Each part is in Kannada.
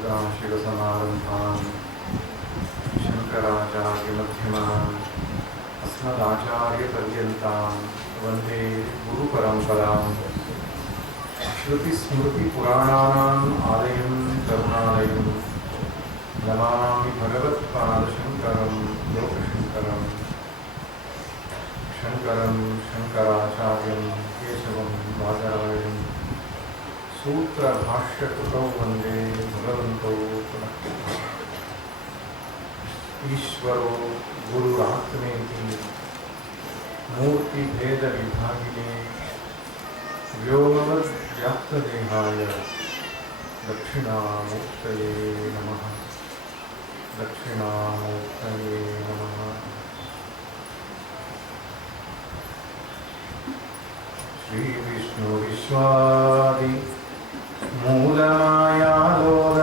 सदाशिवसमारम्भां शङ्कराचार्यमध्यमाम् अस्मदाचार्यपर्यन्तां वन्दे गुरुपरम्पराम् श्रुतिस्मृतिपुराणानाम् आलयं करुणालयं नमामि भगवत्पादशङ्करं लोकशङ्करं शङ्करं शङ्कराचार्यं केशवं वादरायणं सूत्रभाष्यकृतौ वन्दे भगवन्तौ पुनः ईश्वरो गुरुरात्मेति मूर्तिभेदविभागिने व्योमवद्व्याप्तदेहाय दक्षिणामूर्तये नमः दक्षिणामूर्तये नमः। श्रीविष्णुविश्वादि मूलमायालोल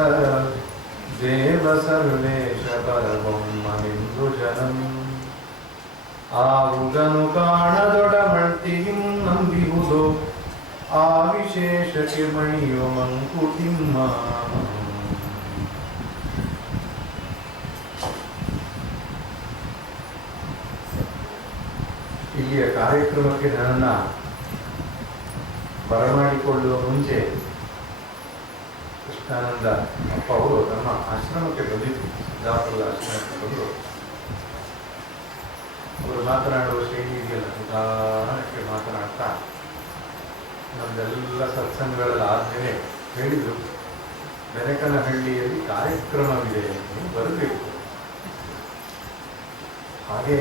देव सर्वेश परब्रह्मनिन्दुजनम् आವುದನು ಕಾಣದೊಡಮಳ್ತಿಹಿಂ ನಂಬಿಹುದು ಆ ವಿಶೇಷಕ್ಕೆ ಮಣಿಯೋ ಮಂಕುತಿಮ್ಮ. ಇಲ್ಲಿಯ ಕಾರ್ಯಕ್ರಮಕ್ಕೆ ನನ್ನನ್ನು ಬರಮಾಡಿಕೊಳ್ಳುವ ಮುಂಚೆ ಕೃಷ್ಣಾನಂದ ಅಪ್ಪ ಅವರು ನಮ್ಮ ಆಶ್ರಮಕ್ಕೆ ಬಂದಿದ್ರು. ಸಿದ್ದಾಪುರದ ಆಶ್ರಮಕ್ಕೆ ಬಂದರು. ಅವರು ಮಾತನಾಡುವ ಶೈಲಿ ಇದೆಯಲ್ಲ, ನಿಧಾನಕ್ಕೆ ಮಾತನಾಡ್ತಾ ನಮ್ದೆಲ್ಲ ಸತ್ಸಂಗಗಳಲ್ಲಿ ಆದಮೇಲೆ ಹೇಳಿದರು, ಬೆನಕನಹಳ್ಳಿಯಲ್ಲಿ ಕಾರ್ಯಕ್ರಮವಿದೆ, ನೀವು ಬರಬೇಕು. ಹಾಗೆ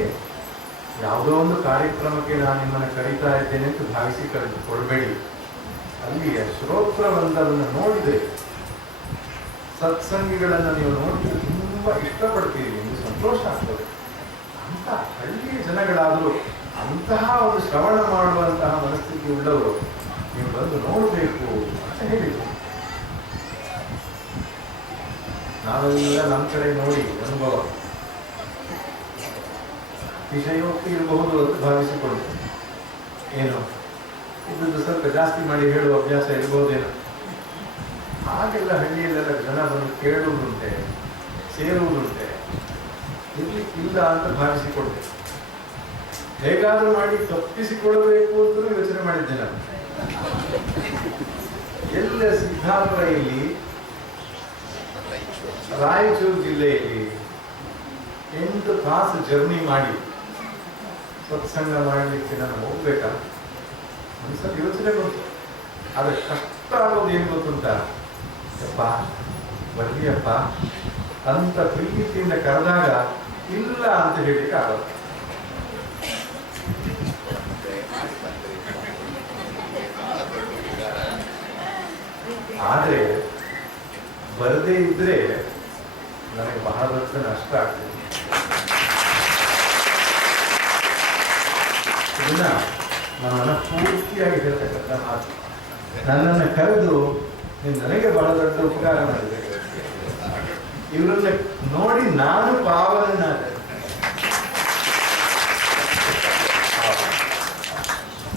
ಯಾವುದೋ ಒಂದು ಕಾರ್ಯಕ್ರಮಕ್ಕೆ ನಾನು ನಿಮ್ಮನ್ನು ಕರೀತಾ ಇದ್ದೇನೆ ಅಂತ ಭಾವಿಸಿ ಕರೆದುಕೊಳ್ಬೇಡಿ. ಅಲ್ಲಿಯ ಶ್ರೋತ್ರವಂದರನ್ನು ನೋಡಿದರೆ, ಸತ್ಸಂಗಿಗಳನ್ನು ನೀವು ನೋಡಿದರೆ ತುಂಬ ಇಷ್ಟಪಡ್ತೀರಿ, ನಿಮಗೆ ಸಂತೋಷ ಆಗ್ತದೆ. ಅಂಥ ಹಳ್ಳಿಯ ಜನಗಳಾದರೂ ಅಂತಹ ಒಂದು ಶ್ರವಣ ಮಾಡುವಂತಹ ಮನಸ್ಥಿತಿ ಉಳ್ಳವರು ನೀವು ಬಂದು ನೋಡಬೇಕು ಅಂತ ಹೇಳಿದರು. ನಾವೆಲ್ಲ ನಮ್ಮ ಕಡೆ ನೋಡಿ ಅನುಭವ ವಿಷಯೋಕ್ತಿ ಇರಬಹುದು ಅಂತ ಭಾವಿಸಿಕೊಂಡು ಏನು ಇದ್ದದ್ದು ಸ್ವಲ್ಪ ಜಾಸ್ತಿ ಮಾಡಿ ಹೇಳುವ ಅಭ್ಯಾಸ ಇರಬಹುದೇನೋ. ಹಾಗೆಲ್ಲ ಹಳ್ಳಿಯಲ್ಲೆಲ್ಲ ಜನ ಬಂದು ಕೇಳುವುದುಂಟೆ, ಸೇರುವುದುಂಟೆ, ಇರ್ಲಿಕ್ಕಿಲ್ಲ ಅಂತ ಭಾವಿಸಿಕೊಂಡೆ. ಹೇಗಾದರೂ ಮಾಡಿ ತಪ್ಪಿಸಿಕೊಳ್ಳಬೇಕು ಅಂತಲೂ ಯೋಚನೆ ಮಾಡಿದ್ದೆ ನಾನು. ಎಲ್ಲ ಸಿದ್ದಾಪುರ ಇಲ್ಲಿ ರಾಯಚೂರು ಜಿಲ್ಲೆಯಲ್ಲಿ 8 ತಾಸು ಜರ್ನಿ ಮಾಡಿ ಸತ್ಸಂಗ ಮಾಡಲಿಕ್ಕೆ ನಾನು ಹೋಗ್ಬೇಕಾ ಒಂದ್ಸಲ ಯೋಚನೆ ಬಂತು. ಆದರೆ ಕಷ್ಟ ಆಗೋದು ಏನು ಗೊತ್ತುಂಟ, ಯಪ್ಪ ಬರ್ಲಿಯಪ್ಪ ಅಂತ ಪ್ರೀತಿಯಿಂದ ಕರೆದಾಗ ಇಲ್ಲ ಅಂತ ಹೇಳಿಕ್ಕೆ ಆಗೋದು. ಆದರೆ ಬರದೇ ಇದ್ರೆ ನನಗೆ ಬಹಳ ದೊಡ್ಡ ನಷ್ಟ ಆಗ್ತದೆ. ಇದನ್ನ ನನ್ನ ಪೂರ್ತಿಯಾಗಿ ಹೇಳ್ತಕ್ಕಂಥ ಮಾತು. ನನ್ನನ್ನು ಕರೆದು ನೀನು ನನಗೆ ಬಹಳ ದೊಡ್ಡ ಉಪಕಾರ ಮಾಡಿದೆ. ಇವರನ್ನ ನೋಡಿ ನಾನು ಪಾವನನಾದೆ.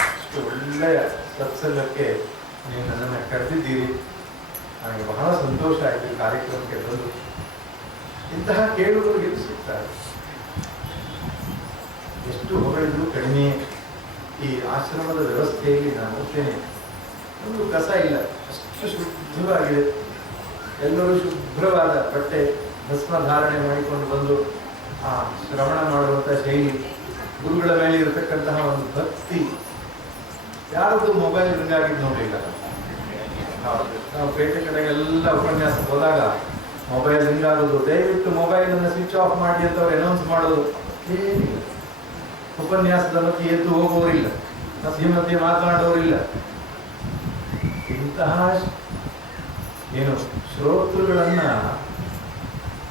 ಅಷ್ಟು ಒಳ್ಳೆಯ ಸತ್ಸಂಗಕ್ಕೆ ನೀವು ನನ್ನನ್ನು ಕರೆದಿದ್ದೀರಿ. ನನಗೆ ಬಹಳ ಸಂತೋಷ ಆಯಿತು ಕಾರ್ಯಕ್ರಮಕ್ಕೆ ಬಂದು. ಇಂತಹ ಕೇಳುಗರು ಎಲ್ಲಿ ಸಿಗ್ತಾರೆ? ಎಷ್ಟು ಹೊಗಳಿದ್ರು ಕಡಿಮೆ. ಈ ಆಶ್ರಮದ ವ್ಯವಸ್ಥೆಯಲ್ಲಿ ನಾನು ಹೋಗ್ತೇನೆ, ಒಂದು ಕಸ ಇಲ್ಲ, ಅಷ್ಟು ಶುದ್ಧವಾಗಿದೆ. ಎಲ್ಲರೂ ಶುಭ್ರವಾದ ಬಟ್ಟೆ ಭಸ್ಮ ಧಾರಣೆ ಮಾಡಿಕೊಂಡು ಬಂದು ಆ ಶ್ರವಣ ಮಾಡುವಂಥ ಶೈಲಿ, ಗುರುಗಳ ಮೇಲೆ ಇರತಕ್ಕಂತಹ ಒಂದು ಭಕ್ತಿ. ಯಾರದ್ದು ಮೊಬೈಲ್ ರಿಂಗಾಗಿದ್ದು ನೋಡಿಲ್ಲ. ನಾವು ಪೇಟೆ ಕಡೆಗೆಲ್ಲ ಉಪನ್ಯಾಸ ಹೋದಾಗ ಮೊಬೈಲ್ ರಿಂಗಾಗೋದು, ದಯವಿಟ್ಟು ಮೊಬೈಲನ್ನು ಸ್ವಿಚ್ ಆಫ್ ಮಾಡಿ ಅಂತ ಅವ್ರು ಅನೌನ್ಸ್ ಮಾಡೋದು ಏನಿಲ್ಲ. ಉಪನ್ಯಾಸದ ಮಧ್ಯೆ ಎದ್ದು ಹೋಗುವವರಿಲ್ಲ, ಶ್ರೀಮತಿ ಮಾತನಾಡುವವರಿಲ್ಲ. ಇಂತಹ ಏನು ಶ್ರೋತೃಗಳನ್ನ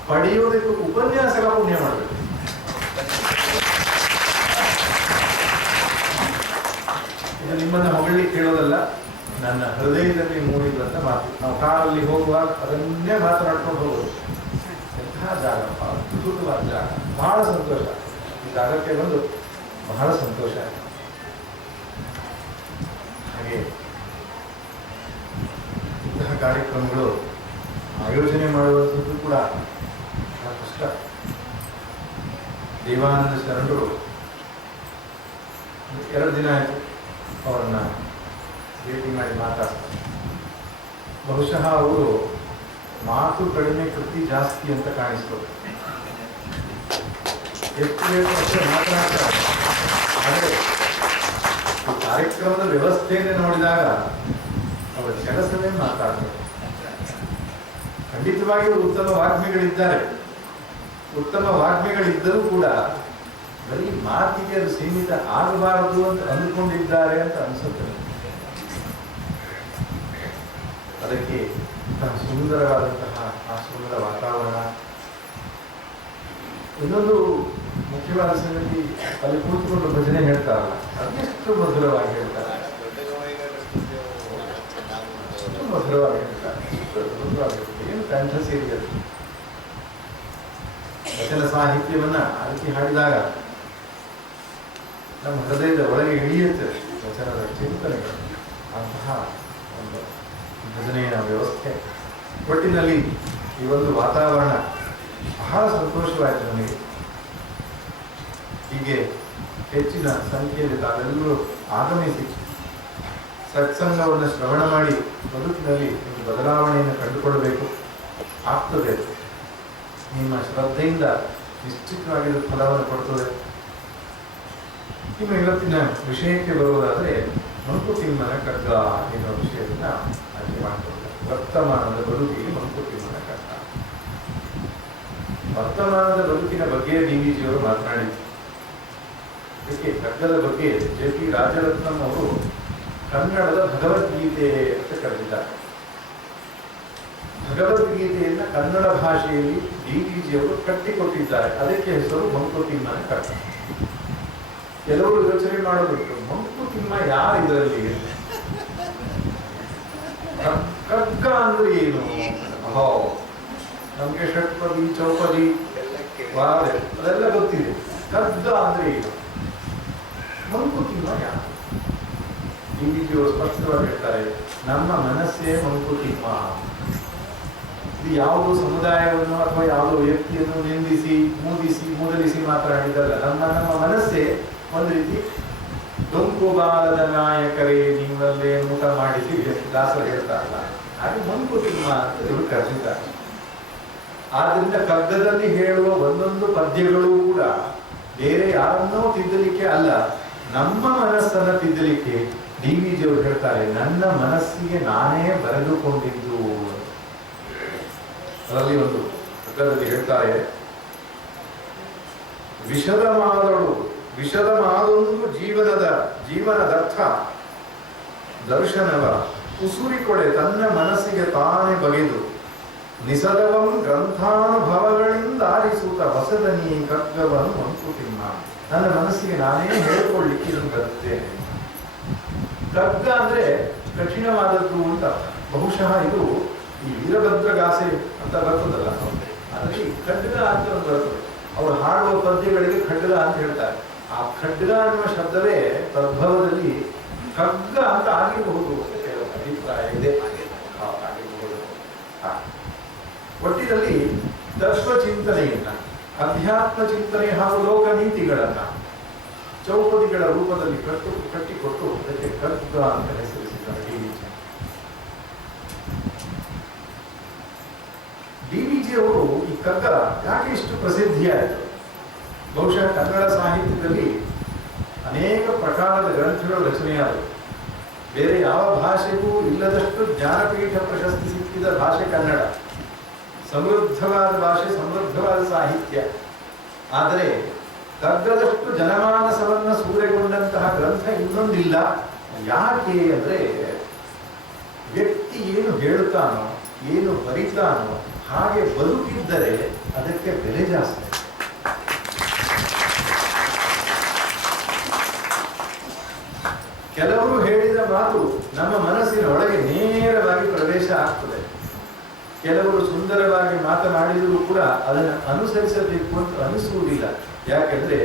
ಪಡೆಯುವುದಕ್ಕೂ ಉಪನ್ಯಾಸಕ ಪುಣ್ಯ ಮಾಡಬೇಕು. ಇದು ನಿಮ್ಮನ್ನು ಹೊಗಳಿ ಕೇಳೋದಲ್ಲ, ನನ್ನ ಹೃದಯದಲ್ಲಿ ಮೂಡಿದಂತ ಮಾತು. ನಾವು ಕಾರಲ್ಲಿ ಹೋಗುವಾಗ ಅದನ್ನೇ ಮಾತನಾಡ್ಕೊಂಡು ಹೋಗೋದು. ಎಂತಹ ಜಾಗಪ್ಪ, ಅದ್ಭುತವಾದ ಜಾಗ, ಬಹಳ ಸಂತೋಷ. ಈ ಜಾಗಕ್ಕೆ ಬಂದು ಬಹಳ ಸಂತೋಷ ಆಯಿತು. ಹಾಗೆ ಇಂತಹ ಕಾರ್ಯಕ್ರಮಗಳು ಆಯೋಜನೆ ಮಾಡುವಂಥದ್ದು ಕೂಡ ಬಹಳ ಕಷ್ಟ. ದೇವಾನಂದ ಶರಣರು 2 ದಿನ ಆಯಿತು ಅವರನ್ನ ಭೇಟಿ ಮಾಡಿ ಮಾತಾಡ್ತಾರೆ. ಬಹುಶಃ ಅವರು ಮಾತು ಕಡಿಮೆ ಕೃತಿ ಜಾಸ್ತಿ ಅಂತ ಕಾಣಿಸ್ತದೆ. ಎಷ್ಟು ಬೇಕು ಅಷ್ಟೇ ಮಾತನಾಡ್ತಾರೆ. ಆದರೆ ಕಾರ್ಯಕ್ರಮದ ವ್ಯವಸ್ಥೆಯನ್ನು ನೋಡಿದಾಗ ಅವರ ಕೆಲಸವೇ ಮಾತಾಡ್ತಾರೆ. ಖಂಡಿತವಾಗಿಯೂ ಉತ್ತಮ ವಾಗ್ಮಿಗಳಿದ್ದಾರೆ. ಉತ್ತಮ ವಾಗ್ಮಿಗಳಿದ್ದರೂ ಕೂಡ ಬರೀ ಮಾತಿಗೆ ಅದು ಸೀಮಿತ ಆಗಬಾರದು ಅಂತ ಅಂದುಕೊಂಡಿದ್ದಾರೆ ಅಂತ ಅನಿಸುತ್ತೆ. ಅದಕ್ಕೆ ಸುಂದರವಾದಂತಹ ಆಶ್ರಮದ ವಾತಾವರಣ. ಇನ್ನೊಂದು ಮುಖ್ಯವಾದ ಸಂಗತಿ, ಅಲ್ಲಿ ಕೂತ್ಕೊಂಡು ಭಜನೆ ಹೇಳ್ತಾರಲ್ಲ, ಅದೆಷ್ಟು ಮಧುರವಾಗಿ ಹೇಳ್ತಾರೆ. ಮಧುರವಾಗಿ ಹೇಳ್ತಾರೆ. ಏನು ಕಂಠ ಸೇರಿದೆ. ವಚನ ಸಾಹಿತ್ಯವನ್ನ ಆರಿಸಿ ಹಾಡಿದಾಗ ನಮ್ಮ ಹೃದಯದ ಒಳಗೆ ಇಳಿಯುತ್ತೆ ವಚನದ ಚಿಂತನೆಗಳು. ಅಂತಹ ಒಂದು ಭಜನೆಯ ವ್ಯವಸ್ಥೆ. ಒಟ್ಟಿನಲ್ಲಿ ಈ ಒಂದು ವಾತಾವರಣ ಬಹಳ ಸಂತೋಷವಾಯಿತು ನನಗೆ. ಹೀಗೆ ಹೆಚ್ಚಿನ ಸಂಖ್ಯೆಯಲ್ಲಿ ತಾವೆಲ್ಲರೂ ಆಗಮಿಸಿ ಸತ್ಸಂಗವನ್ನು ಶ್ರವಣ ಮಾಡಿ ಬದುಕಿನಲ್ಲಿ ಒಂದು ಬದಲಾವಣೆಯನ್ನು ಕಂಡುಕೊಳ್ಳಬೇಕು. ಆಗ್ತದೆ. ನಿಮ್ಮ ಶ್ರದ್ಧೆಯಿಂದ ನಿಶ್ಚಿತವಾಗಿ ಫಲವನ್ನು ಕೊಡ್ತದೆ. ನಿಮ್ಮ ಇವತ್ತಿನ ವಿಷಯಕ್ಕೆ ಬರುವುದಾದರೆ ಮಂಕುತಿಮ್ಮನ ಕಗ್ಗ ಎನ್ನುವ ವಿಷಯದಿಂದ ಆಯ್ಕೆ ಮಾಡಿಕೊಳ್ತಾರೆ. ವರ್ತಮಾನದ ಬದುಕಿಗೆ ಮಂಕುತಿಮ್ಮನ ಕಗ್ಗ. ವರ್ತಮಾನದ ಬದುಕಿನ ಬಗ್ಗೆ ಡಿವಿಜಿಯವರು ಮಾತನಾಡಿದರು. ಇದಕ್ಕೆ ಕಗ್ಗದ ಬಗ್ಗೆ JP ರಾಜರತ್ನಂ ಅವರು ಕನ್ನಡದ ಭಗವದ್ಗೀತೆ ಅಂತ ಕರೆದಿದ್ದಾರೆ. ಭಗವದ್ಗೀತೆಯನ್ನು ಕನ್ನಡ ಭಾಷೆಯಲ್ಲಿ ಡಿವಿಜಿಯವರು ಕಟ್ಟಿಕೊಟ್ಟಿದ್ದಾರೆ. ಅದಕ್ಕೆ ಹೆಸರು ಮಂಕುತಿಮ್ಮನ ಕಗ್ಗ. ಕೆಲವರು ಯೋಚನೆ ಮಾಡೋದುಂಟು, ಮಂಕುತಿಮ್ಮ ಯಾರು ಇದರಲ್ಲಿ? ಕಗ್ಗ ಅಂದ್ರೆ ಏನು? ನಮ್ಗೆ ಷಟ್ಪದಿ ಚೌಪದಿ ವಾದ ಅದೆಲ್ಲ ಗೊತ್ತಿದೆ. ಕಗ್ಗ ಅಂದ್ರೆ ಏನು? ಮಂಕುತಿಮ್ಮ ಯಾರು? ಡಿವಿಜಿಯವರು ಸ್ಪಷ್ಟವಾಗಿ ಹೇಳ್ತಾರೆ, ನಮ್ಮ ಮನಸ್ಸೇ ಮಂಕುತಿಮ್ಮ. ಇದು ಯಾವುದೋ ಸಮುದಾಯವನ್ನು ಅಥವಾ ಯಾವುದೋ ವ್ಯಕ್ತಿಯನ್ನು ನಿಂದಿಸಿ ಮೂದಲಿಸಿ ಮಾತನಾಡಿದಲ್ಲ. ನಮ್ಮ ಮನಸ್ಸೇ ಒಂದು ರೀತಿ ಡೊಂಕು ಬಾಲದ ನಾಯಕರೇ ನೀವಲ್ಲೇ ಊಟ ಮಾಡಿಸಿ ದಾಸರು ಹೇಳ್ತಾರಲ್ಲ, ಹಾಗೆ ಮಂಕುತಿಮ್ಮ ಅಂತ ಇವರು ಕರೆದಿದ್ದಾರೆ. ಆದ್ರಿಂದ ಕಗ್ಗದಲ್ಲಿ ಹೇಳುವ ಒಂದೊಂದು ಪದ್ಯಗಳು ಕೂಡ ಬೇರೆ ಯಾರನ್ನೋ ತಿದ್ದಲಿಕ್ಕೆ ಅಲ್ಲ, ನಮ್ಮ ಮನಸ್ಸನ್ನು ತಿದ್ದಲಿಕ್ಕೆ ಡಿವಿಜಿಯವರು ಹೇಳ್ತಾರೆ, ನನ್ನ ಮನಸ್ಸಿಗೆ ನಾನೇ ಬರೆದುಕೊಂಡಿದ್ದು. ಅದರಲ್ಲಿ ಒಂದು ಕಗ್ಗದಲ್ಲಿ ಹೇಳ್ತಾರೆ, ವಿಷದ ಮಾದೊಂದು ಜೀವನದರ್ಥ ದರ್ಶನವ ಉಸುರಿಕೊಡೆ ತನ್ನ ಮನಸ್ಸಿಗೆ ತಾನೇ ಬಗೆದು ನಿಸದವಂ ಗ್ರಂಥಾನುಭವಗಳಿಂದ ಆರಿಸುತ್ತ ಹೊಸದನಿ ಕಗ್ಗವನ್ನು ಮಂಕುತಿಮ್ಮ. ನನ್ನ ಮನಸ್ಸಿಗೆ ನಾನೇ ಹೇಳಿಕೊಳ್ಳಿಕ್ಕೆ ಇದನ್ನು ಬರುತ್ತೇನೆ. ಕಗ್ಗ ಅಂದ್ರೆ ಕಠಿಣವಾದದ್ದು ಅಂತ. ಬಹುಶಃ ಇದು ಈ ವೀರಭದ್ರಗಾಸೆ ಅಂತ ಬರ್ತದಲ್ಲ, ಅದರಲ್ಲಿ ಖಡ್ಗ ಅಂತ ಒಂದು ಬರ್ತದೆ. ಅವರು ಹಾಡುವ ಪದ್ಯಗಳಿಗೆ ಖಡ್ಗ ಅಂತ ಹೇಳ್ತಾರೆ. ಆ ಖಡ್ಗ ಅನ್ನುವ ಶಬ್ದವೇ ತದ್ಭವದಲ್ಲಿ ಕಗ್ಗ ಅಂತ ಆಗಿರಬಹುದು ಅಂತ ಕೆಲವು ಅಭಿಪ್ರಾಯ ಇದೆ. ಒಟ್ಟಿನಲ್ಲಿ ತತ್ವ ಚಿಂತನೆಯನ್ನ, ಅಧ್ಯಾತ್ಮ ಚಿಂತನೆ ಹಾಗೂ ಲೋಕ ನೀತಿಗಳನ್ನ ಚೌಪದಿಗಳ ರೂಪದಲ್ಲಿ ಕಟ್ಟಿಕೊಟ್ಟು ಅದಕ್ಕೆ ಕಗ್ಗ ಅಂತ ಹೆಸರಿಸಿದ್ದಾರೆ ಡಿವಿಜಿಯವರು. ಈ ಕಗ್ಗ ಯಾಕೆ ಇಷ್ಟು ಪ್ರಸಿದ್ಧಿಯಾಯಿತು? ಬಹುಶಃ ಕನ್ನಡ ಸಾಹಿತ್ಯದಲ್ಲಿ ಅನೇಕ ಪ್ರಕಾರದ ಗ್ರಂಥಗಳು ರಚನೆಯಾದವು. ಬೇರೆ ಯಾವ ಭಾಷೆಗೂ ಇಲ್ಲದಷ್ಟು ಜ್ಞಾನಪೀಠ ಪ್ರಶಸ್ತಿ ಸಿಕ್ಕಿದ ಭಾಷೆ ಕನ್ನಡ. ಸಮೃದ್ಧವಾದ ಭಾಷೆ, ಸಮೃದ್ಧವಾದ ಸಾಹಿತ್ಯ. ಆದರೆ ಕಗ್ಗದಷ್ಟು ಜನಮಾನಸವನ್ನ ಸೂರೆಗೊಂಡಂತಹ ಗ್ರಂಥ ಇನ್ನೊಂದಿಲ್ಲ. ಯಾಕೆ ಅಂದ್ರೆ, ವ್ಯಕ್ತಿ ಏನು ಹೇಳುತ್ತಾನೋ, ಏನು ಬರೀತಾನೋ ಹಾಗೆ ಬದುಕಿದ್ದರೆ ಅದಕ್ಕೆ ಬೆಲೆ ಜಾಸ್ತಿ. ಕೆಲವರು ಹೇಳಿದ ಮಾತು ನಮ್ಮ ಮನಸ್ಸಿನ ಒಳಗೆ ನೇರವಾಗಿ ಪ್ರವೇಶ ಆಗ್ತದೆ. ಕೆಲವರು ಸುಂದರವಾಗಿ ಮಾತನಾಡಿದರೂ ಕೂಡ ಅದನ್ನು ಅನುಸರಿಸಬೇಕು ಅಂತ ಅನಿಸುವುದಿಲ್ಲ. ಯಾಕೆಂದ್ರೆ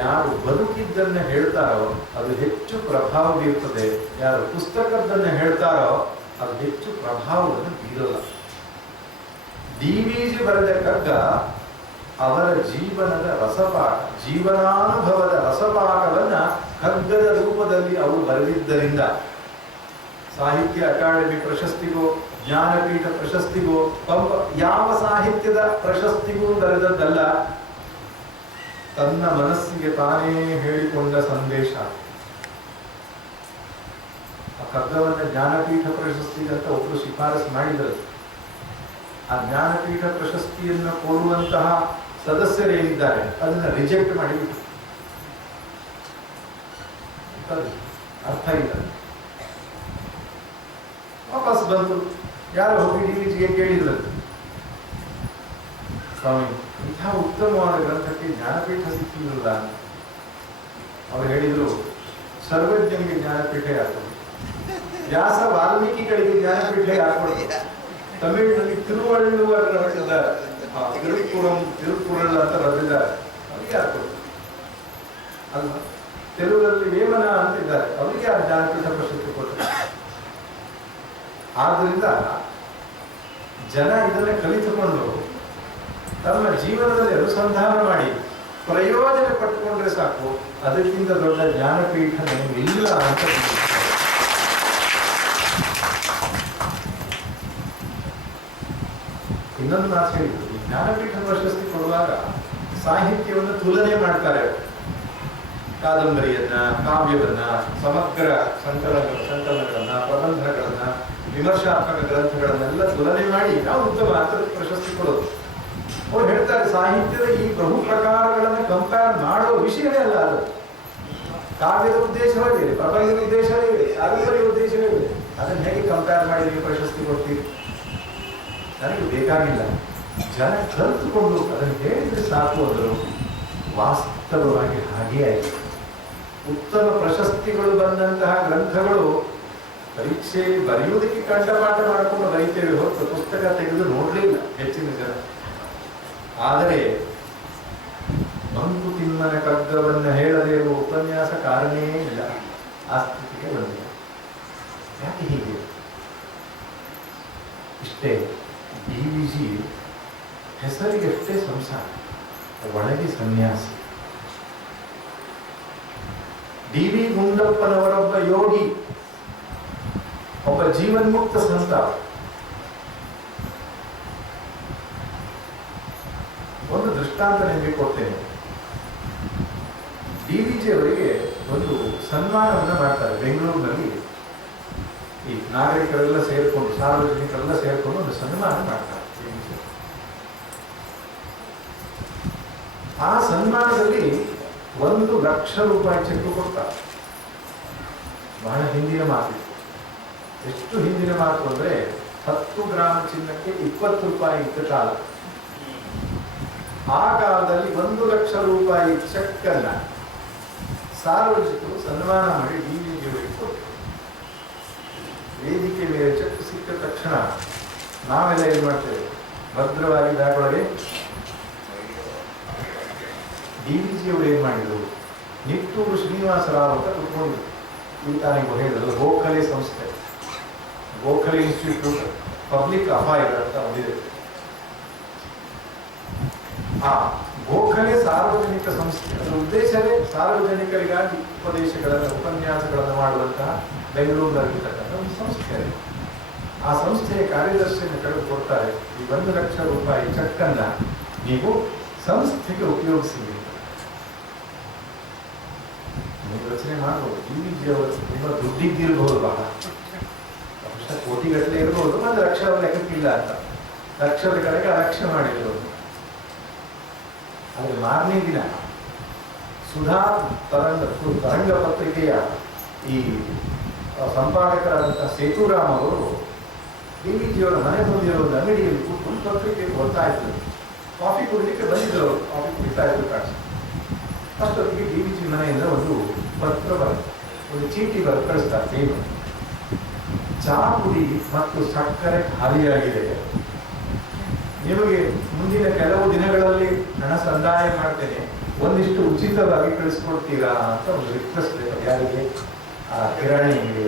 ಯಾರು ಬದುಕಿದ್ದನ್ನ ಹೇಳ್ತಾರೋ ಅದು ಹೆಚ್ಚು ಪ್ರಭಾವ ಬೀರ್ತದೆ. ಯಾರು ಪುಸ್ತಕದನ್ನ ಹೇಳ್ತಾರೋ ಅದು ಹೆಚ್ಚು ಪ್ರಭಾವವನ್ನು ಬೀರಲ್ಲ. DVG ಬರೆದ ಕಗ್ಗ ಅವರ ಜೀವನದ ರಸಪಾಠ, ಜೀವನಾನುಭವದ ರಸಪಾಠವನ್ನ ಕಗ್ಗದ ರೂಪದಲ್ಲಿ ಅವರು ಬರೆದಿದ್ದರಿಂದ ಸಾಹಿತ್ಯ ಅಕಾಡೆಮಿ ಪ್ರಶಸ್ತಿಗೋ ಜ್ಞಾನಪೀಠ ಪ್ರಶಸ್ತಿಗೋ ಯಾವ ಸಾಹಿತ್ಯದ ಪ್ರಶಸ್ತಿಗೂ ಬರೆದದ್ದಲ್ಲ, ತನ್ನ ಮನಸ್ಸಿಗೆ ತಾನೇ ಹೇಳಿಕೊಂಡ ಸಂದೇಶ. ಆ ಕಗ್ಗವನ್ನ ಜ್ಞಾನಪೀಠ ಪ್ರಶಸ್ತಿಗಂತ ಒಬ್ಬರು ಶಿಫಾರಸು ಮಾಡಿದರು. ಆ ಜ್ಞಾನಪೀಠ ಪ್ರಶಸ್ತಿಯನ್ನು ಕೊಡುವಂತಹ ಸದಸ್ಯರೇನಿದ್ದಾರೆ ಅದನ್ನ ರಿಜೆಕ್ಟ್ ಮಾಡಿಬಿಟ್ಟು ಅರ್ಥ ಇಲ್ಲ, ವಾಪಸ್ ಬಂತು. ಯಾರು ಹೋಗಿ DVGಗೆ ಕೇಳಿದ್ರು, ಸ್ವಾಮಿ ಇಂಥ ಉತ್ತಮವಾದ ಗ್ರಂಥಕ್ಕೆ ಜ್ಞಾನಪೀಠ ಸಿಕ್ಕಿಲ್ಲ. ಅವ್ರು ಹೇಳಿದ್ರು, ಸರ್ವಜ್ಞನಿಗೆ ಜ್ಞಾನಪೀಠ ಯಾರು, ವ್ಯಾಸ ವಾಲ್ಮೀಕಿಗಳಿಗೆ ಜ್ಞಾನಪೀಠ ಯಾರು, ತಮಿಳಿನಲ್ಲಿ ತಿರುವಳ್ಳುವರ್ ರಚಿದ್ದಾರೆ, ತಿರುಕುರಲ್ ಅಂತ ಬರೆದಿದ್ದಾರೆ, ಅವರಿಗೆ ಯಾರು ಅಲ್ವಾ. ತೆಲುಗಲ್ಲಿ ವೇಮನ ಅಂತಿದ್ದಾರೆ, ಅವರಿಗೆ ಆ ಜ್ಞಾನಪೀಠ ಪ್ರಶಸ್ತಿ ಕೊಟ್ಟರು. ಆದ್ರಿಂದ ಜನ ಇದನ್ನ ಕಲಿತುಕೊಂಡು ತಮ್ಮ ಜೀವನದಲ್ಲಿ ಅನುಸಂಧಾನ ಮಾಡಿ ಪ್ರಯೋಜನ ಪಟ್ಟುಕೊಂಡ್ರೆ ಸಾಕು, ಅದಕ್ಕಿಂತ ದೊಡ್ಡ ಜ್ಞಾನಪೀಠ ಇಲ್ಲ ಅಂತ. ಇನ್ನೊಂದು ಮಾತು ಹೇಳಿದ್ರು, ಜ್ಞಾನಪೀಠ ಪ್ರಶಸ್ತಿ ಕೊಡುವಾಗ ಸಾಹಿತ್ಯವನ್ನು ತುಲನೆ ಮಾಡ್ತಾರೆ. ಕಾದಂಬರಿಯನ್ನ, ಕಾವ್ಯವನ್ನ, ಸಮಗ್ರ ಸಂಕಲನಗಳನ್ನ, ಪ್ರಬಂಧಗಳನ್ನ, ವಿಮರ್ಶಾತ್ಮಕ ಗ್ರಂಥಗಳನ್ನೆಲ್ಲ ತುಲನೆ ಮಾಡಿ ನಾವು ಉತ್ತಮ ಅಂತ ಪ್ರಶಸ್ತಿ ಕೊಡೋದು. ಅವ್ರು ಹೇಳ್ತಾರೆ, ಸಾಹಿತ್ಯದ ಈ ಬಹು ಪ್ರಕಾರಗಳನ್ನು ಕಂಪೇರ್ ಮಾಡೋ ವಿಷಯವೇ ಅಲ್ಲ ಅದು. ಕಾವ್ಯದ ಉದ್ದೇಶವೇ ಬೇರೆ, ಪ್ರಬಂಧದ ಉದ್ದೇಶವೇ ಬೇರೆ, ಕಾದಂಬರಿಯ ಉದ್ದೇಶವೇ ಬೇರೆ. ಅದನ್ನ ಹೇಗೆ ಕಂಪೇರ್ ಮಾಡಿ ನೀವು ಪ್ರಶಸ್ತಿ ಕೊಡ್ತೀರಿ? ನನಗೆ ಬೇಕಾಗಿಲ್ಲ, ಜನ ಕಲಿತುಕೊಂಡು ಅದನ್ನು ಹೇಳಿದ್ರೆ ಸಾಕು ಅಂದರು. ವಾಸ್ತವವಾಗಿ ಹಾಗೇ ಆಯಿತು. ಉತ್ತಮ ಪ್ರಶಸ್ತಿಗಳು ಬಂದಂತಹ ಗ್ರಂಥಗಳು ಪರೀಕ್ಷೆ ಬರೆಯುವುದಕ್ಕೆ ಕಂಠಪಾಠ ಮಾಡಿಕೊಂಡು ಬರೀತೇವೆ ಹೊರತು ಪುಸ್ತಕ ತೆಗೆದು ನೋಡಲಿಲ್ಲ ಹೆಚ್ಚಿನ ಜನ. ಆದರೆ ಮಂಕುತಿಮ್ಮನ ಕಗ್ಗವನ್ನು ಹೇಳದೇ ಇರುವ ಉಪನ್ಯಾಸಕಾರನೇ ಇಲ್ಲ, ಆ ಸ್ಥಿತಿಗೆ ಬಂದಿಲ್ಲ. ಯಾಕೆ ಹೀಗೆ? ಇಷ್ಟೇ, DVG ಹೆಸರಿಗಷ್ಟೇ ಸಂಸಾರ, ಒಳಗೆ ಸನ್ಯಾಸಿ. DV ಗುಂಡಪ್ಪನವರೊಬ್ಬ ಯೋಗಿ, ಒಬ್ಬ ಜೀವನ್ಮುಕ್ತ ಸಂತ. ಒಂದು ದೃಷ್ಟಾಂತ ನಿಮಗೆ ಕೊಡ್ತೇನೆ. DVG ಅವರಿಗೆ ಒಂದು ಸನ್ಮಾನವನ್ನು ಮಾಡ್ತಾರೆ ಬೆಂಗಳೂರಿನಲ್ಲಿ. ಈ ನಾಗರಿಕರೆಲ್ಲ ಸೇರಿಕೊಂಡು, ಸಾರ್ವಜನಿಕರೆಲ್ಲ ಸೇರಿಕೊಂಡು ಒಂದು ಸನ್ಮಾನ ಮಾಡ್ತಾರೆ. ಆ ಸನ್ಮಾನದಲ್ಲಿ 1,00,000 ರೂಪಾಯಿ ಚೆಕ್ ಕೊಡ್ತಾರೆ. ಬಹಳ ಹಿಂದಿನ ಮಾತು. ಎಷ್ಟು ಹಿಂದಿನ ಮಾತು ಅಂದ್ರೆ 10 ಗ್ರಾಮ್ ಚಿನ್ನಕ್ಕೆ 20 ರೂಪಾಯಿ ಇದ್ದ ಕಾಲ. ಆ ಕಾಲದಲ್ಲಿ 1,00,000 ರೂಪಾಯಿ ಚೆಕ್ ಅನ್ನ ಸಾರ್ವಜನಿಕರು ಸನ್ಮಾನ ಮಾಡಿ DVG ಅವರಿಗೆ ಕೊಟ್ಟರು. ವೇದಿಕೆ ಮೇಲೆ ಚೆಕ್ ಸಿಕ್ಕ ತಕ್ಷಣ ನಾವೆಲ್ಲ ಏನ್ ಮಾಡ್ತೇವೆ, ಭದ್ರವಾಗಿ ಬ್ಯಾಗೊಳಗೆ DVG ಅವರು ಏನ್ ಮಾಡಿದ್ರು, ನಿಟ್ಟೂರು ಶ್ರೀನಿವಾಸರಾವ್ ಅಂತ ಕುತ್ಕೊಂಡಿದ್ರು. ಈತನಿಗೂ ಹೇಳಿದ್ರು, ಗೋಖಲೆ ಸಂಸ್ಥೆ, ಗೋಖಲೆ ಇನ್ಸ್ಟಿಟ್ಯೂಟ್ ಪಬ್ಲಿಕ್ ಅಫೈರ್ ಅಂತ ಒಂದಿದೆ. ಆ ಗೋಖಲೆ ಸಾರ್ವಜನಿಕ ಸಂಸ್ಥೆ, ಅದರ ಉದ್ದೇಶವೇ ಸಾರ್ವಜನಿಕರಿಗಾಗಿ ಉಪನ್ಯಾಸಗಳನ್ನು ಮಾಡುವಂತಹ ಬೆಂಗಳೂರಿನಲ್ಲಿರ್ತಕ್ಕಂಥ ಒಂದು ಸಂಸ್ಥೆ. ಆ ಸಂಸ್ಥೆಯ ಕಾರ್ಯದರ್ಶಿಯನ್ನು ಕಳೆದು ಕೊಡ್ತಾರೆ, ಈ 1,00,000 ರೂಪಾಯಿ ಚೆಕ್ ಅನ್ನ ನೀವು ಸಂಸ್ಥೆಗೆ ಉಪಯೋಗಿಸಿ. ನೀವು ಯೋಚನೆ ಮಾಡಬಹುದು, DVG ಅವರು ನಿಮ್ಮ ದುಡ್ಡಿದ್ದಿರಬಹುದು, ಬಹಳ ಕೋಟಿಗಟ್ಟಲೆ ಇರಬಹುದು, ಒಂದು ಲಕ್ಷ ಲೆಕ್ಕಕ್ಕಿಲ್ಲ ಅಂತ ಲಕ್ಷದ ಕಡೆಗೆ ಅಲಕ್ಷ್ಯ ಮಾಡಿರೋದು. ಆದರೆ ಮಾರನೇ ದಿನ ಸುಧಾ ತರಂಗ ಪತ್ರಿಕೆಯ ಈ ಸಂಪಾದಕರಾದಂತಹ ಸೇತುರಾಮ್ ಅವರು DVG ಅವರ ಮನೆ ಮುಂದಿರೋ ಒಂದು ಅಂಗಡಿಯಲ್ಲಿ ಕೂತ್ಕೊಂಡು ಪತ್ರಿಕೆ ಓದ್ತಾ ಇದ್ರು. ಕಾಫಿ ಕುಡಿಲಿಕ್ಕೆ ಬಂದಿದ್ದವರು, ಕಾಫಿ ಕುಡಿತಾ ಇದ್ರು ಕಾಣಿಸ್. ಅಷ್ಟೊತ್ತಿಗೆ DVG ಮನೆಯಿಂದ ಒಂದು ಪತ್ರ ಬರುತ್ತೆ, ಒಂದು ಚೀಟಿ ಬರೆದು ಕಳಿಸ್ತಾರೆ. ಏನು, ಚಾ ಪುಡಿ ಮತ್ತು ಸಕ್ಕರೆ ಖಾಲಿಯಾಗಿದೆ, ನಿಮಗೆ ಮುಂದಿನ ಕೆಲವು ದಿನಗಳಲ್ಲಿ ಹಣ ಸಂದಾಯ ಮಾಡ್ತೇನೆ, ಒಂದಿಷ್ಟು ಉಚಿತವಾಗಿ ಕಳಿಸ್ಕೊಡ್ತೀರಾ ಅಂತ ಒಂದು ರಿಕ್ವೆಸ್ಟ್ ಇದೆ. ಯಾರಿಗೆ? ಆ ಕಿರಾಣಿ ಅಂಗಡಿ.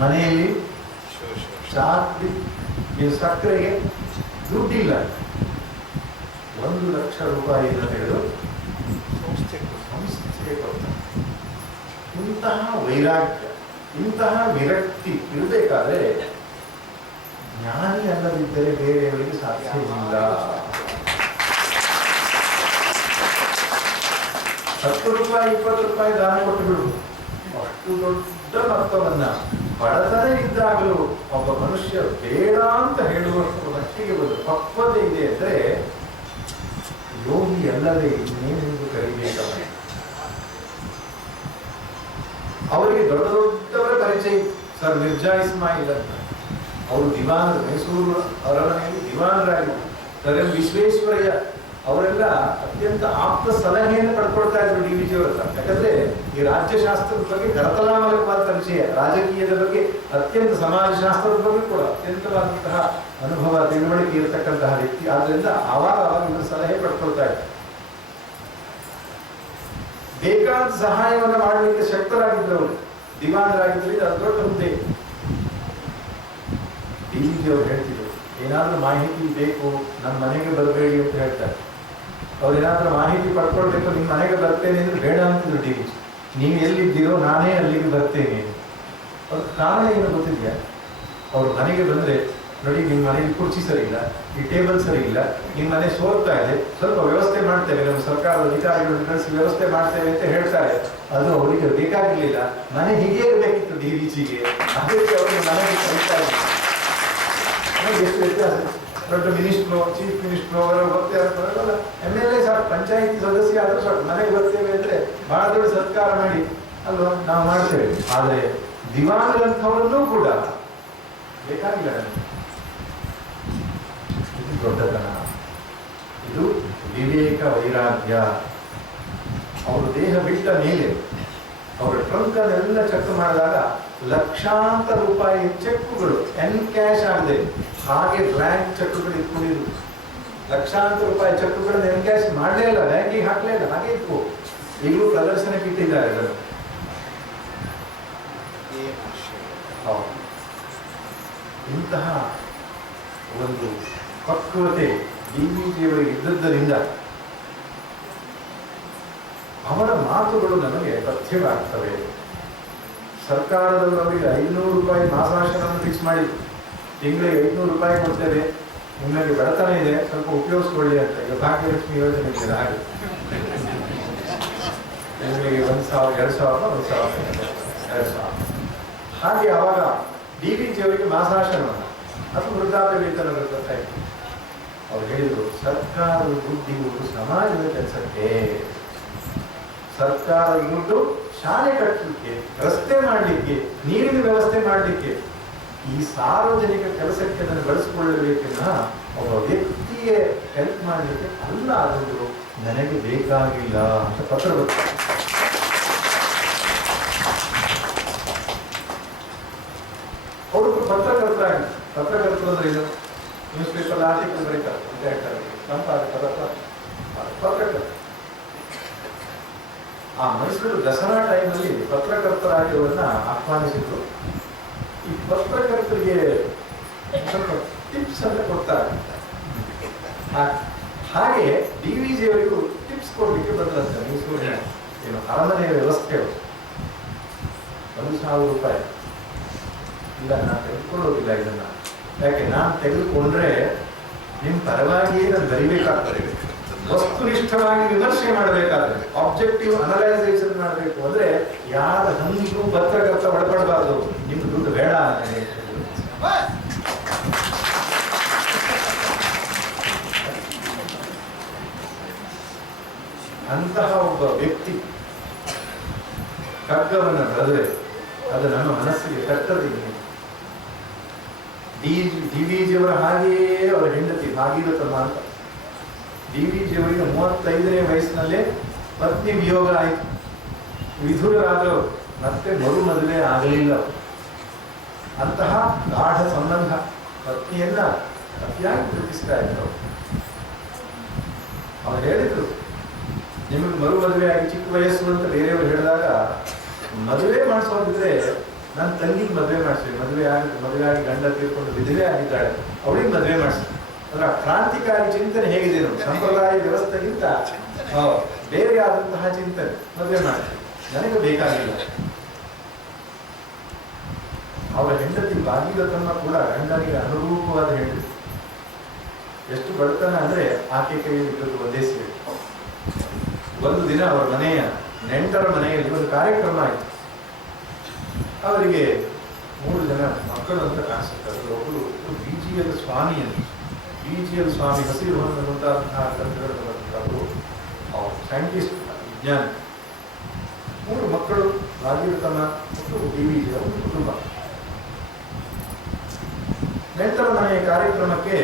ಮನೆಯಲ್ಲಿ ಚಾಕ್ಲಿ ಈ ಸಕ್ಕರೆಗೆ ದುಡ್ಡಿಲ್ಲ, 1 ಲಕ್ಷ ರೂಪಾಯಿನ ತೆಗೆದು ಸಂಸ್ಥೆಗೆ ಕೊಡ್ತಾರೆ. ಇಂತಹ ವೈರಾಗ್ಯ, ಇಂತಹ ವಿರಕ್ತಿ ಇರಬೇಕಾದ್ರೆ ಜ್ಞಾನಿ ಅಲ್ಲದಿದ್ದರೆ ಬೇರೆಯವರಿಗೆ ಸಾಧ್ಯವಿಲ್ಲ. 10 ರೂಪಾಯಿ 20 ರೂಪಾಯಿ ದಾನ ಕೊಟ್ಟು ಬಿಡು, ಅಷ್ಟು ದೊಡ್ಡ ಮೊತ್ತವನ್ನ ಬಡತನ ಇದ್ದಾಗಲೂ ಒಬ್ಬ ಮನುಷ್ಯ ಬೇಡ ಅಂತ ಹೇಳುವಷ್ಟು ಮಟ್ಟಿಗೆ ಒಂದು ಪಕ್ವತೆ ಇದೆ ಅಂದರೆ ಯೋಗಿ ಅಲ್ಲದೆ ಇನ್ನೇನೆಂದು ಕರೀಬೇಕಲ್ಲ. ಅವರಿಗೆ ದೊಡ್ಡ ದೊಡ್ಡವರ ಪರಿಚಯ. ಸರ್ ಮಿರ್ಜಾ ಇಸ್ಮಾಯಿಲ್ ಅಂತ, ಅವರು ದಿವಾನರು, ಮೈಸೂರು ಅರಮನೆಯಲ್ಲಿ ದಿವಾನರಾಗಿದ್ದರು. ಸರ್ ಎಂ ವಿಶ್ವೇಶ್ವರಯ್ಯ ಅವರೆಲ್ಲ ಅತ್ಯಂತ ಆಪ್ತ ಸಲಹೆಯನ್ನು ಪಡ್ಕೊಳ್ತಾ ಇದ್ರು ಡಿ ವಿ ಜಿ ಅವರ ಹತ್ರ. ಯಾಕಂದ್ರೆ ಈ ರಾಜ್ಯಶಾಸ್ತ್ರದ ಬಗ್ಗೆ ಕರತಲಾಮಲಕವಾದ ಪರಿಚಯ, ರಾಜಕೀಯದ ಬಗ್ಗೆ ಅತ್ಯಂತ, ಸಮಾಜಶಾಸ್ತ್ರದ ಬಗ್ಗೆ ಕೂಡ ಅತ್ಯಂತವಾದಂತಹ ಅನುಭವ ತಿಳುವಳಿಕೆ ಇರತಕ್ಕಂತಹ ವ್ಯಕ್ತಿ. ಆದ್ರಿಂದ ಆವಾಗ ಇವರು ಸಲಹೆ ಪಡ್ಕೊಳ್ತಾ ಇದ್ರು. ಬೇಕಾದ ಸಹಾಯವನ್ನು ಮಾಡಲಿಕ್ಕೆ ಶಕ್ತರಾಗಿದ್ದರು ಅವರು, ದಿವಾನರಾಗಿದ್ದರೆ ಅದು ದೊಡ್ಡ ಹುದ್ದೆ. ಡಿ ವಿ ಜಿ ಅವರು ಹೇಳ್ತಿದ್ರು, ಏನಾದ್ರೂ ಮಾಹಿತಿ ಬೇಕು ನಮ್ಮ ಮನೆಗೆ ಬರಬೇಡಿ ಅಂತ ಹೇಳ್ತಾರೆ. ಅವ್ರೇನಾದ್ರೂ ಮಾಹಿತಿ ಪಡ್ಕೊಳ್ಬೇಕು, ನಿಮ್ಮ ಮನೆಗೆ ಬರ್ತೇನೆ ಅಂದ್ರೆ ಬೇಡ ಅಂತಿದ್ರು ಡಿ ವಿ ಜಿ. ನೀವು ಎಲ್ಲಿದ್ದೀರೋ ನಾನೇ ಅಲ್ಲಿಗೆ ಬರ್ತೇನೆ. ಅವ್ರ ಕಾರಣ ಏನು ಗೊತ್ತಿದೆಯಾ? ಅವ್ರ ಮನೆಗೆ ಬಂದ್ರೆ, ನೋಡಿ ನಿಮ್ಮ ಮನೆಗೆ ಕುರ್ಚಿ ಸರಿ ಇಲ್ಲ, ಈ ಟೇಬಲ್ ಸರಿ ಇಲ್ಲ, ನಿಮ್ಮ ಮನೆ ಸೋರ್ತಾ ಇದೆ, ಸ್ವಲ್ಪ ವ್ಯವಸ್ಥೆ ಮಾಡ್ತೇವೆ, ನಮ್ಮ ಸರ್ಕಾರದ ಅಧಿಕಾರಿಗಳನ್ನು ಕಳಿಸಿ ವ್ಯವಸ್ಥೆ ಮಾಡ್ತೇವೆ ಅಂತ ಹೇಳ್ತಾರೆ. ಅದು ಅವರಿಗೆ ಬೇಕಾಗಿರ್ಲಿಲ್ಲ, ಮನೆ ಹೀಗೆ ಇರಬೇಕಿತ್ತು ಡಿ ವಿ ಜಿಗೆ, ಅದಕ್ಕೆ ಅವರಿಗೆ ಮನೆಗೆ ಕರೀತಾ ಇದ್ರು. ಎಷ್ಟು ವ್ಯತ್ಯಾಸ. ದೊಡ್ಡ ಮಿನಿಸ್ಟ್ರು, ಚೀಫ್ ಮಿನಿಸ್ಟ್ರು ಅವರ ಗೊತ್ತೇ ಆಗ್ತಾರಲ್ಲ, MLA ಸಾಕು, ಪಂಚಾಯಿತಿ ಸದಸ್ಯ ಆದರೂ ಸಾಕು, ಮನೆಗೆ ಬರ್ತೇವೆ ಅಂದ್ರೆ ಬಹಳ ದೊಡ್ಡ ಸತ್ಕಾರ ಮಾಡಿ ಅಲ್ವಾ ನಾವು ಮಾಡ್ತೇವೆ. ಆದರೆ ದಿವಾನರಂಥವರನ್ನೂ ಕೂಡ ಬೇಕಾಗಿಲ್ಲ. ಇದು ದೊಡ್ಡತನ, ಇದು ವಿವೇಕ ವೈರಾಗ್ಯ. ಅವರು ದೇಹ ಬಿಟ್ಟ ಮೇಲೆ ಅವರ ಟ್ರಂಕನ್ನೆಲ್ಲ ಚೆಕ್ ಮಾಡಿದಾಗ ಲಕ್ಷಾಂತರ ರೂಪಾಯಿ ಚೆಕ್ಗಳು ಎನ್ಕ್ಯಾಶ್ ಆಗದೆ ಹಾಗೆ ಬ್ಲ್ಯಾಂಕ್ ಚೆಕ್ಗಳು ಇಟ್ಕೊಂಡಿದ್ರು. ಲಕ್ಷಾಂತರ ರೂಪಾಯಿ ಚೆಕ್ಗಳನ್ನು ಎನ್ಕ್ಯಾಶ್ ಮಾಡಲೇ ಇಲ್ಲ, ಬ್ಯಾಂಕಿಗೆ ಹಾಕಲೇ ಇಲ್ಲ, ಹಾಗೆ ಇತ್ತು. ಈಗಲೂ ಪ್ರದರ್ಶನಕ್ಕೆ ಇಟ್ಟಿದ್ದಾರೆ ಅದನ್ನು. ಇಂತಹ ಒಂದು ಪಕ್ವತೆ ಡಿ ವಿ ಜಿಯವರಿಗೆ ಇದ್ದದ್ದರಿಂದ ಅವರ ಮಾತುಗಳು ನಮಗೆ ತಥ್ಯವಾಗ್ತವೆ. ಸರ್ಕಾರದಲ್ಲಿ ಅವರಿಗೆ 500 ರೂಪಾಯಿ ಮಾಸಾಶನವನ್ನು ಫಿಕ್ಸ್ ಮಾಡಿ, ತಿಂಗಳಿಗೆ 500 ರೂಪಾಯಿ ಕೊಡ್ತೇವೆ, ನಿಮಗೆ ಬಡತನ ಇದೆ ಸ್ವಲ್ಪ ಉಪಯೋಗಿಸ್ಕೊಳ್ಳಿ ಅಂತ. ಈಗ ಭಾಗ್ಯಲಕ್ಷ್ಮಿ ಯೋಜನೆ ಇದೆ ಹಾಗೆ, ನಿಮಗೆ 1,000 2,000 1,000 ಹಾಗೆ ಆವಾಗ ಡಿ ವಿ ಜಿ ಅವರಿಗೆ ಮಾಸಾಶನವನ್ನು ಅದು ವೃದ್ಧಾಪ್ಯ ವೇತನ ಬರ್ತಾ ಇತ್ತು. ಅವ್ರು ಹೇಳಿದರು, ಸರ್ಕಾರದ ದುಡ್ಡಿರುವುದು ಸಮಾಜದ ಕೆಲಸಕ್ಕೆ, ಸರ್ಕಾರದ ದುಡ್ಡು ಶಾಲೆ ಕಟ್ಟಲಿಕ್ಕೆ, ರಸ್ತೆ ಮಾಡಲಿಕ್ಕೆ, ನೀರಿನ ವ್ಯವಸ್ಥೆ ಮಾಡಲಿಕ್ಕೆ, ಈ ಸಾರ್ವಜನಿಕ ಕೆಲಸಕ್ಕೆ ಅದನ್ನು ಬಳಸಿಕೊಳ್ಳಬೇಕೆನ್ನ ಒಬ್ಬ ವ್ಯಕ್ತಿಗೆ ಹೆಲ್ಪ್ ಮಾಡಲಿಕ್ಕೆ ಅಲ್ಲ, ಅದೊಂದು ನನಗೆ ಬೇಕಾಗಿಲ್ಲ ಅಂತ ಪತ್ರ ಬರ್ತಾರೆ. ಅವರು ಪತ್ರಕರ್ತರು ಅಂದ್ರೆ ಇದು ನ್ಯೂಸ್ ಪೇಪರ್ ಆರ್ಟಿಕಲ್ ಬರೀತಾರೆ ಅಂತ ಹೇಳ್ತಾರೆ, ಪತ್ರಕರ್ತರು. ಆ ಮೈಸೂರು ದಸರಾ ಟೈಮಲ್ಲಿ ಪತ್ರಕರ್ತರಾಗಿರೋರನ್ನ ಆಹ್ವಾನಿಸಿದ್ರು. ಈ ಪತ್ರಕರ್ತರಿಗೆ ಸ್ವಲ್ಪ ಟಿಪ್ಸ್ ಅಂತ ಕೊಡ್ತಾರೆ. ಹಾಗೆ ಡಿ ವಿ ಜಿ ಅವರಿಗೂ ಟಿಪ್ಸ್ ಕೊಡ್ಲಿಕ್ಕೆ ಬಂದಂತೆ ಮೈಸೂರಿನ ಏನು ಅರಮನೆಯ ವ್ಯವಸ್ಥೆ 1,000 ರೂಪಾಯಿ ಇಲ್ಲ, ನಾನು ತೆಗೆದುಕೊಳ್ಳೋದಿಲ್ಲ ಇದನ್ನ. ಯಾಕೆ ನಾನು ತೆಗೆದುಕೊಂಡ್ರೆ ನಿಮ್ಮ ಪರವಾಗಿಯೇ ನಾನು ಬರಿಬೇಕಾಗ್ತದೆ, ವಸ್ತುನಿಷ್ಠವಾಗಿ ವಿಮರ್ಶೆ ಮಾಡಬೇಕಾದ್ರೆ, ಆಬ್ಜೆಕ್ಟಿವ್ ಅನಲೈಸೇಷನ್ ಮಾಡಬೇಕು ಅಂದ್ರೆ ಯಾರ ಹಂಗಿಗೂ ಪತ್ರಕರ್ತ ಒಳಪಡಬಾರ್ದು, ನಿಮ್ಗೆ ದುಡ್ಡು ಬೇಡ ಅಂತ. ಅಂತಹ ಒಬ್ಬ ವ್ಯಕ್ತಿ ಖಡ್ಗವನ್ನು ಬರೆದರೆ ಅದು ನಮ್ಮ ಮನಸ್ಸಿಗೆ ತಟ್ಟದಿಲ್ಲ. ಡಿ ವಿ ಜಿಯವರ ಹಾಗೆಯೇ ಅವರ ಹೆಂಡತಿ ಭಾಗೀರಥಮ್ಮ ಅಂತ. ಡಿ ವಿ ಜಿಯವರಿಗೆ 35ನೇ ವಯಸ್ಸಿನಲ್ಲೇ ಪತ್ನಿ ವಿಯೋಗ ಆಯಿತು, ವಿಧುರರಾದರು, ಮತ್ತೆ ಮರು ಮದುವೆ ಆಗಲಿಲ್ಲ. ಅಂತಹ ಗಾಢ ಸಂಬಂಧ, ಪತ್ನಿಯನ್ನ ಅತಿಯಾಗಿ ಪ್ರೀತಿಸ್ತಾ ಇದ್ರು. ಅವ್ರು ಹೇಳಿದ್ರು, ನಿಮಗೆ ಮರು ಮದುವೆ ಆಗಿ ಚಿಕ್ಕ ವಯಸ್ಸು ಅಂತ ಬೇರೆಯವರು ಹೇಳಿದಾಗ, ಮದುವೆ ಮಾಡಿಸೋದಿದ್ರೆ ನನ್ನ ತಂಗಿಗೆ ಮದುವೆ ಮಾಡಿಸಿ, ಮದುವೆ ಆಗಿ ಗಂಡ ತೀರ್ಕೊಂಡು ವಿಧವೆ ಆಗಿದ್ದಾಳೆ, ಅವಳಿಗೆ ಮದುವೆ ಮಾಡಿಸಿ. ಅಂದ್ರೆ ಕ್ರಾಂತಿಕಾರಿ ಚಿಂತನೆ ಹೇಗಿದೆ ನೋಡಿ, ಸಂಪ್ರದಾಯ ವ್ಯವಸ್ಥೆಗಿಂತ ಬೇರೆ ಆದಂತಹ ಚಿಂತನೆ. ಮದುವೆ ಮಾಡಿಸಿ, ನನಗೆ ಬೇಕಾಗಿಲ್ಲ. ಅವರ ಹೆಂಡತಿ ಭಾಗೀರಥಮ್ಮ ಕೂಡ ಗಂಡನಿಗೆ ಅನುರೂಪವಾದ ಹೆಂಡತಿ. ಎಷ್ಟು ಬಡತನ ಅಂದ್ರೆ ಆಕೆ ಕೈಯಲ್ಲಿ ಇದ್ದದ್ದು ಒಂದೇ ಸೀರೆ. ಒಂದು ದಿನ ಅವರ ಮನೆಯ ನೆಂಟರ ಮನೆಯಲ್ಲಿ ಒಂದು ಕಾರ್ಯಕ್ರಮ ಆಯಿತು. ಅವರಿಗೆ 3 ಜನ ಮಕ್ಕಳು ಅಂತ ಕಾಣಿಸುತ್ತಾರೆ. ಒಬ್ಬರು BGL ಸ್ವಾಮಿ ಅಂತ, BGL ಸ್ವಾಮಿ ಹಸಿರು ಅನ್ನುವಂತಹ ಗ್ರಂಥಗಳು ಸೈಂಟಿಸ್ಟ್, ವಿಜ್ಞಾನಿ. 3 ಮಕ್ಕಳು, ಭಾಗೀರಥಮ್ಮ ಮತ್ತು DVG ಒಂದು ಕುಟುಂಬ. ನೆಂಟರ ಮನೆಯ ಕಾರ್ಯಕ್ರಮಕ್ಕೆ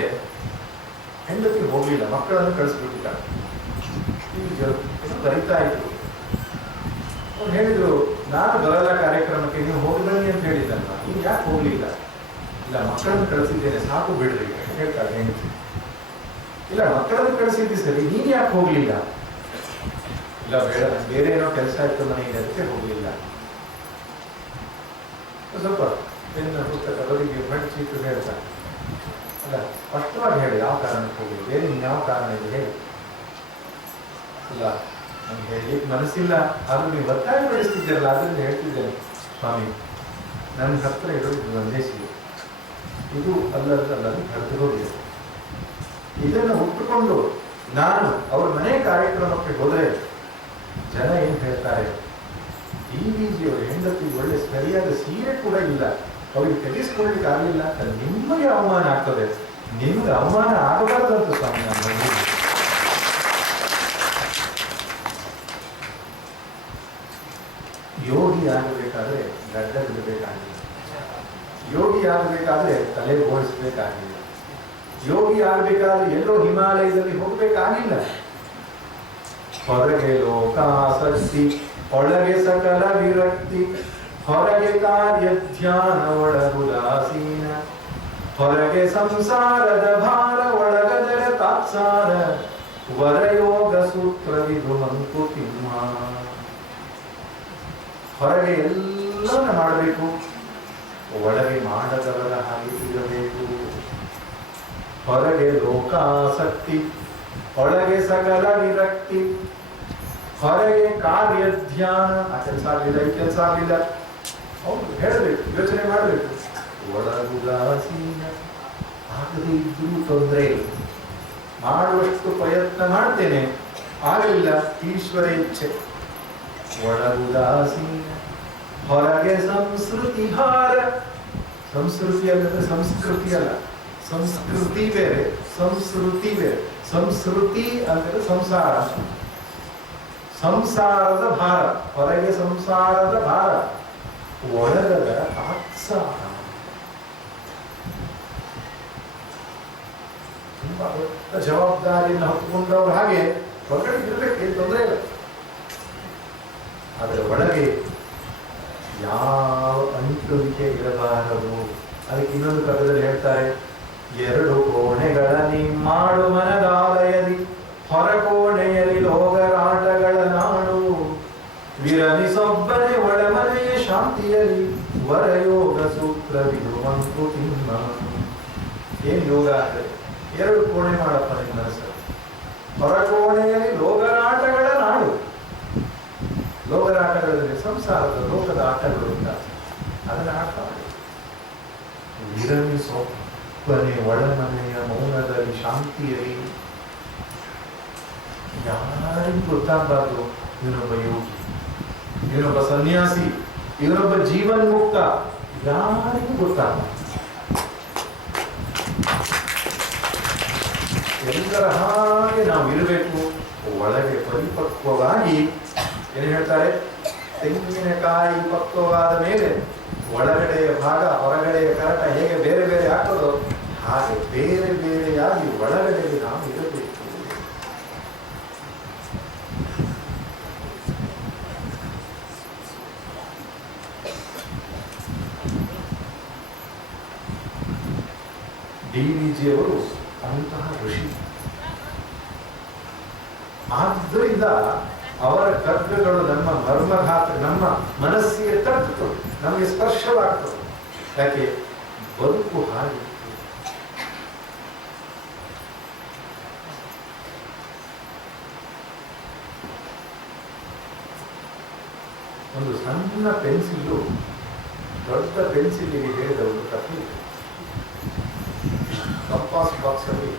ಹೆಂಡತಿ ಹೋಗಲಿಲ್ಲ, ಮಕ್ಕಳನ್ನು ಕಳಿಸ್ಬಿಟ್ಟಿದ್ದಾರೆ. ಬರಿತಾ ಇದ್ರು. ಅವ್ರು ಹೇಳಿದ್ರು, ನಾನು ಬರಲ್ಲ ಕಾರ್ಯಕ್ರಮಕ್ಕೆ, ನೀವು ಹೋಗಬನ್ನಿ ಅಂತ ಹೇಳಿದ್ದಲ್ಲ, ನೀವು ಯಾಕೆ ಹೋಗ್ಲಿಲ್ಲ? ಇಲ್ಲ, ಮಕ್ಕಳನ್ನು ಕಳಿಸಿದ್ದೇನೆ, ಸಾಕು ಬಿಡ್ರಿ ಹೇಳ್ತಾರೆ ಹೆಂಡತಿ. ಇಲ್ಲ, ಮಕ್ಕಳನ್ನು ಕಳಿಸಿದ್ದಿ ಸರಿ, ನೀನು ಯಾಕೆ ಹೋಗ್ಲಿಲ್ಲ? ಇಲ್ಲ, ಬೇಡ, ಬೇರೆ ಏನೋ ಕೆಲಸ ಇತ್ತು ಮನೆಗೆ, ಅದಕ್ಕೆ ಹೋಗ್ಲಿಲ್ಲ. ಸ್ವಲ್ಪ ಪೆನ್ನ ಪುಸ್ತಕ ಅವರಿಗೆ ಮಡಿಚಿಟ್ಟು ಹೇಳ್ತಾರೆ. ಅಲ್ಲ, ಸ್ಪಷ್ಟವಾಗಿ ಹೇಳಿ ಯಾವ ಕಾರಣಕ್ಕೆ ಹೋಗಿ, ಬೇರೆ ಇನ್ಯಾವ ಕಾರಣ ಇದೆ ಹೇಳಿ. ಇಲ್ಲ, ನಮ್ಗೆ ಹೇಳಲಿಕ್ಕೆ ಮನಸ್ಸಿಲ್ಲ, ಆದ್ರೂ ನೀವು ಒತ್ತಾಯ ಪಡಿಸ್ತಿದ್ದೀರಲ್ಲ, ಅದರಿಂದ ಹೇಳ್ತಿದ್ದೇನೆ ಸ್ವಾಮಿ, ನನ್ನ ಹತ್ರ ಇರೋದು ಒಂದೇ ಸೀರೆ, ಇದು ಅಲ್ಲದು ಹರಿದು ಹೋಗಿದೆ. ಇದನ್ನು ಉಟ್ಟುಕೊಂಡು ನಾನು ಅವ್ರ ಮನೆ ಕಾರ್ಯಕ್ರಮಕ್ಕೆ ಹೋದರೆ ಜನ ಏನು ಹೇಳ್ತಾರೆ? DVG ಅವರ ಹೆಂಡತಿ ಒಳ್ಳೆ ಸರಿಯಾದ ಸೀರೆ ಕೂಡ ಇಲ್ಲ, ಅವ್ರಿಗೆ ತೆಗೆಸ್ಕೊಳ್ಳಿಕ್ಕೆ ಆಗಲಿಲ್ಲ ಅಂತ ನಿಮಗೆ ಅವಮಾನ ಆಗ್ತದೆ. ನಿಮ್ಗೆ ಅವಮಾನ ಆಗಬಾರ್ದಂತ ಸ್ವಾಮಿ. ನಾನು ಯೋಗಿ ಆಗಬೇಕಾದ್ರೆ ಗಡ್ಡ ಬಿಡಬೇಕಾಗಿಲ್ಲ, ಯೋಗಿ ಆಗಬೇಕಾದ್ರೆ ತಲೆ ಬೋಳಿಸ್ಬೇಕಾಗಿಲ್ಲ, ಯೋಗಿ ಆಗಬೇಕಾದ್ರೆ ಎಲ್ಲೋ ಹಿಮಾಲಯದಲ್ಲಿ ಹೋಗ್ಬೇಕಾಗಿಲ್ಲ. ಹೊರಗೆ ಲೋಕಾಸಕ್ತಿ, ಒಳಗೆ ಸಕಲ ವಿರಕ್ತಿ, ಹೊರಗೆ ಕಾರ್ಯ ಧ್ಯಾನ, ಒಳಗುದಾಸೀನ, ಹೊರಗೆ ಸಂಸಾರದ ಭಾರ, ಒಳಗದರ ತಾತ್ಸಾರ, ವರಯೋಗ ಸೂತ್ರವಿದು ಮಂಕುತಿಮ್ಮ. ಹೊರಗೆ ಎಲ್ಲವನ್ನ ಮಾಡಬೇಕು, ಒಳಗೆ ಮಾಡದವರ ಹಾಗೆ ಇರಬೇಕು. ಹೊರಗೆ ಲೋಕಾಸಕ್ತಿ, ಒಳಗೆ ಸಕಲ ವಿರಕ್ತಿ, ಹೊರಗೆ ಕಾರ್ಯ ಧ್ಯಾನ, ಆ ಕೆಲಸ ಆಗಲಿಲ್ಲ, ಈ ಕೆಲಸ ಆಗಲಿಲ್ಲ, ಹೌದು ಹೇಳಬೇಕು, ಯೋಚನೆ ಮಾಡಬೇಕು. ಒಳಗುದಾಸೀನ, ಆಗದೇ ಇದ್ರೂ ತೊಂದರೆ ಇಲ್ಲ, ಮಾಡುವಷ್ಟು ಪ್ರಯತ್ನ ಮಾಡ್ತೇನೆ, ಆಗಲಿಲ್ಲ, ಈಶ್ವರ ಇಚ್ಛೆ. ಒಳಗುದಾಸೀನ, ಹೊರಗೆ ಸಂಸ್ಕೃತಿ ಹಾರ. ಸಂಸ್ಕೃತಿ ಅಲ್ಲದ್ರೆ ಸಂಸ್ಕೃತಿ ಅಲ್ಲ, ಸಂಸ್ಕೃತಿ ಬೇರೆ, ಸಂಸ್ಕೃತಿ ಬೇರೆ. ಸಂಸ್ಕೃತಿ ಅಂದರೆ ಸಂಸಾರ, ಸಂಸಾರದ ಭಾರ, ಹೊರಗೆ ಸಂಸಾರದ ಭಾರ, ಒಳಗದ ತಾತ್ಸಾರ. ತುಂಬಾ ದೊಡ್ಡ ಜವಾಬ್ದಾರಿಯನ್ನು ಹೊತ್ತುಕೊಂಡವ್ರು ಹಾಗೆ ಹೊರಗಡೆ ಇರಬೇಕು, ಏನು ತೊಂದರೆ ಇಲ್ಲ. ಆದರೆ ಒಳಗೆ ಯಾವ ಅಂಟುವಿಕೆ ಇರಬಾರದು. ಅದಕ್ಕೆ ಇನ್ನೊಂದು ಪದದಲ್ಲಿ ಹೇಳ್ತಾರೆ, 2 ಕೋಣೆಗಳ ನಿಮ್ಮಾಡು ಮನದಾಲಯದಿ, ಹೊರಕೋಣೆಯಲ್ಲಿ ಲೋಗರಾಟಗಳ ನಾಡು, ವಿರಮಿಸೊಬ್ಬನೇ ಒಳಮನೆಯ ಶಾಂತಿಯಲ್ಲಿ, ವರಯೋಗ ಸೂತ್ರವಿದು ಮಂಕುತಿಮ್ಮ. ಏನ್ ಯೋಗ ಅಂದ್ರೆ 2 ಕೋಣೆ ಮಾಡಪ್ಪ ನಿಮ್ಮ ಮನಸ್ಸು. ಹೊರಕೋಣೆಯಲ್ಲಿ ಲೋಗರಾಟಗಳ ನಾಡು, ಲೋಕರಾಟಗಳಲ್ಲಿ ಸಂಸಾರದ ಲೋಕದ ಆಟಗಳು ಅಂತ ಅದನ್ನ ಆಟ ಮಾಡಿ. ವಿರಮಿಸೊಬ್ಬನೇ ಒಳಮನೆಯ ಮೌನದಲ್ಲಿ ಶಾಂತಿಯಲ್ಲಿ. ಯಾರಿಗೂ ಗೊತ್ತಾಗಬಾರ್ದು ಇವನೊಬ್ಬ ಯೋಗಿ, ಇವನೊಬ್ಬ ಸನ್ಯಾಸಿ, ಇವನೊಬ್ಬ ಜೀವನ್ಮುಕ್ತ, ಯಾರಿಗೂ ಗೊತ್ತಾಗಬಾರ್ದು. ಎಲ್ಲರ ಹಾಗೆ ನಾವು ಇರಬೇಕು. ಒಳಗೆ ಪರಿಪಕ್ವವಾಗಿ ಏನು ಹೇಳ್ತಾರೆ, ತೆಂಗಿನಕಾಯಿ ಪಕ್ವವಾದ ಮೇಲೆ ಒಳಗಡೆಯ ಭಾಗ ಹೊರಗಡೆಯ ಕರಟ ಹೇಗೆ ಬೇರೆ ಬೇರೆ ಆಗ್ತದೋ ಹಾಗೆ ಬೇರೆ ಬೇರೆಯಾಗಿ ಒಳಗಡೆಗೆ ನಾವು ಇರಬೇಕು. DVG ಅವರು ಅಂತಹ ಋಷಿ. ಆದ್ದರಿಂದ ಅವರ ಕರ್ಗಗಳು ನಮ್ಮ ಮರ್ಮಘಾತ, ನಮ್ಮ ಮನಸ್ಸಿಗೆ ತಟ್ಟುತ್ತವೆ. ನಮಗೆ ಸ್ಪರ್ಶವಾಗ್ತದೆ. ಯಾಕೆ? ಬದುಕು ಹಾಗೆ. ಒಂದು ಸಣ್ಣ ಪೆನ್ಸಿಲ್ಲು ದೊಡ್ಡ ಪೆನ್ಸಿಲಿಗೆ ಹೇಳಿದ ಒಂದು ಕಥೆ ಇದೆ. ಕಂಪಾಸ್ ಬಾಕ್ಸ್ ಅಲ್ಲಿ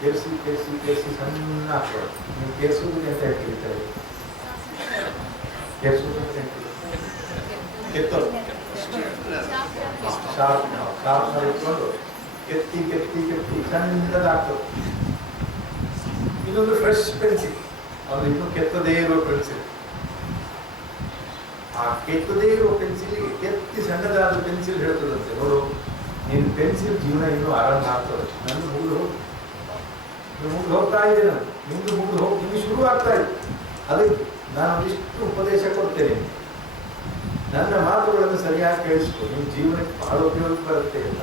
ಕೇರಿಸಿ ಕೇರಿಸಿ ಕೇರಿಸಿ ಸಣ್ಣ ಹಾಕೋದು. ನೀವು ಕೇರಿಸುವುದು ಅಂತ ಹೇಳ್ತಿರ್ತಾರೆ. ಕೇರಿಸುವುದು ಅಂತ ಹೇಳ್ತೀವಿ. ಕೆತ್ತೋದು ಶಾರ್ಪ್ನರ್ ಇಟ್ಕೊಂಡು ಕೆತ್ತಿ ಕೆತ್ತಿ ಕೆತ್ತಿ ಸಣ್ಣದಾಗ್ತದೆ. ಇದೊಂದು ಫ್ರೆಶ್ ಪೆನ್ಸಿಲ್, ಅದು ಇನ್ನೂ ಕೆತ್ತದೇ ಇರುವ ಪೆನ್ಸಿಲ್. ಆ ಕೆತ್ತದೇ ಇರುವ ಪೆನ್ಸಿಲ್ಗೆ ಕೆತ್ತಿ ಸಣ್ಣದಾದ ಪೆನ್ಸಿಲ್ ಹೇಳ್ತದಂತೆ, ನೋಡು ನೀನು ಪೆನ್ಸಿಲ್ ಜೀವನ ಇನ್ನೂ ಆರಂಭ ಆಗ್ತದೆ. ನನ್ನ ಮುಗಿದು ಹೋಗ್ತಾ ಇದೆ, ನಾನು ನಿಮ್ದು ಮುಗಿದು ಹೋಗಿ ನಿಮಗೆ ಶುರು ಆಗ್ತಾ ಇದೆ. ಅದಕ್ಕೆ ನಾನು ಇಷ್ಟು ಉಪದೇಶ ಕೊಡ್ತೇನೆ, ನನ್ನ ಮಾತುಗಳನ್ನು ಸರಿಯಾಗಿ ಕೇಳಿಸ್ಕೊ, ನಿಮ್ಮ ಜೀವನಕ್ಕೆ ಬಹಳ ಉಪಯೋಗ ಬರುತ್ತೆ ಅಂತ.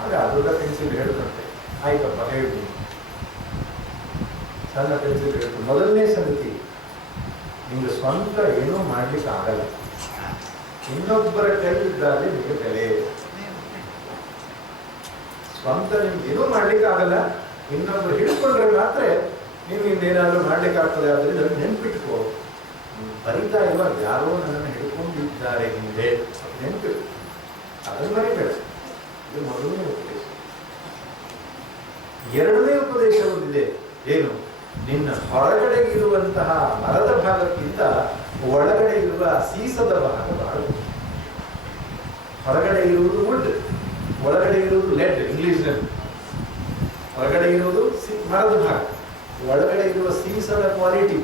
ಆಗ ದೊಡ್ಡ ಪೆನ್ಸಿಲ್ ಹೇಳ್ತಂತೆ, ಆಯ್ತಪ್ಪ ಹೇಳ್ತೀನಿ. ಸಣ್ಣ ಪೆನ್ಸಿಲ್ ಹೇಳ್ತೀನಿ, ಮೊದಲನೇ ಸಂಗತಿ, ನಿಮಗೆ ಸ್ವಂತ ಏನೂ ಮಾಡ್ಲಿಕ್ಕೆ ಆಗಲ್ಲ. ಇನ್ನೊಬ್ಬರ ಕೈಲಿದ್ದಾಗಲೇ ನಿಮಗೆ ಬೆಲೆ. ಸ್ವಂತ ನಿಮ್ಗೆ ಏನೂ ಮಾಡ್ಲಿಕ್ಕೆ ಆಗಲ್ಲ, ಇನ್ನೊಬ್ಬರು ಹಿಡ್ಕೊಂಡ್ರೆ ಮಾತ್ರ ನೀವು ಇನ್ನೇನಾದ್ರೂ ಮಾಡ್ಲಿಕ್ಕೆ ಆಗ್ತದೆ. ಆದ್ರಿಂದ ಅದನ್ನು ನೆನ್ಪಿಟ್ಕೋ. ಬರೀತಾ ಇವಾಗ ಯಾರೋ ನನ್ನನ್ನು ಹಿಡ್ಕೊಂಡಿದ್ದಾರೆ ಹಿಂದೆ, ನೆನಪಿಡು, ಅದನ್ನು ಮರಿಬೇಡ. ಇದು ಮೊದಲನೇ ಉಪದೇಶ. ಎರಡನೇ ಉಪದೇಶ ಒಂದಿದೆ, ಏನು? ನಿನ್ನ ಹೊರಗಡೆ ಇರುವಂತಹ ಮರದ ಭಾಗಕ್ಕಿಂತ ಒಳಗಡೆ ಇರುವ ಸೀಸದ ಭಾಗ ಬಹಳ. ಹೊರಗಡೆ ಇರುವುದು ವುಡ್, ಒಳಗಡೆ ಇರುವುದು ಲೆಡ್ ಇಂಗ್ಲಿಷ್ನಲ್ಲಿ. ಹೊರಗಡೆ ಇರುವುದು ಮರದ ಭಾಗ, ಒಳಗಡೆ ಇರುವ ಸೀಸದ ಕ್ವಾಲಿಟಿ.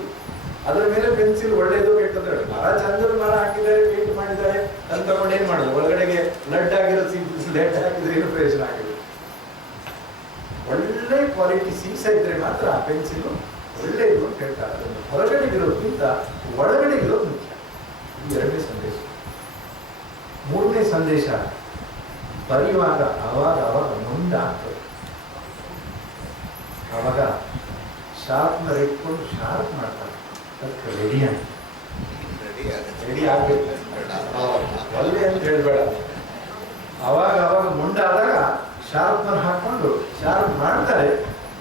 ಅದರ ಮೇಲೆ ಪೆನ್ಸಿಲ್ ಒಳ್ಳೆಯದು ಕೆಟ್ಟದ್ದು. ಮರ ಚಂದದ ಮರ ಹಾಕಿದ್ದಾರೆ, ಪೇಂಟ್ ಮಾಡಿದ್ದಾರೆ ಅಂತ ತಗೊಂಡು ಏನ್ ಮಾಡೋದು? ಒಳಗಡೆಗೆ ಲಡ್ ಆಗಿರೋ ಲೆಡ್ ಹಾಕಿದ್ರೆ ಏನು ಪ್ರಯೋಜನ ಆಗಿದೆ? ಒಳ್ಳೆ ಕ್ವಾಲಿಟಿ ಸೀಸ ಇದ್ರೆ ಮಾತ್ರ ಆ ಪೆನ್ಸಿಲ್ ಒಳ್ಳೆಯದು ಅಂತ ಹೇಳ್ತಾರೆ. ಅದನ್ನು ಹೊರಗಡೆ ಇರೋದ್ಕಿಂತ ಒಳಗಡೆ ಇರೋದು ಮುಖ್ಯ. ಇದು ಎರಡನೇ ಸಂದೇಶ. ಮೂರನೇ ಸಂದೇಶ, ಬರೆಯುವಾಗ ಅವಾಗ ಮುಂದಾಗ್ತದೆ. ಅವಾಗ ಶಾರ್ಪ್ನರ್ ಇಟ್ಕೊಂಡು ಶಾರ್ಪ್ ಮಾಡ್ತಾರೆ. ಅದಕ್ಕೆ ರೆಡಿ ಆಗ್ಬೇಕು. ಒಳ್ಳೆ ಅಂತ ಹೇಳ್ಬೇಡ. ಅವಾಗ ಮುಂಡಾದಾಗ ಶಾರ್ಪ್ನರ್ ಹಾಕೊಂಡು ಶಾರ್ಪ್ ಮಾಡ್ತಾರೆ.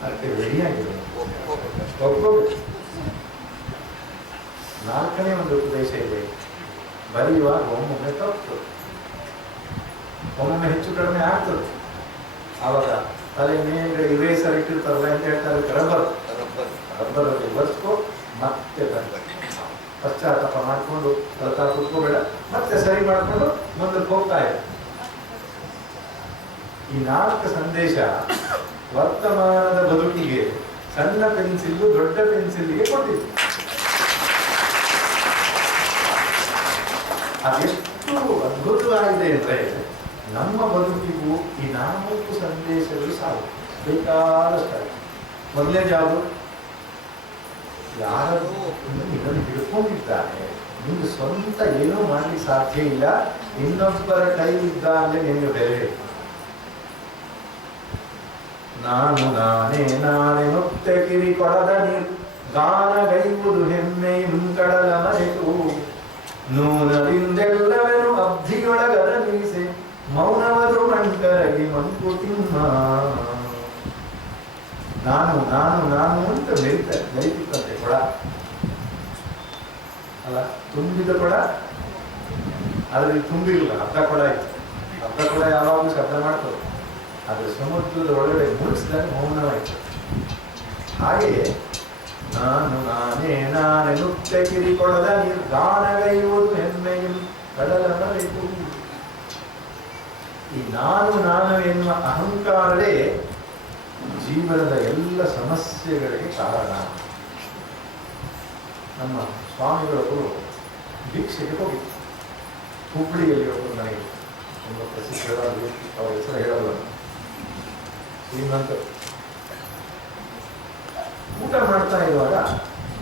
ಅದಕ್ಕೆ ರೆಡಿ ಆಗಿದೆ, ಒಪ್ಕೋಬೇಕು. ನಾಲ್ಕನೇ ಒಂದು ಉಪದೇಶ ಇದೆ, ಬರೆಯುವಾಗ ಒಮ್ಮೊಮ್ಮೆ ತಪ್ಪು, ಒಮ್ಮೊಮ್ಮೆ ಹೆಚ್ಚು ಕಡಿಮೆ ಆಗ್ತದೆ. ಆವಾಗ ತಲೆ ಮೇಲೆ ಇರೇಸರ್ ಇಟ್ಟಿರ್ತಾರಲ್ಲ ಅಂತ ಹೇಳ್ತಾರೆ, ರಬ್ಬರಲ್ಲಿ ಬರ್ಸ್ಕೊ, ಮತ್ತೆ ಪಶ್ಚಾತ್ತಾಪ ಮಾಡಿಕೊಂಡು ಬರ್ತಾ ಕೂತ್ಕೋಬೇಡ, ಮತ್ತೆ ಸರಿ ಮಾಡಿಕೊಂಡು ಮುಂದಕ್ಕೆ ಹೋಗ್ತಾ ಇದೆ. ಈ ನಾಲ್ಕು ಸಂದೇಶ ವರ್ತಮಾನದ ಬದುಕಿಗೆ ಸಣ್ಣ ಪೆನ್ಸಿಲ್ಲು ದೊಡ್ಡ ಪೆನ್ಸಿಲ್ಗೆ ಕೊಟ್ಟಿದೆ. ಅದೆಷ್ಟು ಅದ್ಭುತವಾಗಿದೆ ಅಂದರೆ, ನಮ್ಮ ಬದುಕಿಗೂ ಈ ನಾಲ್ಕು ಸಂದೇಶಗಳು ಸಾಕು, ಬೇಕಾದಷ್ಟಾಗಿ. ಮೊದಲನೇದು ಯಾವುದು? ಯಾರು ಇದನ್ನು ಹಿಡ್ಕೊಂಡಿದ್ದಾರೆ, ನಿಮ್ಗೆ ಸ್ವಂತ ಏನೂ ಮಾಡ್ಲಿಕ್ಕೆ ಸಾಧ್ಯ ಇಲ್ಲ, ಇನ್ನೊಬ್ಬರ ಕೈ ಇದ್ದಾಗಲೇ ನಿಮಗೆ ಬೆಲೆ. ನಾನು ನಾನೇ ಮುಕ್ತ ಕಿರಿ ಕೊಡದ ಗಾನಗೈವುದು ಹೆಮ್ಮೆಯು ಕಡಲ ಮರೆತು ನೂನದಿಂದೆಲ್ಲವೆನು ಅಬ್ಧಿಯೊಳಗದ ಮೀಸೆ ಮೌನವದು ಮಂಕರಗಿ ಮಂಕುತಿಮ್ಮ. ನಾನು ಅಂತ ಬೆರಿತಿತ್ತಂತೆ ಕೊಡ ಅಲ್ಲ, ತುಂಬಿದ ಕೊಡ, ಅದರಲ್ಲಿ ತುಂಬಿರಲಿಲ್ಲ, ಅರ್ಧ ಕೊಡ ಇತ್ತು. ಅರ್ಧ ಕೊಡ ಯಾವಾಗಲೂ ಶಬ್ದ ಮಾಡ್ತದೆ, ಆದರೆ ಸಮುದ್ರದ ಒಳಗಡೆ ಮುಗಿಸಿದಾಗ ಮೌನವಾಯಿತು. ಹಾಗೆಯೇ ನಾನೇ ನುಕ್ತ ಕಿರಿಕೊಳದ ನಿರ್ಗಾನಗೈಯುವುದು ಹೆಮ್ಮೆಯು ಕಡಲ ಮರೆತು. ಈ ನಾನು ಎನ್ನುವ ಅಹಂಕಾರವೇ ಜೀವನದ ಎಲ್ಲ ಸಮಸ್ಯೆಗಳಿಗೆ ಕಾರಣ. ನಮ್ಮ ಸ್ವಾಮಿಗಳವರು ಭಿಕ್ಷೆಗೆ ಹೋಗಿತ್ತು. ಹುಬ್ಬಳ್ಳಿಯಲ್ಲಿ ಒಬ್ಬರು ನನಗೆ ತುಂಬ ಪ್ರಸಿದ್ಧವಾದ ವ್ಯಕ್ತಿ, ಅವರ ಹೆಸರು ಹೇಳಲ್ಲ, ಶ್ರೀಮಂತ. ಊಟ ಮಾಡ್ತಾ ಇರುವಾಗ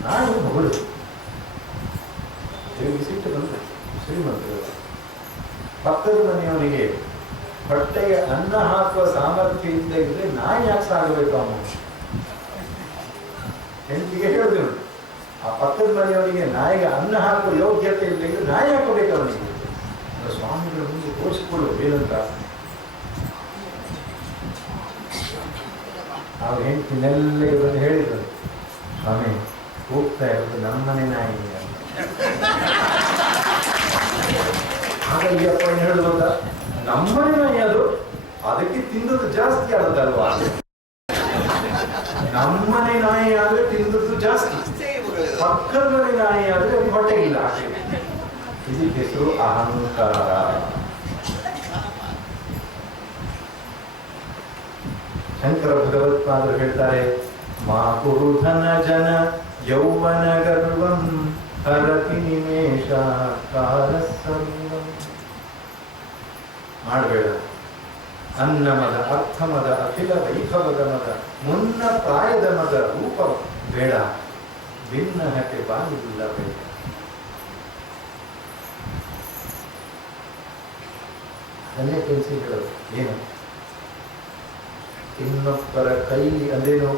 ನಾನು ಮಗಳು ಸಿಟ್ಟು ಬಂದು, ಶ್ರೀಮಂತರು ಪಕ್ಕದ ಮನೆಯವರಿಗೆ ಹೊಟ್ಟೆಗೆ ಅನ್ನ ಹಾಕುವ ಸಾಮರ್ಥ್ಯ ಇದ್ದ ಇದ್ರೆ ನಾಯಿ ಯಾಕೆ ಸಾಗಬೇಕು? ಅವನು ಹೆಂಡತಿಗೆ ಹೇಳಿದ್ರು, ಆ ಪಕ್ಕದ ಮನೆಯವನಿಗೆ ನಾಯಿಗೆ ಅನ್ನ ಹಾಕುವ ಯೋಗ್ಯತೆ ಇಲ್ಲ, ಇದು ನಾಯಿ ಹಾಕಬೇಕು ಅವನಿಗೆ. ಸ್ವಾಮಿಗಳ ಮುಂದೆ ತೋರಿಸಿಕೊಳ್ಳು ಏನಂತ. ಅವ್ರು ಹೆಂಡತಿನೆಲ್ಲ ಇವರನ್ನು ಹೇಳಿದರು, ಸ್ವಾಮಿ ಹೋಗ್ತಾ ಇರೋದು ನಮ್ಮನೆ ನಾಯಿ ಅಂತ. ಆಗ ಈ ಅಪ್ಪ ಏನು ಹೇಳುವಾಗ, ನಮ್ಮನೆ ನಾಯಿ ಅದು, ಅದಕ್ಕೆ ತಿಂದದ್ದು ಜಾಸ್ತಿ ಆಗುತ್ತಲ್ವಾ. ನಮ್ಮನೆ ನಾಯಿ ಆದ್ರೆ ತಿಂದದ್ದು ಜಾಸ್ತಿ, ಪಕ್ಕದ ಮನೆ ನಾಯಿ ಆದ್ರೆ ಅದು ಹೊಟ್ಟೆಗಿಲ್ಲ. ಇದಕ್ಕೆ ಹೆಸರು ಅಹಂಕಾರ. ಶಂಕರ ಭಗವತ್ಪಾದರು ಹೇಳ್ತಾರೆ, ಮಾ ಕುರು ಧನ ಜನ ಯೌವನ ಗರ್ವಂ ಹರತಿ ನಿಮೇಶ ಕಾಲ ಸರ್ವಂ. ಮಾಡಬೇಡ ಅನ್ನಮದ ಅರ್ಥಮದ ಅಖಿಲ ವೈಭವದ ಮದ ಮುನ್ನ ಪ್ರಾಯದ ಮದ ರೂಪ ಬೇಡ, ಭಿನ್ನಹಕ್ಕೆ ಬಾಗಿಲ್ಲ ಬೇಡ. ಅದನ್ನೇ ತಿಳಿಸಿ ಹೇಳೋದು ಏನು, ಇನ್ನೊಬ್ಬರ ಕೈ ಅಂದೇನು,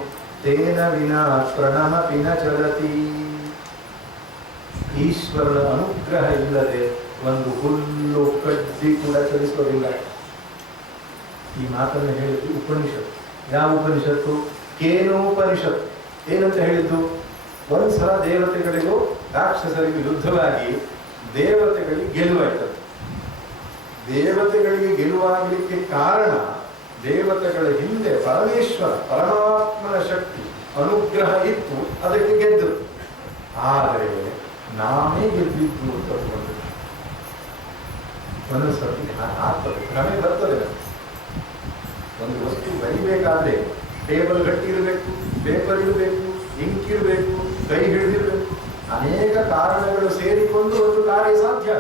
ತೇನ ವಿನಾ ಪ್ರಣಮಪಿ ನ ಚಲತಿ. ಈಶ್ವರನ ಅನುಗ್ರಹ ಇಲ್ಲದೆ ಒಂದು ಹುಲ್ಲು ಕಡ್ಡಿ ಕೂಡ ಚಲಿಸೋದಿಲ್ಲ. ಈ ಮಾತನ್ನು ಹೇಳಿದ್ದು ಉಪನಿಷತ್ತು. ಯಾವ ಉಪನಿಷತ್ತು? ಕೇನೋಪನಿಷತ್ತು. ಏನಂತ ಹೇಳಿದ್ದು? ಒಂದ್ಸಲ ದೇವತೆಗಳಿಗೂ ರಾಕ್ಷಸರಿಗೂ ಯುದ್ಧವಾಗಿ ದೇವತೆಗಳಿಗೆ ಗೆಲುವಾಯ್ತದೆ. ದೇವತೆಗಳಿಗೆ ಗೆಲುವಾಗಲಿಕ್ಕೆ ಕಾರಣ ದೇವತೆಗಳ ಹಿಂದೆ ಪರಮೇಶ್ವರ ಪರಮಾತ್ಮನ ಶಕ್ತಿ ಅನುಗ್ರಹ ಇತ್ತು, ಅದಕ್ಕೆ ಗೆದ್ದರು. ಆದರೆ ನಾನೇ ಗೆದ್ದಿದ್ದು ಅಂತ ಅಂದ್ಕೊಂಡು ಮನಸ್ಸಲ್ಲಿ ಆಗ್ತದೆ, ಭ್ರಮೆ ಬರ್ತದೆ. ಒಂದು ವಸ್ತು ಬರಿಬೇಕಾದ್ರೆ ಟೇಬಲ್ ಗಟ್ಟಿ ಇರಬೇಕು, ಪೇಪರ್ ಇರಬೇಕು, ಇಂಕ್ ಇರಬೇಕು, ಕೈ ಹಿಡಿದಿರಬೇಕು, ಅನೇಕ ಕಾರಣಗಳು ಸೇರಿಕೊಂಡು ಒಂದು ಕಾರ್ಯ ಸಾಧ್ಯ.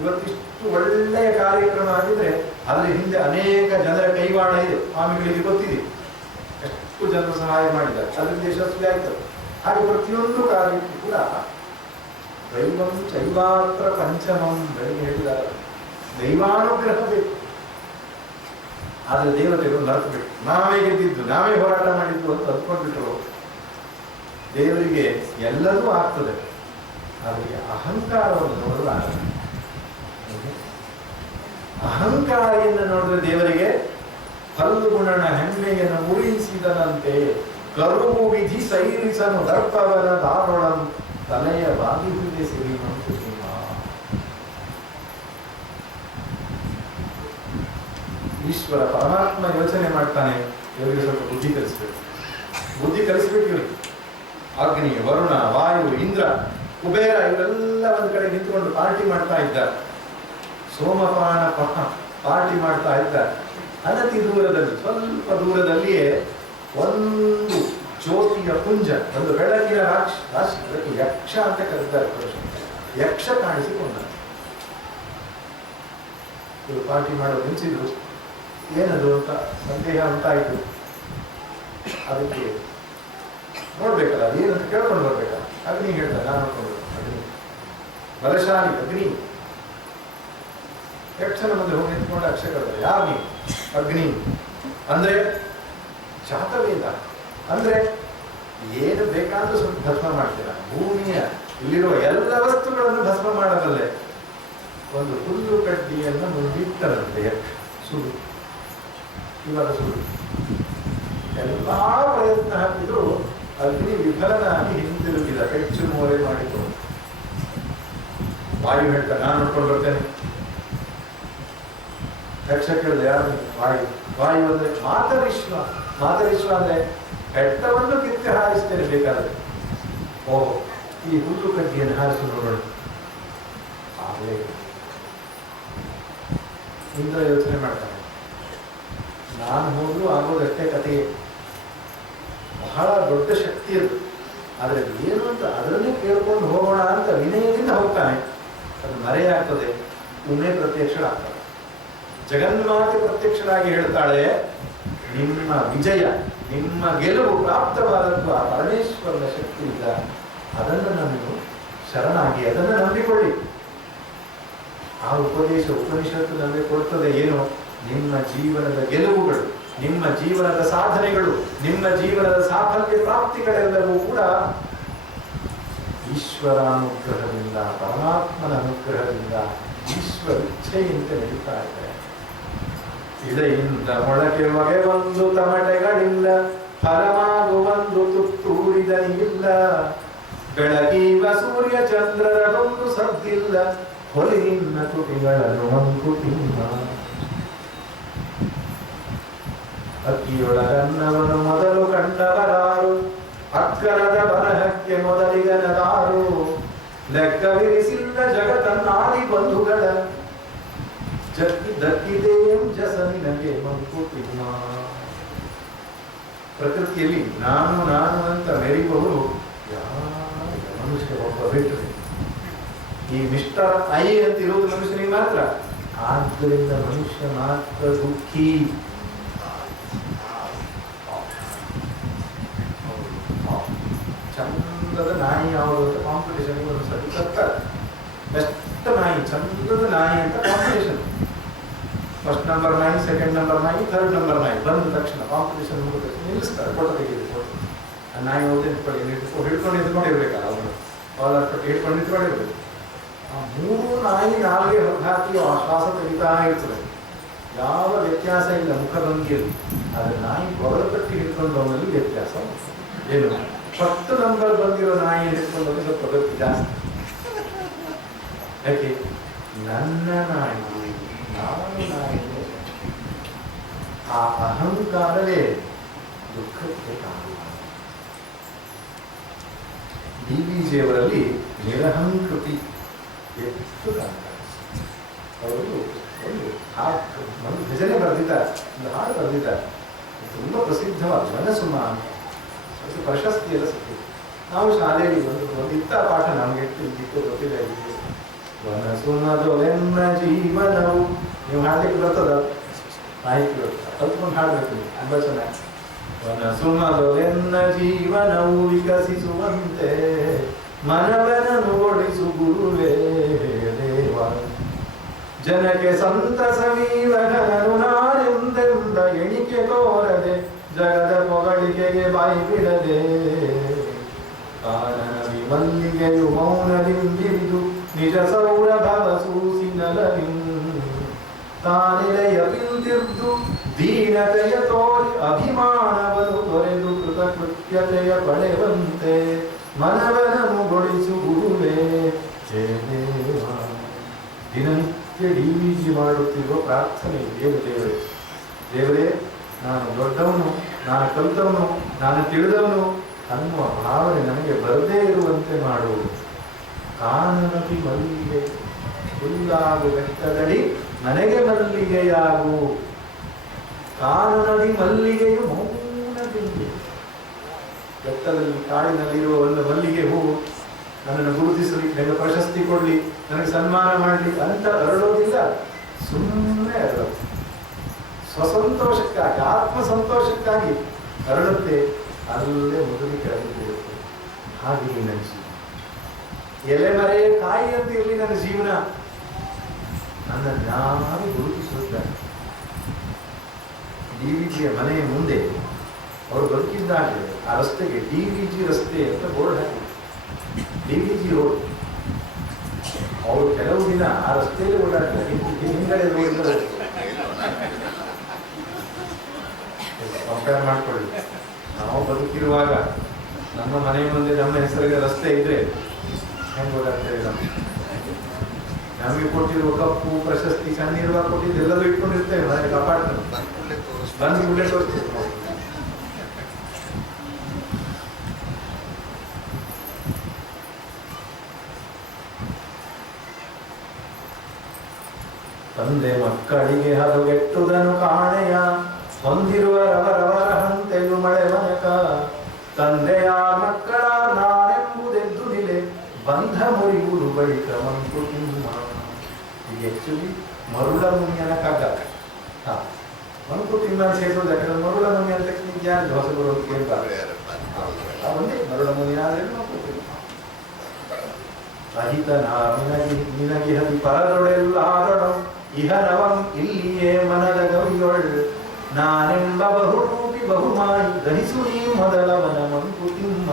ಇವತ್ತಿಷ್ಟು ಒಳ್ಳೆಯ ಕಾರ್ಯಕ್ರಮ ಆಗಿದ್ರೆ ಅದ್ರ ಹಿಂದೆ ಅನೇಕ ಜನರ ಕೈವಾಡ ಇದೆ, ಸ್ವಾಮಿಗಳಿಗೆ ಗೊತ್ತಿದೆ, ಎಷ್ಟು ಜನರು ಸಹಾಯ ಮಾಡಿದ್ದಾರೆ, ಅದರಿಂದ ಯಶಸ್ವಿ ಆಯ್ತದೆ. ಹಾಗೆ ಪ್ರತಿಯೊಂದು ಕಾರ್ಯಕ್ಕೂ ಕೂಡ ದೈವಂ ಚೈವಾತ್ರ ಪಂಚಮಂ ಬೆಳಗ್ಗೆ ಹೇಳಿದ್ದಾರೆ, ದೈವಾನುಗ್ರಹ ಬೇಕು. ಆದರೆ ದೇವತೆಗಳು ಮರೆತುಬಿಟ್ಟು ನಾವೇ ಗೆದ್ದಿದ್ದು, ನಾವೇ ಹೋರಾಟ ಮಾಡಿದ್ದು ಅಂತ ಅಂದ್ಕೊಂಡ್ಬಿಟ್ರು. ದೇವರಿಗೆ ಎಲ್ಲದೂ ಆಗ್ತದೆ, ಆದರೆ ಅಹಂಕಾರವನ್ನು ನೋಡಲು ಆಗಲ್ಲ. ಅಹಂಕಾರಿಯನ್ನು ನೋಡಿದ್ರೆ ದೇವರಿಗೆ ಫಲ್ಗುಣನ ಹೆಮ್ಮೆಯನ್ನು ಮುರಿಸಿದನಂತೆ ಕರುವು ವಿಧಿ ಸೈರಿಸನು ದರ್ಪವನ ದಾರುಣಂ ತಲೆಯ ಬಾಗಿಲಿಗೆ ಸಿರಿಮಂತು ಸಿಂಹ. ಈಶ್ವರ ಪರಮಾತ್ಮ ಯೋಚನೆ ಮಾಡ್ತಾನೆ, ಇವರಿಗೆ ಸ್ವಲ್ಪ ಬುದ್ಧಿ ಕಲಿಸ್ಬೇಕು, ಬುದ್ಧಿ ಕಲಿಸ್ಬೇಕು ಇವರಿಗೆ. ಅಗ್ನಿ, ವರುಣ, ವಾಯು, ಇಂದ್ರ, ಕುಬೇರ ಇವರೆಲ್ಲ ಒಂದು ಕಡೆ ನಿಂತುಕೊಂಡು ಪಾರ್ಟಿ ಮಾಡ್ತಾ ಇದ್ದಾರೆ. ಸೋಮಪಾನ ಪಾರ್ಟಿ ಮಾಡ್ತಾ ಇದ್ದಾರೆ. ಅನತಿ ದೂರದಲ್ಲಿ, ಸ್ವಲ್ಪ ದೂರದಲ್ಲಿಯೇ ಒಂದು ಜ್ಯೋತಿಯ ಪುಂಜ, ಒಂದು ಬೆಳಕಿನ ರಾಶಿ, ಅದಕ್ಕೆ ಯಕ್ಷ ಅಂತ ಕರೀತಾರೆ. ಯಕ್ಷ ಕಾಣಿಸಿಕೊಂಡ. ಇವರು ಪಾರ್ಟಿ ಮಾಡೋದು ನಿಲ್ಸಿದ್ರು. ಏನದು ಅಂತ ಸಂದೇಹ ಉಂಟಾಯಿತು. ಅದಕ್ಕೆ ನೋಡ್ಬೇಕಲ್ಲ, ಏನಂತ ಕೇಳ್ಕೊಂಡು ಬರ್ಬೇಕಲ್ಲ. ಅಗ್ನಿ ಹೇಳ್ತಾರೆ, ನಾನು ನೋಡ್ಕೊಂಡು ಅಗ್ನಿ ಬಲಶಾಲಿ ಅಗ್ನಿ. ಯಕ್ಷನ ಮುಂದೆ ಹೋಗಿ ನಿಂತ್ಕೊಂಡು ಅಕ್ಷ ಕೇಳ್ತಾರೆ, ಯಾರು ನೀ? ಅಗ್ನಿ ಅಂದ್ರೆ ಜಾತವೇದ ಅಂದ್ರೆ ಏನು ಬೇಕಾದ್ರೂ ಸ್ವಲ್ಪ ಭಸ್ಮ ಮಾಡ್ತೀರ. ಭೂಮಿಯ ಇಲ್ಲಿರುವ ಎಲ್ಲ ವಸ್ತುಗಳನ್ನು ಭಸ್ಮ ಮಾಡಬಲ್ಲೆ. ಒಂದು ಹುಲ್ಲು ಕಡ್ಡಿಯನ್ನು ಮುಂದಿಟ್ಟರಂತೆ ಯಕ್ಷ, ಸುಡು, ಇವಾಗ ಸುಡು. ಎಲ್ಲಾ ಪ್ರಯತ್ನ ಹಾಕಿದ್ರು ಅಗ್ನಿ ವಿಫಲನಾಗಿ ಹಿಂದಿರುಗಿದ, ಹೆಚ್ಚು ಮೋರೆ ಮಾಡಿತು. ವಾಯು ಹೇಳ್ತಾರೆ, ನಾನು ನೋಡ್ಕೊಂಡು ಬರ್ತೇನೆ. ಯಕ್ಷ ಕೇಳಿದೆ, ಯಾರು? ವಾಯು. ವಾಯು ಅಂದ್ರೆ ಮಾತರಿಶ್ವ. ಮಾತರಿಶ್ವ ಅಂದ್ರೆ ಬೆಟ್ಟವನ್ನು ಕಿತ್ತೆ ಹಾರಿಸ್ತೇನೆ ಬೇಕಾದ್ರೆ. ಓಹೋ, ಈ ಹುಲ್ಲು ಕಡ್ಡಿಯನ್ನು ಹಾರಿಸಿ ನೋಡೋಣ. ಆಗಲೇ ಇಂದ್ರ ಯೋಚನೆ ಮಾಡ್ತಾನೆ, ನಾನು ಹೋದ್ರು ಆಗೋದಷ್ಟೇ ಕಥೆಯೇ. ಬಹಳ ದೊಡ್ಡ ಶಕ್ತಿ ಅದು. ಆದರೆ ಏನು ಅಂತ ಅದನ್ನೇ ಕೇಳ್ಕೊಂಡು ಹೋಗೋಣ ಅಂತ ವಿನಯದಿಂದ ಹೋಗ್ತಾನೆ. ಅದು ಮರೆಯಾಗ್ತದೆ. ಉಮೆ ಪ್ರತ್ಯಕ್ಷರಾಗ್ತದೆ. ಜಗನ್ಮಾತೆ ಪ್ರತ್ಯಕ್ಷರಾಗಿ ಹೇಳ್ತಾಳೆ, ನಿಮ್ಮ ವಿಜಯ, ನಿಮ್ಮ ಗೆಲುವು ಪ್ರಾಪ್ತವಾದದ್ದು ಆ ಪರಮೇಶ್ವರನ ಶಕ್ತಿಯಿಂದ. ಅದನ್ನು ನಮಗೆ ಶರಣಾಗಿ ಅದನ್ನು ನಂಬಿಕೊಳ್ಳಿ. ಆ ಉಪದೇಶ ಉಪನಿಷತ್ತು ನಮಗೆ ಕೊಡ್ತದೆ. ಏನು? ನಿಮ್ಮ ಜೀವನದ ಗೆಲುವುಗಳು, ನಿಮ್ಮ ಜೀವನದ ಸಾಧನೆಗಳು, ನಿಮ್ಮ ಜೀವನದ ಸಾಫಲ್ಯ ಪ್ರಾಪ್ತಿಗಳೆಲ್ಲವೂ ಕೂಡ ಈಶ್ವರಾನುಗ್ರಹದಿಂದ, ಪರಮಾತ್ಮನ ಅನುಗ್ರಹದಿಂದ, ಈಶ್ವರ ಇಚ್ಛೆಯಂತೆ ನಡೀತಾ ಇದೆ. ಇದೆಯಿಂದ ಮೊಳಕೆ ಹೊಗೆ ಒಂದು ತಮಟೆಗಳಿಲ್ಲ, ಫಲವಾಗುವಂದು ತುತ್ತೂರಿದನಿಗಿಲ್ಲ. ಬೆಳಗೀವ ಸೂರ್ಯ ಚಂದ್ರರದೊಂದು ಸದ್ದಿಲ್ಲ, ಹೊಲಿನಿನ್ನ ತುಟಿಗಳನ್ನು ಮಂಕುತಿಮ್ಮ. ಅಕ್ಕಿಯೊಳಗನ್ನವನು ಮೊದಲು ಕಂಡವರಾರು, ಅಕ್ಕರದ ಬರಹಕ್ಕೆ ಮೊದಲಿಗನದಾರು. ಲೆಕ್ಕವಿರಿಸಿಲ್ಲ ಜಗತನ್ನಾದಿ ಬಂಧುಗಳ, ದಕ್ಕಿದೇಂ ಜಸನಿನಗೆ ಮಂಕುತಿಮ್ಮ. ಪ್ರಕೃತಿಯಲ್ಲಿ ನಾನು ನಾನು ಅಂತ ಮೆರೆಯುವವರು ಮನುಷ್ಯ ಒಬ್ಬ ಬಿಟ್ಟರೆ. ಈ ಮಿಸ್ಟರ್ ಐ ಅಂತ ಇರುವುದು ಮನುಷ್ಯನಿಗೆ ಮಾತ್ರ. ಆದ್ದರಿಂದ ಮನುಷ್ಯ ಮಾತ್ರ ದುಃಖಿ. ಚಂದದ ನಾಯಿ ಯಾವುದು ಅಂತ ಕಾಂಪಿಟೇಷನ್ ಒಂದು ಸರಿ ಸತ್ತಾರೆ. ಬೆಸ್ಟ್ ನಾಯಿ, ಚಂದದ ನಾಯಿ ಅಂತ ಕಾಂಪಿಟೇಷನ್. ಫಸ್ಟ್ ನಂಬರ್ ನಾಯಿ, ಸೆಕೆಂಡ್ ನಂಬರ್ ನಾಯಿ, ಥರ್ಡ್ ನಂಬರ್ ನಾಯಿ ಬಂದ ತಕ್ಷಣ ಕಾಂಪಿಟೇಷನ್ ಮುಗಿದ ತಕ್ಷಣ ನಿಲ್ಲಿಸ್ತಾರೆ. ಫೋಟೋ ತೆಗೆದು ಫೋಟೋ ಆ ನಾಯಿ ಹೋಗಿ ಹಿಡ್ಕೊಂಡು ನಿಂತ್ಕೊಂಡಿರ್ಬೇಕಲ್ಲ, ಅವನು ಕಾಲರ್ ಪಟ್ಟು ಹಿಡ್ಕೊಂಡು ನಿಂತ್ಕೊಂಡಿರ್ಬೇಕು. ಆ ಮೂರು ನಾಯಿ ನಾಲ್ಗೆ ಹಾಕಿ ಶ್ವಾಸ ತೆಗಿತಾ ಇರ್ತದೆ. ಯಾವ ವ್ಯತ್ಯಾಸ ಇಲ್ಲ ಮುಖಭಂಗಿಯಲ್ಲಿ. ಆದರೆ ನಾಯಿ ಬೊಗಲ ಕಟ್ಟಿ ಹಿಡ್ಕೊಂಡವನಲ್ಲಿ ವ್ಯತ್ಯಾಸ. ಏನು ಫಸ್ಟ್ ನಂಬರ್ ಬಂದಿರೋ ನಾಯಿ ಹಿಡ್ಕೊಂಡವನಿಗೆ ಸ್ವಲ್ಪ ಗತಿ ಜಾಸ್ತಿ. ಯಾಕೆ? ನನ್ನ ನಾಯಿ, ನಾನು ನಾಯಿ. ಆ ಅಹಂಕಾರವೇ ದುಃಖಕ್ಕೆ ಕಾರಣ. ಡಿವಿಜಿಯವರಲ್ಲಿ ನಿರಹಂಕೃತಿ ಎಷ್ಟು ಕಾರಣ. ಅವರು ಒಂದು ಭಜನೆ ಬರೆದಿದ್ದಾರೆ, ಒಂದು ಹಾಡು ಬರೆದಿದ್ದಾರೆ, ತುಂಬ ಪ್ರಸಿದ್ಧವಾದ ಮನಸುಮ ಅಂತ. ಅದು ಪ್ರಶಸ್ತಿ ಎಲ್ಲ ಸಿಕ್ಕಿದೆ. ನಾವು ಶಾಲೆಯಲ್ಲಿ ಒಂದು ಇತ್ತ ಪಾಠ ನಮಗೆ ಇತ್ತು ಗೊತ್ತಿಲ್ಲ. ವನಸುಮದೊಲೆನ್ನ ಜೀವನವು, ನೀವು ಹಾಡಲಿಕ್ಕೆ ಬರ್ತದ? ಸಾಹಿತ್ಯ ಕಲ್ತ್ಕೊಂಡು ಹಾಡಬೇಕು ನೀವು, ತುಂಬ ಚೆನ್ನಾಗಿ. ವನಸುಮದೊಲೆನ್ನ ಜೀವನವು ವಿಕಸಿಸುವಂತೆ ಮನವನನು ಓಡಿಸು ಗುರುವೇ ದೇವ. ಜನಕ್ಕೆ ಸಂತಸವೀವನನು ನಾನೆಂದೆಂದ ಎಣಿಕೆ ತೋರದೆ, ಜಗದ ಪೊಗಳಿಕೆಗೆ ಬಾಯಿ ಬಿಡದೆ. ಕಾನನವಿ ಮಲ್ಲಿಗೆಯು ಮೌನದಿಂದಿರಿದು ನಿಜ ಸೌರಭವ ಸೂಸಿನಲವಿ. ತಾನೆಲೆಯ ಪಿಂತಿರ್ದು ದೀನತೆಯ ತೋರಿ ಅಭಿಮಾನವನ್ನು ತೊರೆದು ಕೃತಕೃತ್ಯತೆಯ ಪಡೆವಂತೆ ಮನವನನು ಗೊಳಿಸು ಗುರುವೇ ಹೇ ದೇವ. ದಿನನಿತ್ಯ ಡಿವಿಜಿ ಮಾಡುತ್ತಿರುವ ಪ್ರಾರ್ಥನೆ ದೇವರೇ, ದೇವರೇ ನಾನು ದೊಡ್ಡವನು, ನಾನು ಕಲಿತವನು, ನಾನು ತಿಳಿದವನು ಅನ್ನುವ ಭಾವನೆ ನನಗೆ ಬರದೇ ಇರುವಂತೆ ಮಾಡು. ಕಾನನದಿ ಮಲ್ಲಿಗೆ ಹುಲ್ಲಾಗು ಬೆಟ್ಟದಡಿ ನನಗೆ ಮಲ್ಲಿಗೆಯಾಗು. ಕಾನನದಿ ಮಲ್ಲಿಗೆಯು ಮೌನದಲ್ಲಿ, ಬೆಟ್ಟದಲ್ಲಿ ಕಾಡಿನಲ್ಲಿರುವ ಒಂದು ಮಲ್ಲಿಗೆ ಹೂವು ನನ್ನನ್ನು ಗುರುತಿಸಲಿ, ನನಗೆ ಪ್ರಶಸ್ತಿ ಕೊಡಲಿ, ನನಗೆ ಸನ್ಮಾನ ಮಾಡಲಿ ಅಂತ ಅರಳೋದಿಲ್ಲ. ಸುಮ್ಮನೆ ಅರಳೋದು ಸ್ವಸಂತೋಷಕ್ಕಾಗಿ, ಆತ್ಮ ಸಂತೋಷಕ್ಕಾಗಿ ಅರಳುತ್ತೆ. ಅಲ್ಲೇ ಮುದುಗಿ ಕೆಳಗಿರುತ್ತೆ. ಹಾಗೆ ನನ್ನ ಜೀವನ ಎಲೆಮರೆ ಕಾಯಿ ಅಂತ ಇರಲಿ ನನ್ನ ಜೀವನ. ನನ್ನ ನಾನು ಗುರುತಿಸುತ್ತಾರೆ. ಡಿವಿಜಿಯ ಮನೆಯ ಮುಂದೆ ಅವರು ಬದುಕಿದ್ದಾಗಲೇ ಆ ರಸ್ತೆಗೆ ಡಿವಿಜಿ ರಸ್ತೆ ಅಂತ ಬೋರ್ಡ್ ಹಾಕಿ, ಡಿವಿಜಿ ರೋಡ್. ಅವರು ಕೆಲವು ದಿನ ಆ ರಸ್ತೆಯಲ್ಲಿ ಓಡಾಡ್ತಾರೆ. ಹಿಂಗಡೆ ರೋಡ್ ಕಂಪೇರ್ ಮಾಡ್ಕೊಳ್ಳಿ. ನಾವು ಬದುಕಿರುವಾಗ ನಮ್ಮ ಮನೆ ಮುಂದೆ ನಮ್ಮ ಹೆಸರಿಗೆ ರಸ್ತೆ ಇದ್ರೆ ಹೆಂಗೆ ಓಡಾಡ್ತೇವೆ? ನಮಗೆ ಕೊಟ್ಟಿರುವ ಕಪ್ಪು ಪ್ರಶಸ್ತಿ ಸಣ್ಣಿರುವಾಗ ಕೊಟ್ಟಿದ್ದು ಎಲ್ಲರೂ ಇಟ್ಕೊಂಡಿರ್ತೇವೆ ಮನೆಗೆ. ಅಪಾರ್ಟ್ಮೆಂಟ್ ಬಂದು ಗುಡ್ಡೆ ತೋರಿಸ್ತೇವೆ. ತಂದೆ ಮಕ್ಕಳಿಗೆ ಹದಗೆಟ್ಟುದನು ಕಾಣೆಯ, ಹೊಂದಿರುವರವರವರ ಹಂತೆಯು ಮಳೆವನಕ. ತಂದೆಯ ಮಕ್ಕಳ ನಾನೆಂಬುದೆದ್ದು ನಿಲೆ, ಬಂಧ ಮುರಿಯುವುದು ಬಳಿಕ ಮಂಕುತಿಮ್ಮ. ಈಗ ಆಕ್ಚುಲಿ ಮರುಳ ಮುನಿಯನ ಕಗ್ಗ. ಮಂಕುತಿಮ್ಮ ಸೇರಿಸೋದು ಯಾಕಂದ್ರೆ ಮರುಳ ಮುನಿ ಅಂತ ಯಾರು ಹೊಸ ಬರೋದು ಕೇಳ್ತಾರೆ. ಒಂದೇ ಮರುಳ ಮುನಿ ಆದ್ರೆ ಮಂಕುತಿಮ್ಮ. ಅಹಿತನ ನಿನಗೆ ಹದಿ ಪರದೊಳೆಲ್ಲಾರಣ, ಇಹ ನವಂ ಇಲ್ಲಿಯೇ ಮನದ ಗವಿಯೊಳ್. ನಾನೆಂಬ ಬಹುರೂಪಿ ಬಹುಮಾಯಿ ದಹಿಸು ನೀ ಮೊದಲವನ ಮಂಕುತಿಮ್ಮ.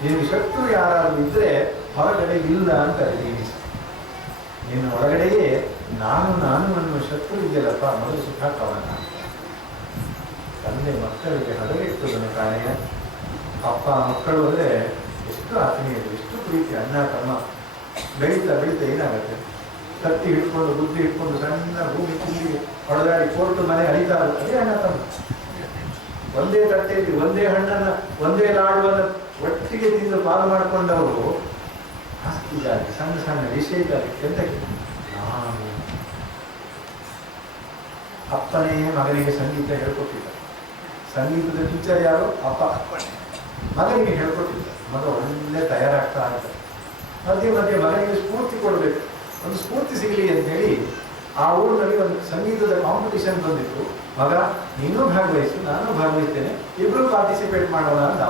ನಿನಗೆ ಶತ್ರು ಯಾರಾದರೂ ಇದ್ರೆ ಹೊರಗಡೆ ಇಲ್ಲ ಅಂತ ನಿನ್ನ ಒಳಗಡೆಯೇ ನಾನು ಅನ್ನುವ ಶತ್ರು ಇದೆಯಲ್ಲಪ್ಪ, ಮೊದಲು ಸುಖಾಕವನ್ನ. ತಂದೆ ಮಕ್ಕಳಿಗೆ ಹದಗೆಟ್ಟುದನ್ನು ಕಾಣೆಯ. ಅಪ್ಪ ಮಕ್ಕಳು ಅಂದರೆ ಎಷ್ಟು ಆತ್ಮೀಯರು, ಎಷ್ಟು ಪ್ರೀತಿ. ಅಣ್ಣ ತಮ್ಮ ಬೆಳೀತಾ ಏನಾಗುತ್ತೆ, ಕತ್ತಿ ಹಿಡ್ಕೊಂಡು ಬುದ್ಧಿ ಹಿಡ್ಕೊಂಡು ಸಣ್ಣ ಭೂಮಿ ತುಂಬಿ ಹೊಡೆದಾಡಿ ಕೋರ್ಟು ಮನೆ ಅಳಿತಾ ಅದೇ ಅಣ್ಣ ತಮ್ಮ. ಒಂದೇ ತಟ್ಟೆಯಲ್ಲಿ ಒಂದೇ ಹಣ್ಣನ್ನು ಒಂದೇ ಲಾಡುವನ್ನು ಒಟ್ಟಿಗೆ ತಿಂದು ಪಾಲು ಮಾಡಿಕೊಂಡವರು ಆಸ್ತಿಗಾಗಿ ಸಣ್ಣ ವಿಷಯಕ್ಕಾಗಿ ಎಂತಕ್ಕೆ. ನಾನು ಅಪ್ಪನೇ ಮಗನಿಗೆ ಸಂಗೀತ ಹೇಳ್ಕೊಟ್ಟಿದ್ದ. ಸಂಗೀತದ ಟೀಚರ್ ಯಾರು? ಅಪ್ಪ. ಮಗನಿಗೆ ಹೇಳ್ಕೊಟ್ಟಿದ್ದ. ಮಗ ಒಳ್ಳೆ ತಯಾರಾಗ್ತಾ ಇದ್ದ. ಮಧ್ಯೆ ಮಗನಿಗೆ ಸ್ಫೂರ್ತಿ ಕೊಡಬೇಕು, ಒಂದು ಸ್ಫೂರ್ತಿ ಸಿಗಲಿ ಅಂತೇಳಿ ಆ ಊರಿನಲ್ಲಿ ಒಂದು ಸಂಗೀತದ ಕಾಂಪಿಟಿಷನ್ ಬಂದಿತ್ತು. ಮಗ ನೀನು ಭಾಗವಹಿಸು, ನಾನು ಭಾಗವಹಿಸ್ತೇನೆ, ಇಬ್ರು ಪಾರ್ಟಿಸಿಪೇಟ್ ಮಾಡೋಣ ಅಂತ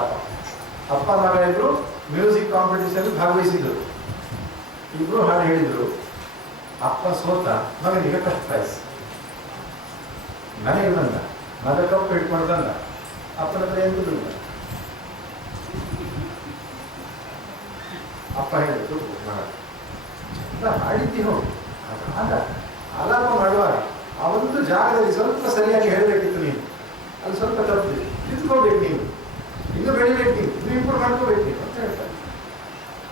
ಅಪ್ಪ ಮಗ ಇಬ್ರು ಮ್ಯೂಸಿಕ್ ಕಾಂಪಿಟಿಷನ್ ಭಾಗವಹಿಸಿದ್ರು. ಇಬ್ರು ಹಾಡು ಹೇಳಿದ್ರು. ಅಪ್ಪ ಸೋತ, ಮಗನಿಗೆ ಫಸ್ಟ್ ಪ್ರೈಸ್. ಮನೆಗೆ ಬಂದ, ಮಗ ಕಪ್ಪು ಹಿಡ್ಕೊಂಡು ಬಂದ. ಅಪ್ಪನ ಹತ್ರ ಎಂಬುದು ಇಲ್ಲ. ಅಪ್ಪ ಹೇಳಿದ್ರು, ಮಗ ಹಾಡಿದ್ದಿ ನೋಡಿ, ಆಗ ಆಲಾಪ ಮಾಡುವಾಗ ಆ ಒಂದು ಜಾಗದಲ್ಲಿ ಸ್ವಲ್ಪ ಸರಿಯಾಗಿ ಹೇಳಬೇಕಿತ್ತು ನೀನು, ಅಲ್ಲಿ ಸ್ವಲ್ಪ ತಪ್ಪು ತಿದ್ಕೋಬೇಕು, ನೀನು ಇನ್ನು ಬೆಳಿಬೇಕು, ನೀನು ಇಂಪ್ರೂವ್ ಮಾಡ್ಕೋಬೇಕು ನೀನು ಅಂತ ಹೇಳ್ತಾರೆ.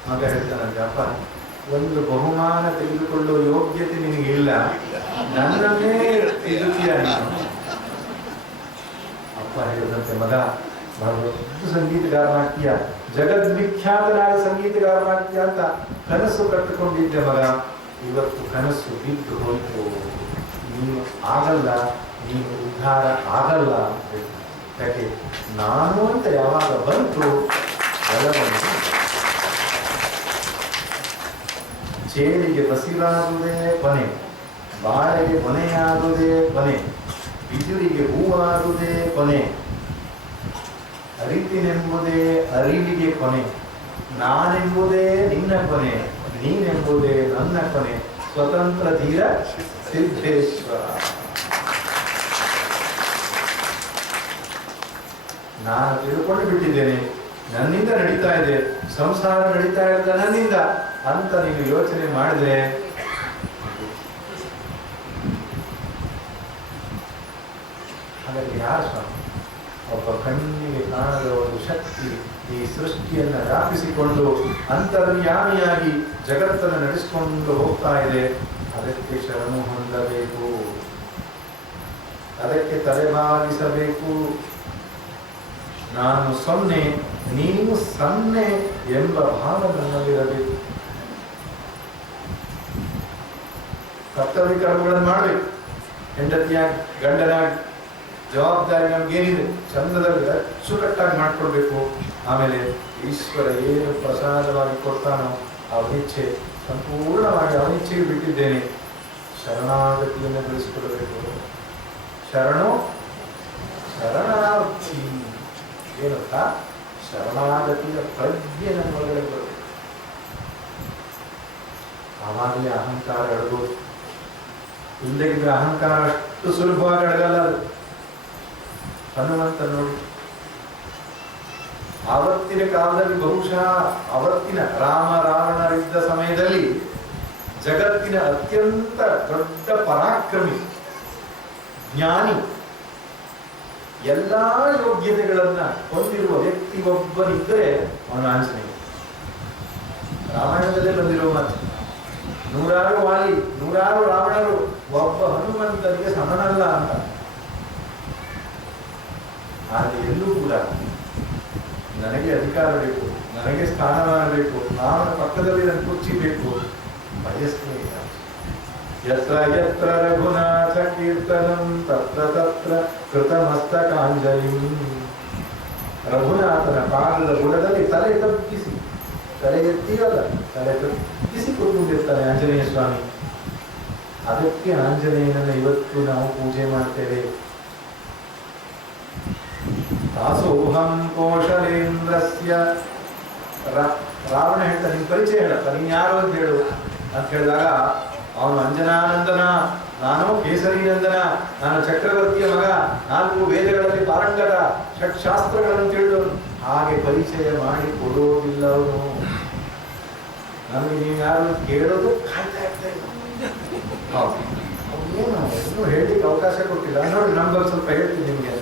ಮಗ ಹೇಳ್ತಾನಂತೆ, ಅಪ್ಪ ಒಂದು ಬಹುಮಾನ ತೆಗೆದುಕೊಳ್ಳುವ ಯೋಗ್ಯತೆ ನಿನಗೆ ಇಲ್ಲ, ನನ್ನನ್ನೇ ಎದುರ್ತೀಯ ನೀನು. ಅಪ್ಪ ಹೇಳಿದಂತೆ, ಮಗ ದೊಡ್ಡ ಸಂಗೀತಗಾರನಾಗ್ತೀಯ, ಜಗದ್ವಿಖ್ಯಾತನಾದ ಸಂಗೀತಗಾರನಾಗ್ತೀಯ ಅಂತ ಕನಸು ಕಟ್ಟಿಕೊಂಡಿದ್ದೆ ಮಗ. ಇವತ್ತು ಕನಸು ಬಿದ್ದು ಹೋಯಿತು, ನೀನು ಆಗಲ್ಲ, ನೀನು ಉದ್ಧಾರ ಆಗಲ್ಲ ಅಂತ ಹೇಳ್ತೀನಿ. ಯಾಕೆ ನಾನು ಅಂತ ಯಾವಾಗ ಬಂತು ಬಲವಂತ ಚೇಳಿಗೆ ಬಸಿರಾದುದೇ ಕೊನೆ, ಬಾಳೆಗೆ ಕೊನೆಯಾದುದೇ ಕೊನೆ, ಬಿದಿರಿಗೆ ಹೂವಾದುದೇ ಕೊನೆ, ಅರಿತಿನೆಂಬುದೇ ಅರಿವಿಗೆ ಕೊನೆ, ನಾನೆಂಬುದೇ ನಿನ್ನ ಕೊನೆ, ನೀನೆಂಬುದೇ ನನ್ನ ಕೊನೆ, ಸ್ವತಂತ್ರ ಧೀರ ಸಿದ್ದೇಶ್ವರ. ನಾನು ತಿಳ್ಕೊಂಡು ಬಿಟ್ಟಿದ್ದೇನೆ, ನನ್ನಿಂದ ನಡೀತಾ ಇದೆ ಸಂಸಾರ, ನಡೀತಾ ಇರೋದ ನನ್ನಿಂದ ಅಂತ ನೀನು ಯೋಚನೆ ಮಾಡಿದ್ರೆ ಹಾಗಾಗಿ ಯಾರು ಸ್ವಾಮಿ? ಒಬ್ಬ ಕಣ್ಣಿಗೆ ಕಾಣದ ಒಂದು ಶಕ್ತಿ ಈ ಸೃಷ್ಟಿಯನ್ನು ವ್ಯಾಪಿಸಿಕೊಂಡು ಅಂತರ್ಯಾಮಿಯಾಗಿ ಜಗತ್ತನ್ನು ನಡೆಸಿಕೊಂಡು ಹೋಗ್ತಾ ಇದೆ. ಅದಕ್ಕೆ ಶರಣು ಹೊಂದಬೇಕು, ಅದಕ್ಕೆ ತಲೆಬಾಗಿಸಬೇಕು. ನಾನು ಸೊನ್ನೆ, ನೀನು ಸೊನ್ನೆ ಎಂಬ ಭಾವ ನನ್ನಲ್ಲಿರಬೇಕು. ಕರ್ತವ್ಯ ಕರ್ಮಗಳನ್ನು ಮಾಡಬೇಕು. ಹೆಂಡತಿಯಾಗಿ ಗಂಡನಾಗಿ ಜವಾಬ್ದಾರಿ ನಮಗೇನಿದೆ ಚಂದದಲ್ಲಿ ಅಚ್ಚುಕಟ್ಟಾಗಿ ಮಾಡ್ಕೊಳ್ಬೇಕು. ಆಮೇಲೆ ಈಶ್ವರ ಏನು ಪ್ರಸಾದವಾಗಿ ಕೊಡ್ತಾನೋ ಅವನಿಚ್ಛೆ ಸಂಪೂರ್ಣವಾಗಿ ಅವನಿಚ್ಛೆಗೆ ಬಿಟ್ಟಿದ್ದೇನೆ. ಶರಣಾಗತಿಯನ್ನು ಬೆಳೆಸಿಕೊಡಬೇಕು. ಶರಣು ಶರಣಾರ್ಥಿ ಏನಂತ ಶರಣಾಗತಿಯ ಪ್ರಜ್ಞೆ ನಮ್ಮ ಒಳಗಡೆ ಬರಬೇಕು. ಆವಾಗಲೇ ಅಹಂಕಾರ ಅಡಗೋದು. ಇಲ್ಲದಿದ್ರೆ ಅಹಂಕಾರ ಅಷ್ಟು ಸುಲಭವಾಗಿ ಅಡಗಲ್ಲ. ಅದು ಹನುಮಂತ ನೋಡಿ, ಆವತ್ತಿನ ಕಾಲದಲ್ಲಿ ಬಹುಶಃ ಆವತ್ತಿನ ರಾಮ ರಾವಣರಿದ್ದ ಸಮಯದಲ್ಲಿ ಜಗತ್ತಿನ ಅತ್ಯಂತ ದೊಡ್ಡ ಪರಾಕ್ರಮಿ ಜ್ಞಾನಿ, ಎಲ್ಲಾ ಯೋಗ್ಯತೆಗಳನ್ನ ಹೊಂದಿರುವ ವ್ಯಕ್ತಿ ಒಬ್ಬನಿದ್ದರೆ ಅವನು ಆಂಜನೇಯ. ರಾಮಾಯಣದಲ್ಲೇ ಬಂದಿರುವ ಮಾತು. ನೂರಾರು ವಾಲಿ, ನೂರಾರು ರಾವಣರು, ಒಬ್ಬ ಹನುಮಂತನಿಗೆ ಸಮನಲ್ಲ ಅಂತ. ಆದರೆ ಎಲ್ಲೂ ಕೂಡ ನನಗೆ ಅಧಿಕಾರ ಬೇಕು, ನನಗೆ ಸ್ಥಾನಮಾನ ಬೇಕು, ರಾವಣ ಪಕ್ಕದಲ್ಲಿ ನನ್ನ ಕುರ್ಚಿ ಬೇಕು ಬಯಸ್ನೇ ಇಲ್ಲ. ಯತ್ರ ಯತ್ರ ರಘುನಾಥ ಕೀರ್ತನಂ ತತ್ರ ತತ್ರ ಕೃತಮಸ್ತಕಾಂಜಲಿಂ. ರಘುನಾಥನ ಪಾದದ ಬುಡದಲ್ಲಿ ತಲೆ ತಗ್ಗಿಸಿ, ತಲೆ ಎತ್ತಿರಲ್ಲ, ತಲೆ ತಗ್ಗಿಸಿ ಕೂತ್ಕೊಂಡಿರ್ತಾನೆ ಆಂಜನೇಯ ಸ್ವಾಮಿ. ಅದಕ್ಕೆ ಆಂಜನೇಯನನ್ನು ಇವತ್ತು ನಾವು ಪೂಜೆ ಮಾಡ್ತೇವೆ. ದಾಸೋಹಂ ಕೋಶಲೇಂದ್ರಸ್ಯ. ರಾವಣ ಹೇಳ್ತಾ, ನಿನ್ ಪರಿಚಯ ಹೇಳಪ್ಪ, ನೀನ್ ಯಾರು ಅಂತ ಹೇಳು ಅಂತ ಹೇಳಿದಾಗ ಅವನು ಅಂಜನಾನಂದನ, ನಾನು ಕೇಸರಿನಂದನ, ನಾನು ಚಕ್ರವರ್ತಿಯ ಮಗ, 4 ವೇದಗಳಲ್ಲಿ ಪಾರಂಗತ, ಷಟ್ಶಾಸ್ತ್ರಗಳನ್ನು ತಿಳಿದವನು ಹಾಗೆ ಪರಿಚಯ ಮಾಡಿ ಕೊಡೋದಿಲ್ಲ ಅವನು. ನಮಗೆ ನೀವು ಯಾರು ಕೇಳೋದು ಕಾಯ್ತಾ ಇರ್ತಾರೆ. ಅವನೇನು ಇನ್ನೂ ಹೇಳಲಿಕ್ಕೆ ಅವಕಾಶ ಕೊಟ್ಟಿಲ್ಲ. ನೋಡಿ ನಂಬರ್ ಸ್ವಲ್ಪ ಹೇಳ್ತೀನಿ ನಿಮಗೆ.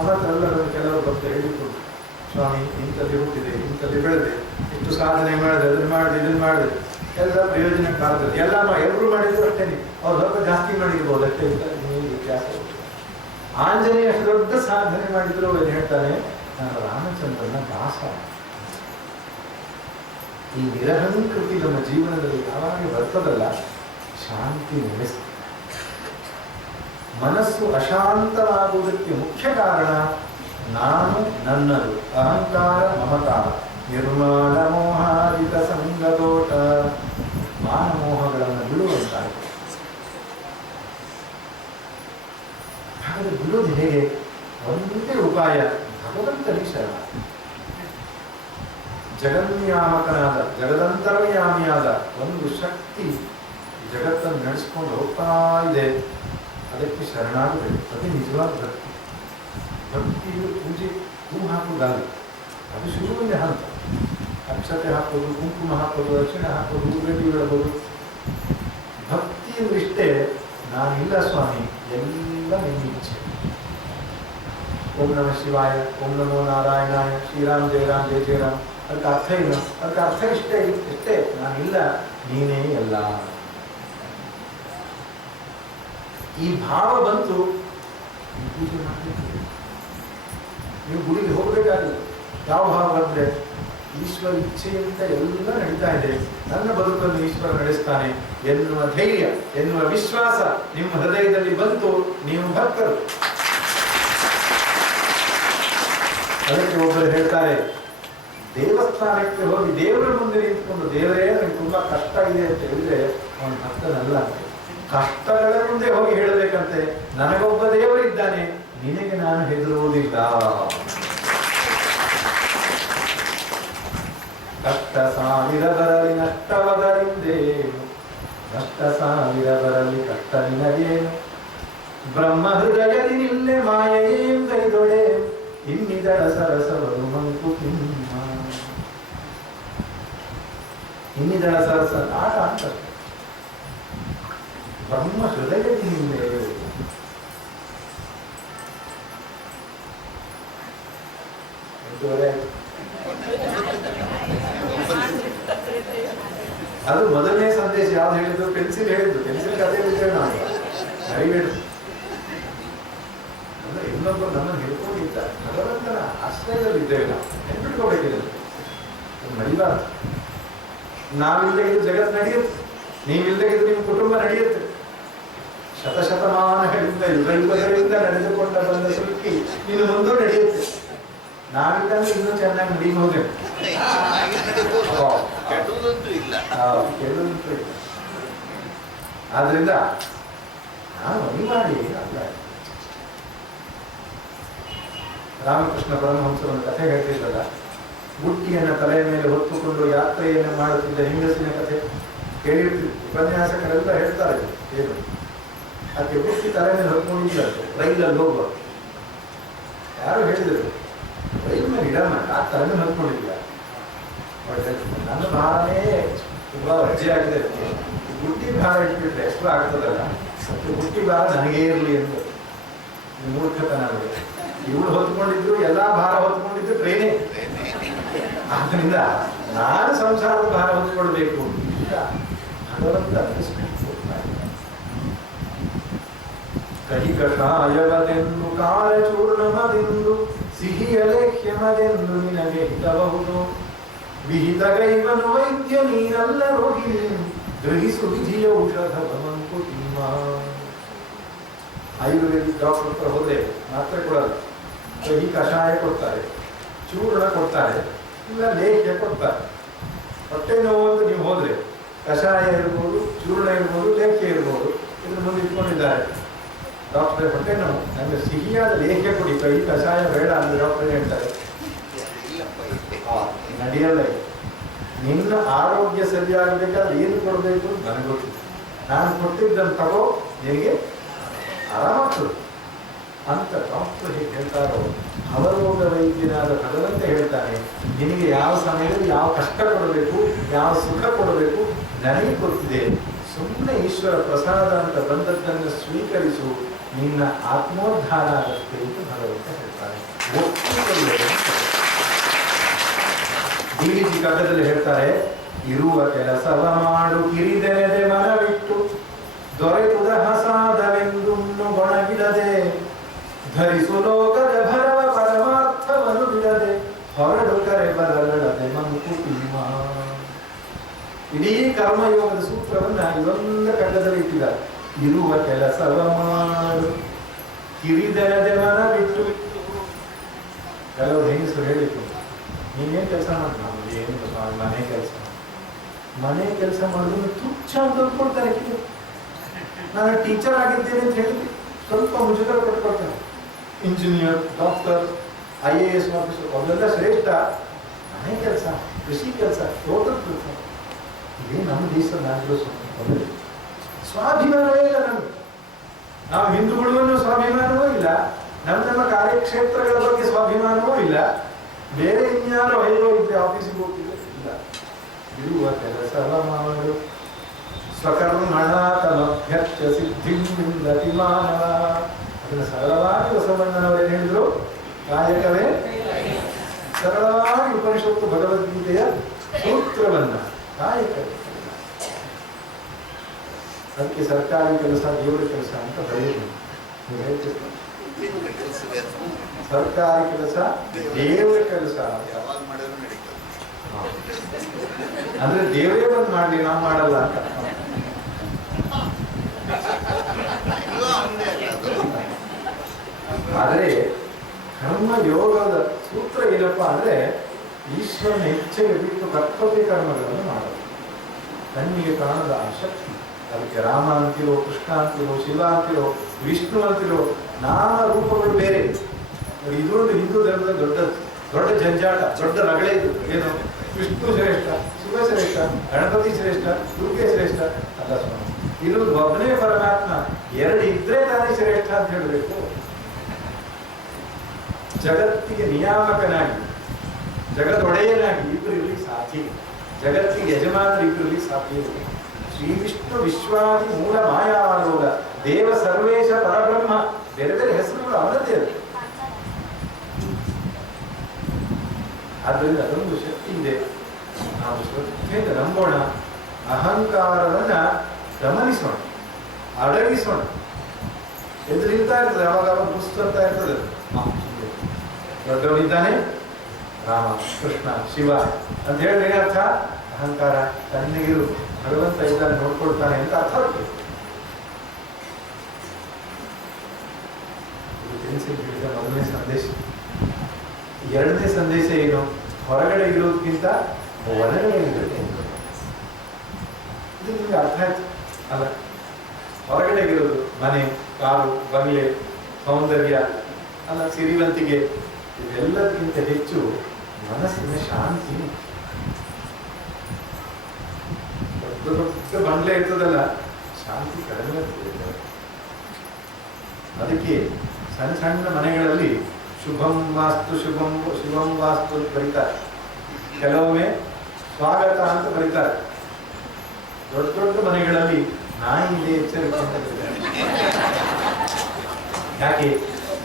ಅವತ್ತೆಲ್ಲ ಕೆಲವರು ಬಂದು ಹೇಳಿಕೊಡು, ಸ್ವಾಮಿ ಇಂಥಲ್ಲಿ ಹುಟ್ಟಿದೆ, ಇಂಥಲ್ಲಿ ಬೆಳೆದೆ, ಇಷ್ಟು ಸಾಧನೆ ಮಾಡಿದೆ, ಅದನ್ನು ಮಾಡಿದೆ, ಇದನ್ನು ಮಾಡಿದೆ, ಎಲ್ಲ ಪ್ರಯೋಜನಕ್ಕಾಗ್ತದೆ. ಎಲ್ಲರೂ ಮಾಡಿದ್ರು ಅಷ್ಟೇನೆ. ಅವ್ರು ಸ್ವಲ್ಪ ಜಾಸ್ತಿ ಮಾಡಿರ್ಬೋದು ಅಷ್ಟೇ. ನೀವು ವ್ಯತ್ಯಾಸ. ಆಂಜನೇಯ ಅಷ್ಟು ದೊಡ್ಡ ಸಾಧನೆ ಮಾಡಿದ್ರು ಏನು ಹೇಳ್ತಾನೆ, ನಾನು ರಾಮಚಂದ್ರನ ದಾಸ. ಈ ನಿರಹಂಕೃತಿ ನಮ್ಮ ಜೀವನದಲ್ಲಿ ಯಾವಾಗ ಬರ್ತದಲ್ಲ, ಶಾಂತಿ ನೆಲೆಸ್ತದೆ. ಮನಸ್ಸು ಅಶಾಂತವಾಗುವುದಕ್ಕೆ ಮುಖ್ಯ ಕಾರಣ ನಾನು, ನನ್ನದು, ಅಹಂಕಾರ, ಮಮಕಾರ, ನಿರ್ಮಾಣ ಮೋಹಾದಿತ ಸಂಗದೋಟ, ಮಾನಮೋಹಗಳನ್ನು ಬಿಡುವಂತಾಗಿದೆ. ಹಾಗಾದ್ರೆ ಬಿಡುವುದು ಹೇಗೆ? ಒಂದೇ ಉಪಾಯ, ಭಗವಂತನಿಗೆ ಶರಣ. ಜಗನ್ಯಾಮಕನಾದ, ಜಗದಂತರ್ಯಾಮಿಯಾದ ಒಂದು ಶಕ್ತಿ ಜಗತ್ತನ್ನು ನಡೆಸ್ಕೊಂಡು ಹೋಗ್ತಾ ಇದೆ, ಅದಕ್ಕೆ ಶರಣಾಗಬೇಕು. ಅದೇ ನಿಜವಾದ ಭಕ್ತಿ. ಭಕ್ತಿಯು ಪೂಜೆ ಹೂ ಹಾಕುವುದಾಗಲಿ, ಅದು ಶುರುವಿನ ಹಂತ. ಅಕ್ಷತೆ ಹಾಕೋದು, ಕುಂಕುಮ ಹಾಕೋದು, ಅರಿಶಿಣ ಹಾಕೋದು, ಉಡುಗೊರೆ ಇಡಬಹುದು. ಭಕ್ತಿ ಅಂದ್ರೆ ಇಷ್ಟೇ, ನಾನಿಲ್ಲ ಸ್ವಾಮಿ, ಎಲ್ಲ ನಿನ್ನ ಇಚ್ಛೆ. ಓಂ ನಮಃ ಶಿವಾಯ, ಓಂ ನಮೋ ನಾರಾಯಣಾಯ, ಶ್ರೀರಾಮ್ ಜಯ ರಾಮ್ ಜಯ ಜಯ ರಾಮ್. ಅದಕ್ಕೆ ಅರ್ಥ ಏನು? ಅದಕ್ಕೆ ಅರ್ಥ ಇಷ್ಟೇ, ನಾನಿಲ್ಲ, ನೀನೇ ಎಲ್ಲ. ಈ ಭಾವ ಬಂತು, ಪೂಜೆ ಮಾಡಬೇಕು. ನೀವು ಗುಡಿಗೆ ಹೋಗಬೇಕಾಗಿಲ್ಲ. ಯಾವ ಭಾವ ಬಂದ್ರೆ, ಈಶ್ವರ ಇಚ್ಛೆಯಿಂದ ಎಲ್ಲ ನಡೀತಾ ಇದೆ, ನನ್ನ ಬದುಕನ್ನು ಈಶ್ವರ ನಡೆಸ್ತಾನೆ ಎನ್ನುವ ಧೈರ್ಯ, ಎನ್ನುವ ವಿಶ್ವಾಸ ನಿಮ್ಮ ಹೃದಯದಲ್ಲಿ ಬಂತು, ನೀವು ಭಕ್ತರು. ಅದಕ್ಕೆ ಒಬ್ಬರು ಹೇಳ್ತಾರೆ, ದೇವಸ್ಥಾನಕ್ಕೆ ಹೋಗಿ ದೇವರ ಮುಂದೆ ನಿಂತ್ಕೊಂಡು, ದೇವರೇ ನನಗೆ ತುಂಬಾ ಕಷ್ಟ ಇದೆ ಅಂತ ಹೇಳಿದ್ರೆ ಅವನು ಭಕ್ತನಲ್ಲ. ಕಷ್ಟಗಳ ಮುಂದೆ ಹೋಗಿ ಹೇಳಬೇಕಂತೆ, ನನಗೊಬ್ಬ ದೇವರಿದ್ದಾನೆ, ನಿನಗೆ ನಾನು ಹೆದರುವುದಿಲ್ಲ. ಕಷ್ಟ ಸಾವಿರ ಬರಲಿ ನಷ್ಟವದರಿಂದೇನು, ನಷ್ಟ ಸಾವಿರ ಬರಲಿ ಕಷ್ಟ ನಿನಗೇನು, ಬ್ರಹ್ಮ ಹೃದಯದಿ ನಿಲ್ಲೆ ಮಾಯೇಂ ಕೈದೊಡೆ, ಇನ್ನಿದಳ ಸರಸವರು ಮಂಕುತಿಮ್ಮ. ಇನ್ನಿದಳ ಸರಸ ಆಟ ಅಂತ. ಬ್ರಹ್ಮ ಹೃದಯದಿ ನಿಲ್ಲೆ, ಅದು ಮೊದಲನೇ ಸಂದೇಶ. ಯಾವ್ದು ಹೇಳಿದ್ರು? ಪೆನ್ಸಿಲ್ ಹೇಳಿದ್ರು. ಪೆನ್ಸಿಲ್ ಕಥೆ ಹೇಳಿದ್ದೇವೆ ನಾವು, ನರಿಬೇಡು. ಅಂದ್ರೆ ಇನ್ನೊಬ್ಬರು ನಮ್ಮನ್ನು ಹಿಡ್ಕೊಂಡಿದ್ದಾರೆ, ಭಗವಂತನ ಆಶ್ರಯದಲ್ಲಿ ಇದ್ದೇವೆ ನಾವು, ನೆನ್ಪಿಟ್ಕೋಬೇಕಿದೆ. ನಡಿಬಾರ್ದು. ನಾವಿಲ್ಲದೆ ಇದು ಜಗತ್ತು ನಡೆಯುತ್ತೆ, ನೀವಿಲ್ಲದೆ ಇದು ನಿಮ್ಮ ಕುಟುಂಬ ನಡೆಯುತ್ತೆ. ಶತಶತಮಾನಗಳಿಂದ ಯುಗಯುಗಗಳಿಂದ ನಡೆದುಕೊಂಡ ಬಂದ ಸುಲ್ಕಿ ಇನ್ನು ಮುಂದೆ ನಡೆಯುತ್ತೆ. ನಾವಿದ್ದಂದ್ರೆ ಇನ್ನೂ ಚೆನ್ನಾಗಿ ನಡೀಬಹುದೇ. ಆದ್ರಿಂದ ನಾನು ಅನಿವಾರ್ಯ ಅಲ್ಲ. ರಾಮಕೃಷ್ಣ ಪರಮಹಂಸರು ಒಂದು ಕಥೆ ಹೇಳ್ತಿದ್ದಲ್ಲ, ಬುಟ್ಟಿಯನ್ನು ತಲೆಯ ಮೇಲೆ ಹೊತ್ತುಕೊಂಡು ಯಾತ್ರೆಯನ್ನು ಮಾಡುತ್ತಿದ್ದ ಹೆಂಗಸಿನ ಕಥೆ ಕೇಳಿರ್ತೀವಿ. ಉಪನ್ಯಾಸಕರೆಲ್ಲ ಹೇಳ್ತಾರೆ ಏನು. ಅದಕ್ಕೆ ಬುಟ್ಟಿ ತಲೆ ಮೇಲೆ ಹೊತ್ಕೊಂಡಿದ್ದಂತೆ ರೈಲಲ್ಲಿ ಹೋಗುವ. ಯಾರು ಹೇಳಿದರು, ರೈಲ್ ಮೇಲೆ ಇಡಮ್ಮ, ಆ ತಲೆ ಮೇಲೆ ಹೊತ್ಕೊಂಡಿದ್ದ. ನನ್ನ ಭಾವನೆ ತುಂಬಾ ವಜ್ಜೆ ಆಗಿದೆ, ಬುಟ್ಟಿ ಭಾರ ಇಟ್ಬಿಟ್ರೆ ಎಷ್ಟು ಆಗ್ತದಲ್ಲ, ಮತ್ತು ಬುಟ್ಟಿ ಭಾರ ನನಗೇ ಇರಲಿ ಎಂದು ಮೂರ್ಖತನ. ಇವಳು ಹೊತ್ಕೊಂಡಿದ್ರು, ಎಲ್ಲಾ ಭಾರ ಹೊತ್ಕೊಂಡಿದ್ರು ಟ್ರೈನೇ. ಆದ್ರಿಂದ ನಾನು ಸಂಸಾರದ ಭಾರ ಹೊತ್ಕೊಳ್ಬೇಕು ಅಂತ ಭಗವಂತ ಕಹಿ ಕಷಾಯವದೆಂದು ಕಾಲಚೂರ್ಣಮದೆಂದು ಸಿಹಿಯ ಲೇಖ್ಯಮದೆಂದು ನಿನಗೆ ಹಿತಬಹುದು. ವಿಹಿತ ಗೈವನು ವೈದ್ಯ ನೀನಲ್ಲ ರೋಗಿ, ಗ್ರಹಿಸು ವಿಧಿಯ ಔಷಧ ಮಂಕುತಿಮ್ಮ. ಆಯುರ್ವೇದಿಕ್ ಡಾಕ್ಟರ್ ಹತ್ರ ಹೋದ್ರೆ ಮಾತ್ರೆ ಕೊಡಲ್ಲ, ಕಹಿ ಕಷಾಯ ಕೊಡ್ತಾರೆ, ಚೂರ್ಣ ಕೊಡ್ತಾರೆ, ಇಲ್ಲ ಲೇಖ್ಯ ಕೊಡ್ತಾರೆ. ಹೊಟ್ಟೆ ನೋವು ಅಂತ ನೀವು ಹೋದ್ರೆ ಕಷಾಯ ಇರ್ಬೋದು, ಚೂರ್ಣ ಇರ್ಬೋದು, ಲೇಖ್ಯ ಇರ್ಬೋದು, ಇದ್ರ ಮುಂದೆ ಇಟ್ಕೊಂಡಿದ್ದಾರೆ. ಡಾಕ್ಟರ್ ಹೊಟ್ಟೆ ನೋವು, ನನಗೆ ಸಿಹಿಯಾದ ಲೇಖ್ಯ ಕೊಡಿ, ಕೈ ಕಷಾಯ ಬೇಡ ಅಂದ್ರೆ ಡಾಕ್ಟರ್ ಹೇಳ್ತಾರೆ ನಡೆಯಲ್ಲ. ನಿನ್ನ ಆರೋಗ್ಯ ಸರಿಯಾಗಬೇಕಾದ್ರೆ ಏನು ಕೊಡಬೇಕು ನನಗೆ ಗೊತ್ತಿಲ್ಲ. ನಾನು ಕೊಟ್ಟಿದ್ದನ್ನು ತಗೋ, ನಿನಗೆ ಆರಾಮಾಗ್ತದೆ. ಅಂತ ಡಾಕ್ಟರ್ ಹೇಗೆ ಹೇಳ್ತಾರೋ ಅವರೋಗ ವೈದ್ಯನಾದ ಭಗವಂತ ಹೇಳ್ತಾನೆ, ನಿನಗೆ ಯಾವ ಸಮಯದಲ್ಲಿ ಯಾವ ಕಷ್ಟ ಕೊಡಬೇಕು, ಯಾವ ಸುಖ ಕೊಡಬೇಕು ನನಗೆ ಗೊತ್ತಿದೆ. ಸುಮ್ಮನೆ ಈಶ್ವರ ಪ್ರಸಾದ ಅಂತ ಬಂದದ್ದನ್ನು ಸ್ವೀಕರಿಸು, ನಿನ್ನ ಆತ್ಮೋದ್ಧಾರ ಆಗುತ್ತೆ ಅಂತ ಭಗವಂತ ಹೇಳ್ತಾನೆ. ಡಿ.ವಿ.ಜಿ. ಕಾವ್ಯದಲ್ಲಿ ಹೇಳ್ತಾರೆ, ಇರುವ ಕೆಲಸವ ಮಾಡು ಕಿರಿದೆನೆದೆ ಮನವಿಟ್ಟು, ದೊರೆತುದ ಹಸಾದವೆಂದುಣ್ಣು ಗೊಣಗಿಡದೆ, ಧರಿಸು ಲೋಕದ ಭರವ ಪರಮಾರ್ಥವನ್ನು ಬಿಡದೆ, ಹೊರಡು ಕರೆ ಬರಲದೆ ಮಂಕುತಿಮ್ಮ. ಇಡೀ ಕರ್ಮಯೋಗದ ಸೂತ್ರವನ್ನ ಇದೊಂದು ಖಂಡದಲ್ಲಿ ಇಟ್ಟಿದ್ದಾರೆ. ಇರುವ ಕೆಲಸವ ಮಾಡು ಕಿರಿದೆನೆದೆ ಮನವಿಟ್ಟು. ಕೆಲವರು ಹೆಂಗಸರು ಹೇಳಿದ್ರು, ನೀವೇನ್ ಕೆಲಸ ಮಾಡಿ, ನಾವು ಏನು ಮನೆ ಕೆಲಸ, ಮನೆ ಕೆಲಸ ಮಾಡೋದು ತುಚ್ಛ ಅಂತ ಅಂದ್ಕೊಳ್ತಾರೆ. ನಾನು ಟೀಚರ್ ಆಗಿದ್ದೇನೆ ಅಂತ ಹೇಳಿದ್ರೆ ಸ್ವಲ್ಪ ಮುಜುಗರ ಪಟ್ಕೊಳ್ತಾರೆ. ಇಂಜಿನಿಯರ್, ಡಾಕ್ಟರ್, IAS ಆಫೀಸರ್ ಅವೆಲ್ಲ ಶ್ರೇಷ್ಠ. ಮನೆ ಕೆಲಸ, ಕೃಷಿ ಕೆಲಸ, ತೋಟದ ಕೆಲಸ, ಇದೇ ನಮ್ಮ ದೇಶದ ನಾಗರಿಕ ಸ್ವಾಭಿಮಾನವೇ ಇಲ್ಲ ನಮ್ಗೆ. ನಾವು ಹಿಂದೂಗಳು ಸ್ವಾಭಿಮಾನವೂ ಇಲ್ಲ, ನಮ್ಮ ಕಾರ್ಯಕ್ಷೇತ್ರಗಳ ಬಗ್ಗೆ ಸ್ವಾಭಿಮಾನವೂ ಇಲ್ಲ. ಬೇರೆ ಇನ್ಯಾರೋ ಐದೋ ಇದ್ರೆ ಆಫೀಸಿಗೆ ಹೋಗ್ತಿದ್ರೆ ಇಲ್ಲ. ಇರುವ ಕೆಲಸವ ಮಾಡು ಸ್ವಕರ್ಮಣಾತಮಭ್ಯರ್ಚ್ಯ ಸಿದ್ಧಿಂ ವಿಂದತಿ ಮಾನವ. ಅದನ್ನು ಸರಳವಾಗಿ ಬಸವಣ್ಣನವರೇನು ಹೇಳಿದ್ರು, ಕಾಯಕವೇ ಸರಳವಾಗಿ ಉಪನಿಷತ್ತು ಭಗವದ್ಗೀತೆಯ ಸೂತ್ರವನ್ನ ಕಾಯಕವೇ. ಅದಕ್ಕೆ ಸರ್ಕಾರಿ ಕೆಲಸ ದೇವರ ಕೆಲಸ ಅಂತ ಬರೆಯುವುದು. ಸರ್ಕಾರಿ ಕೆಲಸ ದೇವರ ಕೆಲಸ ಅಂದ್ರೆ ದೇವರೇ ಬಂದು ಮಾಡ್ಲಿ, ನಾವು ಮಾಡಲ್ಲ ಅಂತ. ಆದ್ರೆ ಕರ್ಮ ಯೋಗದ ಸೂತ್ರ ಏನಪ್ಪಾ ಅಂದ್ರೆ, ಈಶ್ವರನ ಇಚ್ಛೆಗೆ ಬಿಟ್ಟು ಕರ್ತವ್ಯ ಕರ್ಮಗಳನ್ನು ಮಾಡೋದು. ಕಣ್ಣಿಗೆ ಕಾಣದ ಆ ಶಕ್ತಿ, ಅದಕ್ಕೆ ರಾಮ ಅಂತಿರೋ, ಕೃಷ್ಣ ಅಂತಿರೋ, ಶಿವ ಅಂತಿರೋ, ವಿಷ್ಣು ಅಂತಿರೋ, ನಾನಾ ರೂಪಗಳು ಬೇರೆ. ಇದೊಂದು ಹಿಂದೂ ಧರ್ಮದ ದೊಡ್ಡ ದೊಡ್ಡ ಜಂಜಾಟ, ದೊಡ್ಡ ರಗಳೆ. ಇದು ಏನು ವಿಷ್ಣು ಶ್ರೇಷ್ಠ, ಶಿವ ಶ್ರೇಷ್ಠ, ಗಣಪತಿ ಶ್ರೇಷ್ಠ, ದುರ್ಗೆ ಶ್ರೇಷ್ಠ ಅಲ್ಲ ಸ್ವಾಮಿ. ಇದು ಒಬ್ಬನೇ ಪರಮಾತ್ಮ, ಎರಡು ಇದ್ರೆ ತಾನೇ ಶ್ರೇಷ್ಠ ಅಂತ ಹೇಳಬೇಕು. ಜಗತ್ತಿಗೆ ನಿಯಾಮಕನಾಗಿ, ಜಗದೊಡೆಯನಾಗಿ ಇಬ್ಬರು ಇರ್ಲಿಕ್ಕೆ ಸಾಧ್ಯ. ಜಗತ್ತಿಗೆ ಯಜಮಾನರು ಇಬ್ಬರು ಇರ್ಲಿಕ್ಕೆ ಸಾಧ್ಯ ಇಲ್ಲ. ಶ್ರೀ ವಿಷ್ಣು ವಿಶ್ವಾದಿ ಮೂಲ ಮಾಯಾಲೋಕ ದೇವ ಸರ್ವೇಶ ಪರಬ್ರಹ್ಮ, ಬೇರೆ ಬೇರೆ ಹೆಸರುಗಳು ಅವನದೇ ಅದು. ಆದ್ದರಿಂದ ಅದೊಂದು ಶಕ್ತಿ ಇದೆ. ನಾವು ಶ್ರದ್ಧೆಯಿಂದ ನಂಬೋಣ, ಅಹಂಕಾರವನ್ನ ಗಮನಿಸೋಣ, ಅಡಗಿಸೋಣ. ಎದುರಿಲ್ತಾ ಇರ್ತದೆ, ಅವಾಗ ಅವಾಗ ಪುಸ್ತಕ ಇರ್ತದೆ. ದೊಡ್ಡವನಿದ್ದಾನೆ ರಾಮ, ಕೃಷ್ಣ, ಶಿವ ಅಂತ ಹೇಳಿದ್ರೆ ಏನರ್ಥ? ಅಹಂಕಾರ ತಣ್ಣಗಿರು, ಭಗವಂತ ಇದ್ದಾನೆ, ನೋಡ್ಕೊಳ್ತಾನೆ ಅಂತ ಅರ್ಥ ಆಗ್ತದೆ. ಮೊದಲನೇ ಸಂದೇಶ. ಎರಡನೇ ಸಂದೇಶ ಏನು? ಹೊರಗಡೆ ಇರೋದಕ್ಕಿಂತ ಒಳಗಡೆ ಇರುತ್ತೆ. ಇದು ನಿಮ್ಗೆ ಅರ್ಥ ಆಯ್ತು ಅಲ್ಲ? ಹೊರಗಡೆ ಇರೋದು ಮನೆ, ಕಾರು, ಬಂಗ್ಲೆ, ಸೌಂದರ್ಯ ಅಲ್ಲ, ಸಿರಿವಂತಿಗೆ, ಇದೆಲ್ಲದಕ್ಕಿಂತ ಹೆಚ್ಚು ಮನಸ್ಸಿನ ಶಾಂತಿ. ದೊಡ್ಡ ದೊಡ್ಡ ಬಂಗ್ಲೆ ಇರ್ತದಲ್ಲ, ಶಾಂತಿ ಕಡಿಮೆ ಇರ್ತದೆ. ಅದಕ್ಕೆ ಸಣ್ಣ ಸಣ್ಣ ಮನೆಗಳಲ್ಲಿ ಶುಭಂ ವಾಸ್ತು, ಶಿವಂ ವಾಸ್ತು ಅಂತ ಬರೀತಾರೆ. ಕೆಲವೊಮ್ಮೆ ಸ್ವಾಗತ ಅಂತ ಬರೀತಾರೆ. ದೊಡ್ಡ ದೊಡ್ಡ ಮನೆಗಳಲ್ಲಿ ನಾಯಿ ಇದೆ, ಎಚ್ಚರಿಕೆ ಅಂತ ಬರೀತಾರೆ. ಯಾಕೆ?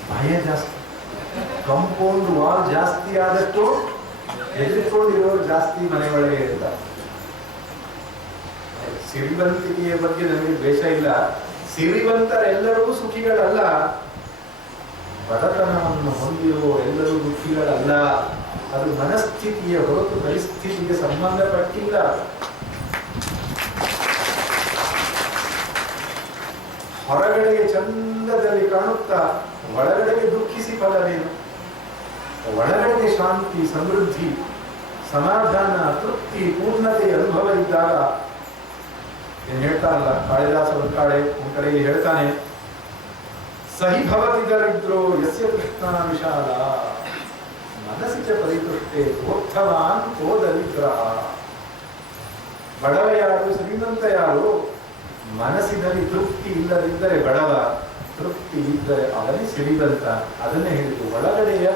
ಭಯ ಜಾಸ್ತಿ. ಕಾಂಪೌಂಡ್ ವಾಲ್ ಜಾಸ್ತಿ ಆದಷ್ಟು ಹೆದರಿಕೊಂಡಿರೋರು ಜಾಸ್ತಿ ಮನೆ ಒಳಗೆ ಇರ್ತಾರೆ. ಸಿರಿವಂತಿಕೆಯ ಬಗ್ಗೆ ನನಗೆ ದ್ವೇಷ ಇಲ್ಲ. ಸಿರಿವಂತರೆಲ್ಲರೂ ಸುಖಿಗಳಲ್ಲ, ಬಡತನವನ್ನು ಹೊಂದಿರುವ ಎಲ್ಲರೂ ದುಃಖಿಗಳಲ್ಲ. ಅದು ಮನಸ್ಥಿತಿಯ ಹೊರತು ಪರಿಸ್ಥಿತಿಗೆ ಸಂಬಂಧಪಟ್ಟಿಲ್ಲ. ಹೊರಗಡೆಗೆ ಚಂದದಲ್ಲಿ ಕಾಣುತ್ತಾ ಒಳಗಡೆಗೆ ದುಃಖಿಸಿ ಫಲವೇನು? ಒಳಗಡೆಗೆ ಶಾಂತಿ, ಸಮೃದ್ಧಿ, ಸಮಾಧಾನ, ತೃಪ್ತಿ, ಪೂರ್ಣತೆ ಅನುಭವ ಇದ್ದಾಗ ಏನ್ ಹೇಳ್ತಾರಲ್ಲ ಕಾಳಿದಾಸ ಒಂದ್ ಕಡೆಯಲ್ಲಿ ಹೇಳ್ತಾನೆ, ಸಹಿ ಭವತಿದರಿದ್ರೋ ಯಸ್ಯ ಕೃಷ್ಣ ವಿಶಾಲ ಮನಸ್ಸಿಚ ಪರಿತೃಷ್ಟೆ ಪ್ರೋತ್ಥವಾನ್ ಕೋ ದರಿದ್ರ. ಬಡವ ಯಾರು, ಶ್ರೀಮಂತ ಯಾರು? ಮನಸ್ಸಿನಲ್ಲಿ ತೃಪ್ತಿ ಇಲ್ಲದಿದ್ದರೆ ಬಡವ, ತೃಪ್ತಿ ಇದ್ದರೆ ಅವನೇ ಸಿರಿವಂತ. ಅದನ್ನೇ ಹೇಳಿದ್ದು, ಒಳಗಡೆಯ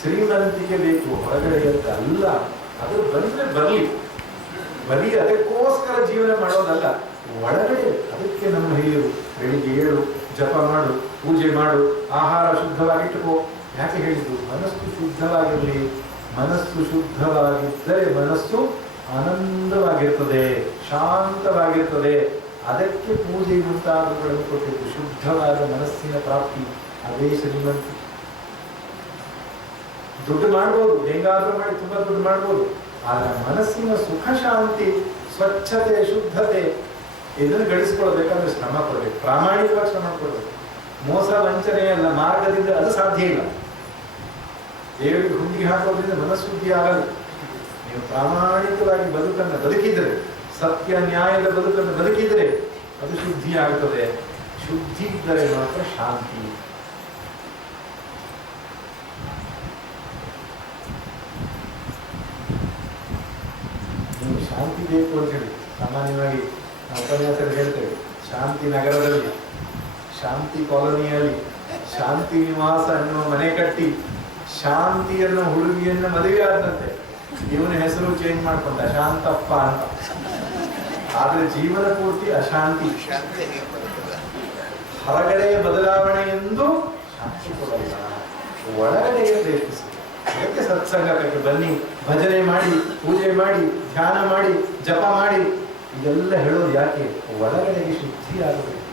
ಶ್ರೀಮಂತಿಕೆ ಬೇಕು, ಹೊರಗಡೆಯಂತ ಅಲ್ಲ. ಅದು ಬಂದ್ರೆ ಬರಲಿ, ಬರೀ ಅದಕ್ಕೋಸ್ಕರ ಜೀವನ ಮಾಡೋದಲ್ಲ, ಒಳಗಡೆ. ಅದಕ್ಕೆ ನಮ್ಮ ಹಿರಿಯರು ಬೆಳಿಗ್ಗೆ ಏಳು, ಜಪ ಮಾಡು, ಪೂಜೆ ಮಾಡು, ಆಹಾರ ಶುದ್ಧವಾಗಿಟ್ಟುಕೋ. ಯಾಕೆ ಹೇಳಿದ್ದು? ಮನಸ್ಸು ಶುದ್ಧವಾಗಿರಲಿ. ಮನಸ್ಸು ಶುದ್ಧವಾಗಿದ್ದರೆ ಮನಸ್ಸು ಆನಂದವಾಗಿರ್ತದೆ, ಶಾಂತವಾಗಿರ್ತದೆ. ಅದಕ್ಕೆ ಪೂಜೆ ಮುಂತಾದವುಗಳನ್ನು ಕೊಟ್ಟಿದ್ದು. ಶುದ್ಧವಾದ ಮನಸ್ಸಿನ ಪ್ರಾಪ್ತಿ, ಅದೇ ಶ್ರೀಮಂತಿ. ದುಡ್ಡು ಮಾಡ್ಬೋದು, ಹೆಂಗಾದ್ರೂ ಮಾಡಿ ತುಂಬಾ ದುಡ್ಡು ಮಾಡ್ಬೋದು, ಆದ್ರೆ ಮನಸ್ಸಿನ ಸುಖ ಶಾಂತಿ, ಸ್ವಚ್ಛತೆ, ಶುದ್ಧತೆ ಇದನ್ನು ಗಳಿಸ್ಕೊಳ್ಬೇಕಾದ್ರೆ ಶ್ರಮ ಕೊಡ್ಬೇಕು, ಪ್ರಾಮಾಣಿಕವಾಗಿ ಶ್ರಮ ಕೊಡ್ಬೇಕು. ಮೋಸ ವಂಚನೆ ಅಲ್ಲ, ಮಾರ್ಗದಿಂದ ಅದು ಸಾಧ್ಯ ಇಲ್ಲ. ದೇವರಿಗೆ ಹುಂಡಿಗೆ ಹಾಕೋದ್ರಿಂದ ಮನಃಶುದ್ಧಿ ಆಗಲ್ಲ. ನೀವು ಪ್ರಾಮಾಣಿಕವಾಗಿ ಬದುಕನ್ನು ಬದುಕಿದ್ರೆ, ಸತ್ಯ ನ್ಯಾಯದ ಬದುಕನ್ನು ಬದುಕಿದ್ರೆ ಅದು ಶುದ್ಧಿ ಆಗುತ್ತದೆ. ಶುದ್ಧಿ ಇದ್ದರೆ ಮಾತ್ರ ಶಾಂತಿ. ನೀವು ಶಾಂತಿ ಬೇಕು ಅಂತ ಹೇಳಿ ಸಾಮಾನ್ಯವಾಗಿ ನಾವು ಉಪನ್ಯಾಸದಲ್ಲಿ ಹೇಳ್ತೇವೆ. ಶಾಂತಿ ನಗರದಲ್ಲಿ, ಶಾಂತಿ ಕಾಲೋನಿಯಲ್ಲಿ, ಶಾಂತಿ ನಿವಾಸ ಅನ್ನುವ ಮನೆ ಕಟ್ಟಿ ಶಾಂತಿಯನ್ನು ಹುಡುಗಿಯನ್ನು ಮದುವೆ ಆದಂತೆ ಇವನ ಹೆಸರು ಚೇಂಜ್ ಮಾಡ್ಕೊಂಡ, ಶಾಂತಪ್ಪ ಅಂತ. ಆದ್ರೆ ಜೀವನ ಪೂರ್ತಿ ಅಶಾಂತಿ. ಹೊರಗಡೆಯ ಬದಲಾವಣೆ ಎಂದು ಶಾಂತಿ ಕೊಡಲ್ಲ, ಒಳಗಡೆಯ ಪ್ರಯತ್ನಿಸಿ. ಅದಕ್ಕೆ ಸತ್ಸಂಗಕ್ಕೆ ಬನ್ನಿ, ಭಜನೆ ಮಾಡಿ, ಪೂಜೆ ಮಾಡಿ, ಧ್ಯಾನ ಮಾಡಿ, ಜಪ ಮಾಡಿ. ಇದೆಲ್ಲ ಹೇಳೋದು ಯಾಕೆ? ಒಳಗಡೆಗೆ ಶುದ್ಧಿ ಆಗಬೇಕು.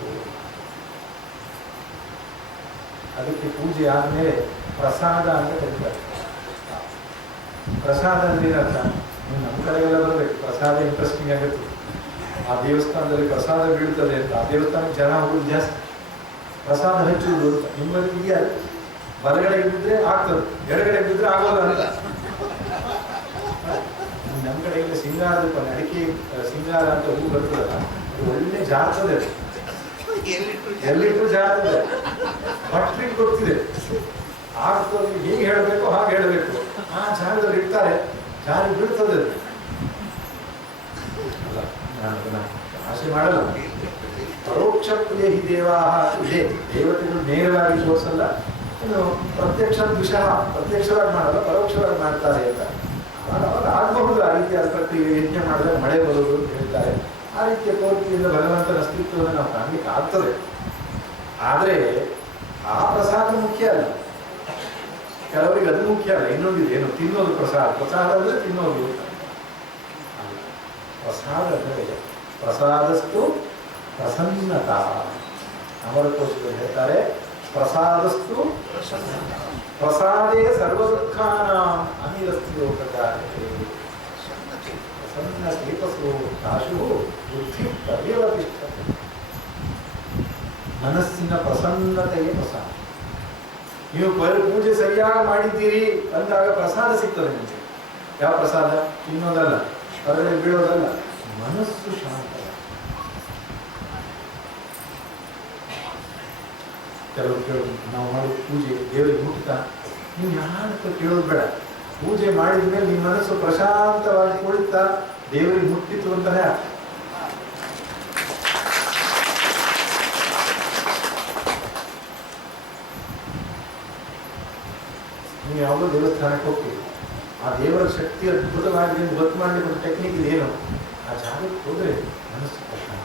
ಅದಕ್ಕೆ ಪೂಜೆ ಆದ್ಮೇಲೆ ಪ್ರಸಾದ ಅಂತ ಕರೀತಾರೆ. ಪ್ರಸಾದ ಅಂದ್ರೆ ಏನರ್ಥ? ನೀವು ನಮ್ಮ ಕಡೆಗೆಲ್ಲ ಬರಬೇಕು, ಪ್ರಸಾದ ಇಂಟ್ರೆಸ್ಟಿಂಗ್ ಆಗುತ್ತೆ. ಆ ದೇವಸ್ಥಾನದಲ್ಲಿ ಪ್ರಸಾದ ಬೀಳ್ತದೆ ಅಂತ, ಆ ದೇವಸ್ಥಾನಕ್ಕೆ ಜನ ಹೋಗೋದು ಜಾಸ್ತಿ. ಪ್ರಸಾದ ಹಚ್ಚುವುದು ಅಂತ ನಿಮ್ಮಲ್ಲಿ ಇದೆಯಾ? ಬಲಗಡೆ ಬಿದ್ದರೆ ಆಗ್ತದೆ, ಎಡಗಡೆ ಬಿದ್ದರೆ ಆಗೋಲ್ಲ ಅಂತ. ನಮ್ಮ ಕಡೆಗೆಲ್ಲ ಸಿಂಗಾರದ ಅಡಿಕೆ ಸಿಂಗಾರ ಅಂತ ಹೂ ಬರ್ತದಲ್ಲ, ಅದು ಒಳ್ಳೆ ಜಾರ್ತದೆ, ಎಲ್ಲಿಟ್ಟು ಜಾರ್ತದೆ, ಭಟ್ರಿಗೆ ಗೊತ್ತಿದೆ. ಆಗ್ತದೆ, ಹೇಗೆ ಹೇಳಬೇಕು ಹಾಗೆ ಹೇಳಬೇಕು. ಆ ಜಾಗದಲ್ಲಿ ಇಡ್ತಾರೆ, ಜಾರಿ ಬಿಡ್ತದೆ. ಅಲ್ಲ, ನಾನು ಅದನ್ನ ಆಸೆ ಮಾಡಲ್ಲ. ಪರೋಕ್ಷ ಪ್ರಿಯ ಹಿ ದೇವಾ ಇದೆ. ದೇವತೆಗಳು ನೇರವಾಗಿ ತೋರಿಸಲ್ಲ, ಇನ್ನು ಪ್ರತ್ಯಕ್ಷ ವಿಷಯ ಪ್ರತ್ಯಕ್ಷವಾಗಿ ಮಾಡಲ್ಲ, ಪರೋಕ್ಷವಾಗಿ ಮಾಡ್ತಾರೆ ಅಂತ. ಅವಾಗ ಆಗಬಹುದು ಆ ರೀತಿಯಾದ ಪ್ರಕ್ರಿಯೆ. ಯಜ್ಞ ಮಾಡಿದ್ರೆ ಮಳೆ ಬರುವುದು ಅಂತ ಹೇಳ್ತಾರೆ. ಆ ರೀತಿಯ ತೋರಿಕೆಯಿಂದ ಭಗವಂತನ ಅಸ್ತಿತ್ವವನ್ನು ನಾವು ಕಾಣಲಿಕ್ಕೆ ಆಗ್ತದೆ. ಆದರೆ ಆ ಪ್ರಸಾದ ಮುಖ್ಯ ಅಲ್ಲ, ಕೆಲವರಿಗೆ ಅದು ಮುಖ್ಯ ಅಲ್ಲ. ಇನ್ನೊಂದಿದೆ, ಏನು ತಿನ್ನೋದು ಪ್ರಸಾದ. ಪ್ರಸಾದ ಅಂದರೆ ತಿನ್ನೋದು. ಪ್ರಸಾದ ಅಂದರೆ ಪ್ರಸಾದಸ್ತು ಪ್ರಸನ್ನತ. ಅಮರಕೋಶದಲ್ಲಿ ಹೇಳ್ತಾರೆ, ಪ್ರಸಾದಸ್ತು ಪ್ರಸಾದೇ ಸರ್ವ ದುಃಖಾನಾಂ ಅನಿರಸ್ತಿಯೋಪಕಾರತೆ ಪ್ರಸನ್ನ ಚೇತಸೋ ದಾಶು ಬುದ್ಧಿ ಪರ್ಯವತಿಷ್ಠತೆ. ಮನಸ್ಸಿನ ಪ್ರಸನ್ನತೆಯೇ ಪ್ರಸಾದ. ನೀವು ಪೂಜೆ ಸರಿಯಾಗಿ ಮಾಡಿದ್ದೀರಿ ಅಂದಾಗ ಪ್ರಸಾದ ಸಿಗ್ತದೆ ನಿಮಗೆ. ಯಾವ ಪ್ರಸಾದ? ತಿನ್ನೋದಲ್ಲ, ಹೊರಗಡೆ ಬೀಳೋದಲ್ಲ, ಮನಸ್ಸು ಶಾಂತ. ಕೆಲವರು ಕೇಳೋದು, ನಾವು ಮಾಡೋ ಪೂಜೆ ದೇವರಿಗೆ ಮುಟ್ತಾ? ನೀವು ಯಾರತ್ರ ಕೇಳೋದು ಬೇಡ. ಪೂಜೆ ಮಾಡಿದ ಮೇಲೆ ನಿಮ್ಮ ಮನಸ್ಸು ಪ್ರಶಾಂತವಾಗಿ ಕುಳಿತಾ ದೇವರಿಗೆ ಮುಟ್ಟಿತು ಅಂತಾನೆ ಅರ್ಥ. ನೀವು ಯಾವುದೋ ದೇವಸ್ಥಾನಕ್ಕೆ ಹೋಗ್ತೀವಿ, ಆ ದೇವರ ಶಕ್ತಿ ಅದ್ಭುತವಾಗಿದೆ ಅಂತ ಗೊತ್ತು ಮಾಡಲಿಕ್ಕೆ ಒಂದು ಟೆಕ್ನಿಕ್ ಇದೆ. ಏನು? ಆ ಜಾಗಕ್ಕೆ ಹೋದ್ರೆ ಮನಸ್ಸು ಪ್ರಶಾಂತ.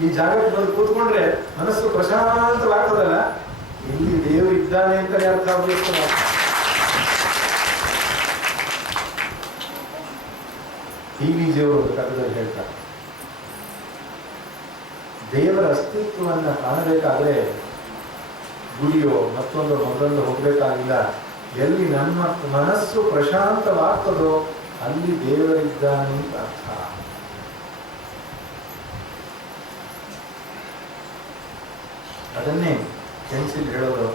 ಈ ಜಾಗಕ್ಕೆ ಬಂದು ಕೂತ್ಕೊಂಡ್ರೆ ಮನಸ್ಸು ಪ್ರಶಾಂತವಾಗ್ತದಲ್ಲ, ಇಲ್ಲಿ ದೇವರು ಇದ್ದಾನೆ ಅಂತಲೇ ಅರ್ಥ ಆಗಬೇಕು. ಟಿವಿಜಿಯವರು ಒಂದು ಕಥೆಯಲ್ಲಿ ಹೇಳ್ತಾರೆ, ದೇವರ ಅಸ್ತಿತ್ವವನ್ನು ಕಾಣಬೇಕಾದ್ರೆ ಗುಡಿಯೋ ಮತ್ತೊಂದು ಮೊದಲು ಹೋಗಬೇಕಾಗಿಲ್ಲ. ಎಲ್ಲಿ ನಮ್ಮ ಮನಸ್ಸು ಪ್ರಶಾಂತವಾಗ್ತದೋ ಅಲ್ಲಿ ದೇವರಿದ್ದಾನೆ ಅಂತ ಅರ್ಥ. ಅದನ್ನೇ ಪೆನ್ಸಿಲ್ ಹೇಳೋದು,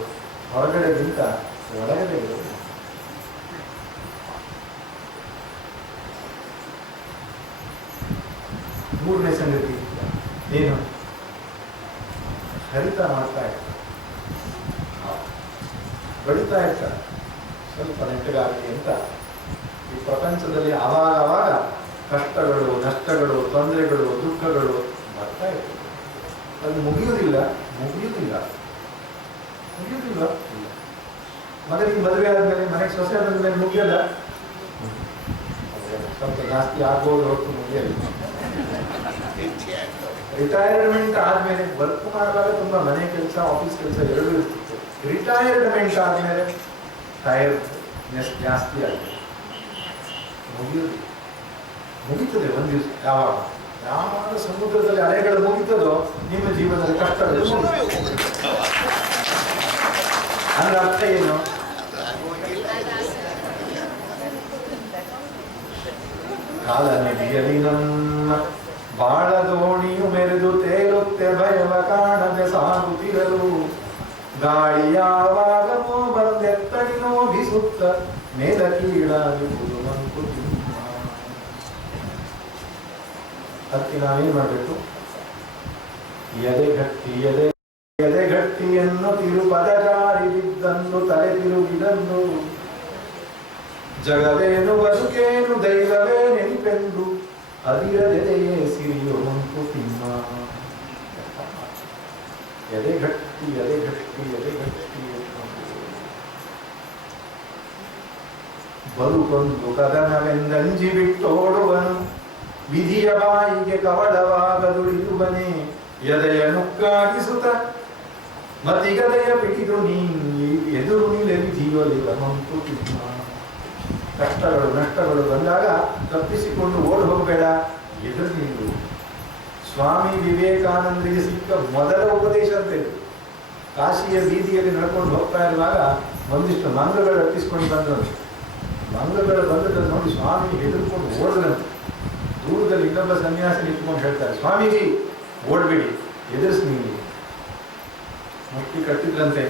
ಹೊರಗಡೆಗಿಂತ ಒಳಗಡೆ ಇರೋದು. ಮೂರನೇ ಸಂಗತಿ ಏನು? ಹರಿತ ಮಾಡ್ತಾ ಇರ್ತಾರೆ, ಬೆಳೀತಾ ಇರ್ತಾರೆ, ಸ್ವಲ್ಪ ನೆಟ್ಟಗಾಗಲಿ ಅಂತ. ಈ ಪ್ರಪಂಚದಲ್ಲಿ ಆವಾಗ ಕಷ್ಟಗಳು, ನಷ್ಟಗಳು, ತೊಂದರೆಗಳು, ದುಃಖಗಳು ಬರ್ತಾ ಇರ್ತದೆ. ಅದು ಮುಗಿಯುವುದಿಲ್ಲ ಮುಗಿಯುವುದಿಲ್ಲ ಮುಗಿಯುವುದಿಲ್ಲ. ಮಗನಿಗೆ ಮದುವೆ ಆದಮೇಲೆ ಮನೆಗೆ ಸೊಸೆ ಬಂದ ಮೇಲೆ ಮುಗಿಯಲ್ಲ, ಸ್ವಲ್ಪ ಜಾಸ್ತಿ ಆಗ್ಬೋದು ಹೊರತು ಮುಗಿಯಲ್ಲ. ರಿಟೈರ್ಮೆಂಟ್ ಆದ್ಮೇಲೆ ವರ್ಕ್ ಮಾಡುವಾಗ ತುಂಬಾ ಮನೆ ಕೆಲಸ ಆಫೀಸ್ ಕೆಲಸ ಎರಡೂ ಇರ್ತಿತ್ತು. ರಿಟೈರ್ಮೆಂಟ್ ಆದ್ಮೇಲೆ ಟೈರ್ನೆಸ್ ಜಾಸ್ತಿ ಆಗಿದೆ. ಮುಗಿಯುವುದು ಮುಗಿತದೆ ಒಂದು ದಿವಸ. ಯಾವಾಗ ಸಮುದ್ರದಲ್ಲಿ ಅಲೆಗಳು ಮುಗಿತದೋ ನಿಮ್ಮ ಜೀವನದಲ್ಲಿ ಕಷ್ಟಗಳು ಅಂದ್ರೆ ಅರ್ಥ ಏನು? ಕಾಲ ನದಿಯಲ್ಲಿ ನಮ್ಮ ಬಾಳ ದೋಣಿಯು ಮೆರೆದು ತೇಲುತ್ತೆ ಭಯವ ಕಾಣದೆ ಸಾಗುತ್ತಿರಲು, ಗಾಳಿ ಯಾವಾಗನೋ ಬಂದೆತ್ತಡಿ ನೋಗಿಸುತ್ತ ಮೇಲ ಕೀಳಾಗಿ ಮಂಕುತಿಮ್ಮ. ಅದಕ್ಕೆ ನಾವೇನ್ ಮಾಡ್ಬೇಕು? ಎದೆಗಟ್ಟಿಯನ್ನು ತಿರುಪದ ಜಾರಿ ಬಿದ್ದಂದು ತಲೆ ತಿರುಗಿದಂದು, ಜಗವೇನು ಬದುಕೇನು ದೈವವೇ ನೆನಪೆಂದು ಅದಿರದೆದೆಯೇ ಸಿರಿಯೋ ಮಂಕುತಿಮ್ಮ. ಎದೆಗಟ್ಟಿ ಎದೆಗಟ್ಟಿ ಎದೆಗಟ್ಟಿ ಬದುಕೊಂದು ಕದನವೆಂದಂಜಿ ಬಿಟ್ಟೋಡುವನು, ವಿಧಿಯ ಬಾಯಿಗೆ ಕವಳವಾಗದುಳಿಯುವನೇ ಎದೆಯ ನುಗ್ಗಾಗಿಸುತ್ತ ಮತಿಗದೆಯ ಪಿಡಿದು ನೀ ಎದುರು ನಿಲೆಲಿ ಜೀವಲಿದ ಮಂಕುತಿಮ್ಮ. ಕಷ್ಟಗಳು ನಷ್ಟಗಳು ಬಂದಾಗ ತಪ್ಪಿಸಿಕೊಂಡು ಓಡಿ ಹೋಗಬೇಡ, ಎದುರು ನಿಲ್ಲು. ಸ್ವಾಮಿ ವಿವೇಕಾನಂದರಿಗೆ ಸಿಕ್ಕ ಮೊದಲ ಉಪದೇಶ ಅಂತ ಇದು. ಕಾಶಿಯ ಬೀದಿಯಲ್ಲಿ ನಡ್ಕೊಂಡು ಹೋಗ್ತಾ ಇರುವಾಗ ಒಂದಿಷ್ಟು ಮಂಗಗಳು ಅಟ್ಟಿಸ್ಕೊಂಡು ಬಂದಂತೆ. ಮಂಗಗಳು ಬಂದದನ್ನು ನೋಡಿ ಸ್ವಾಮಿ ಹೆದರ್ಕೊಂಡು ಓಡದಂತೆ. ದೂರದಲ್ಲಿ ಇನ್ನೊಬ್ಬ ಸನ್ಯಾಸಿ ನಿಂತ್ಕೊಂಡು ಹೇಳ್ತಾರೆ, ಸ್ವಾಮೀಜಿ ಓಡ್ಬೇಡಿ, ಎದುರಿಸಿ ನೀವು. ಮುಟ್ಟಿ ಕಟ್ಟಿದ್ರಂತೆ.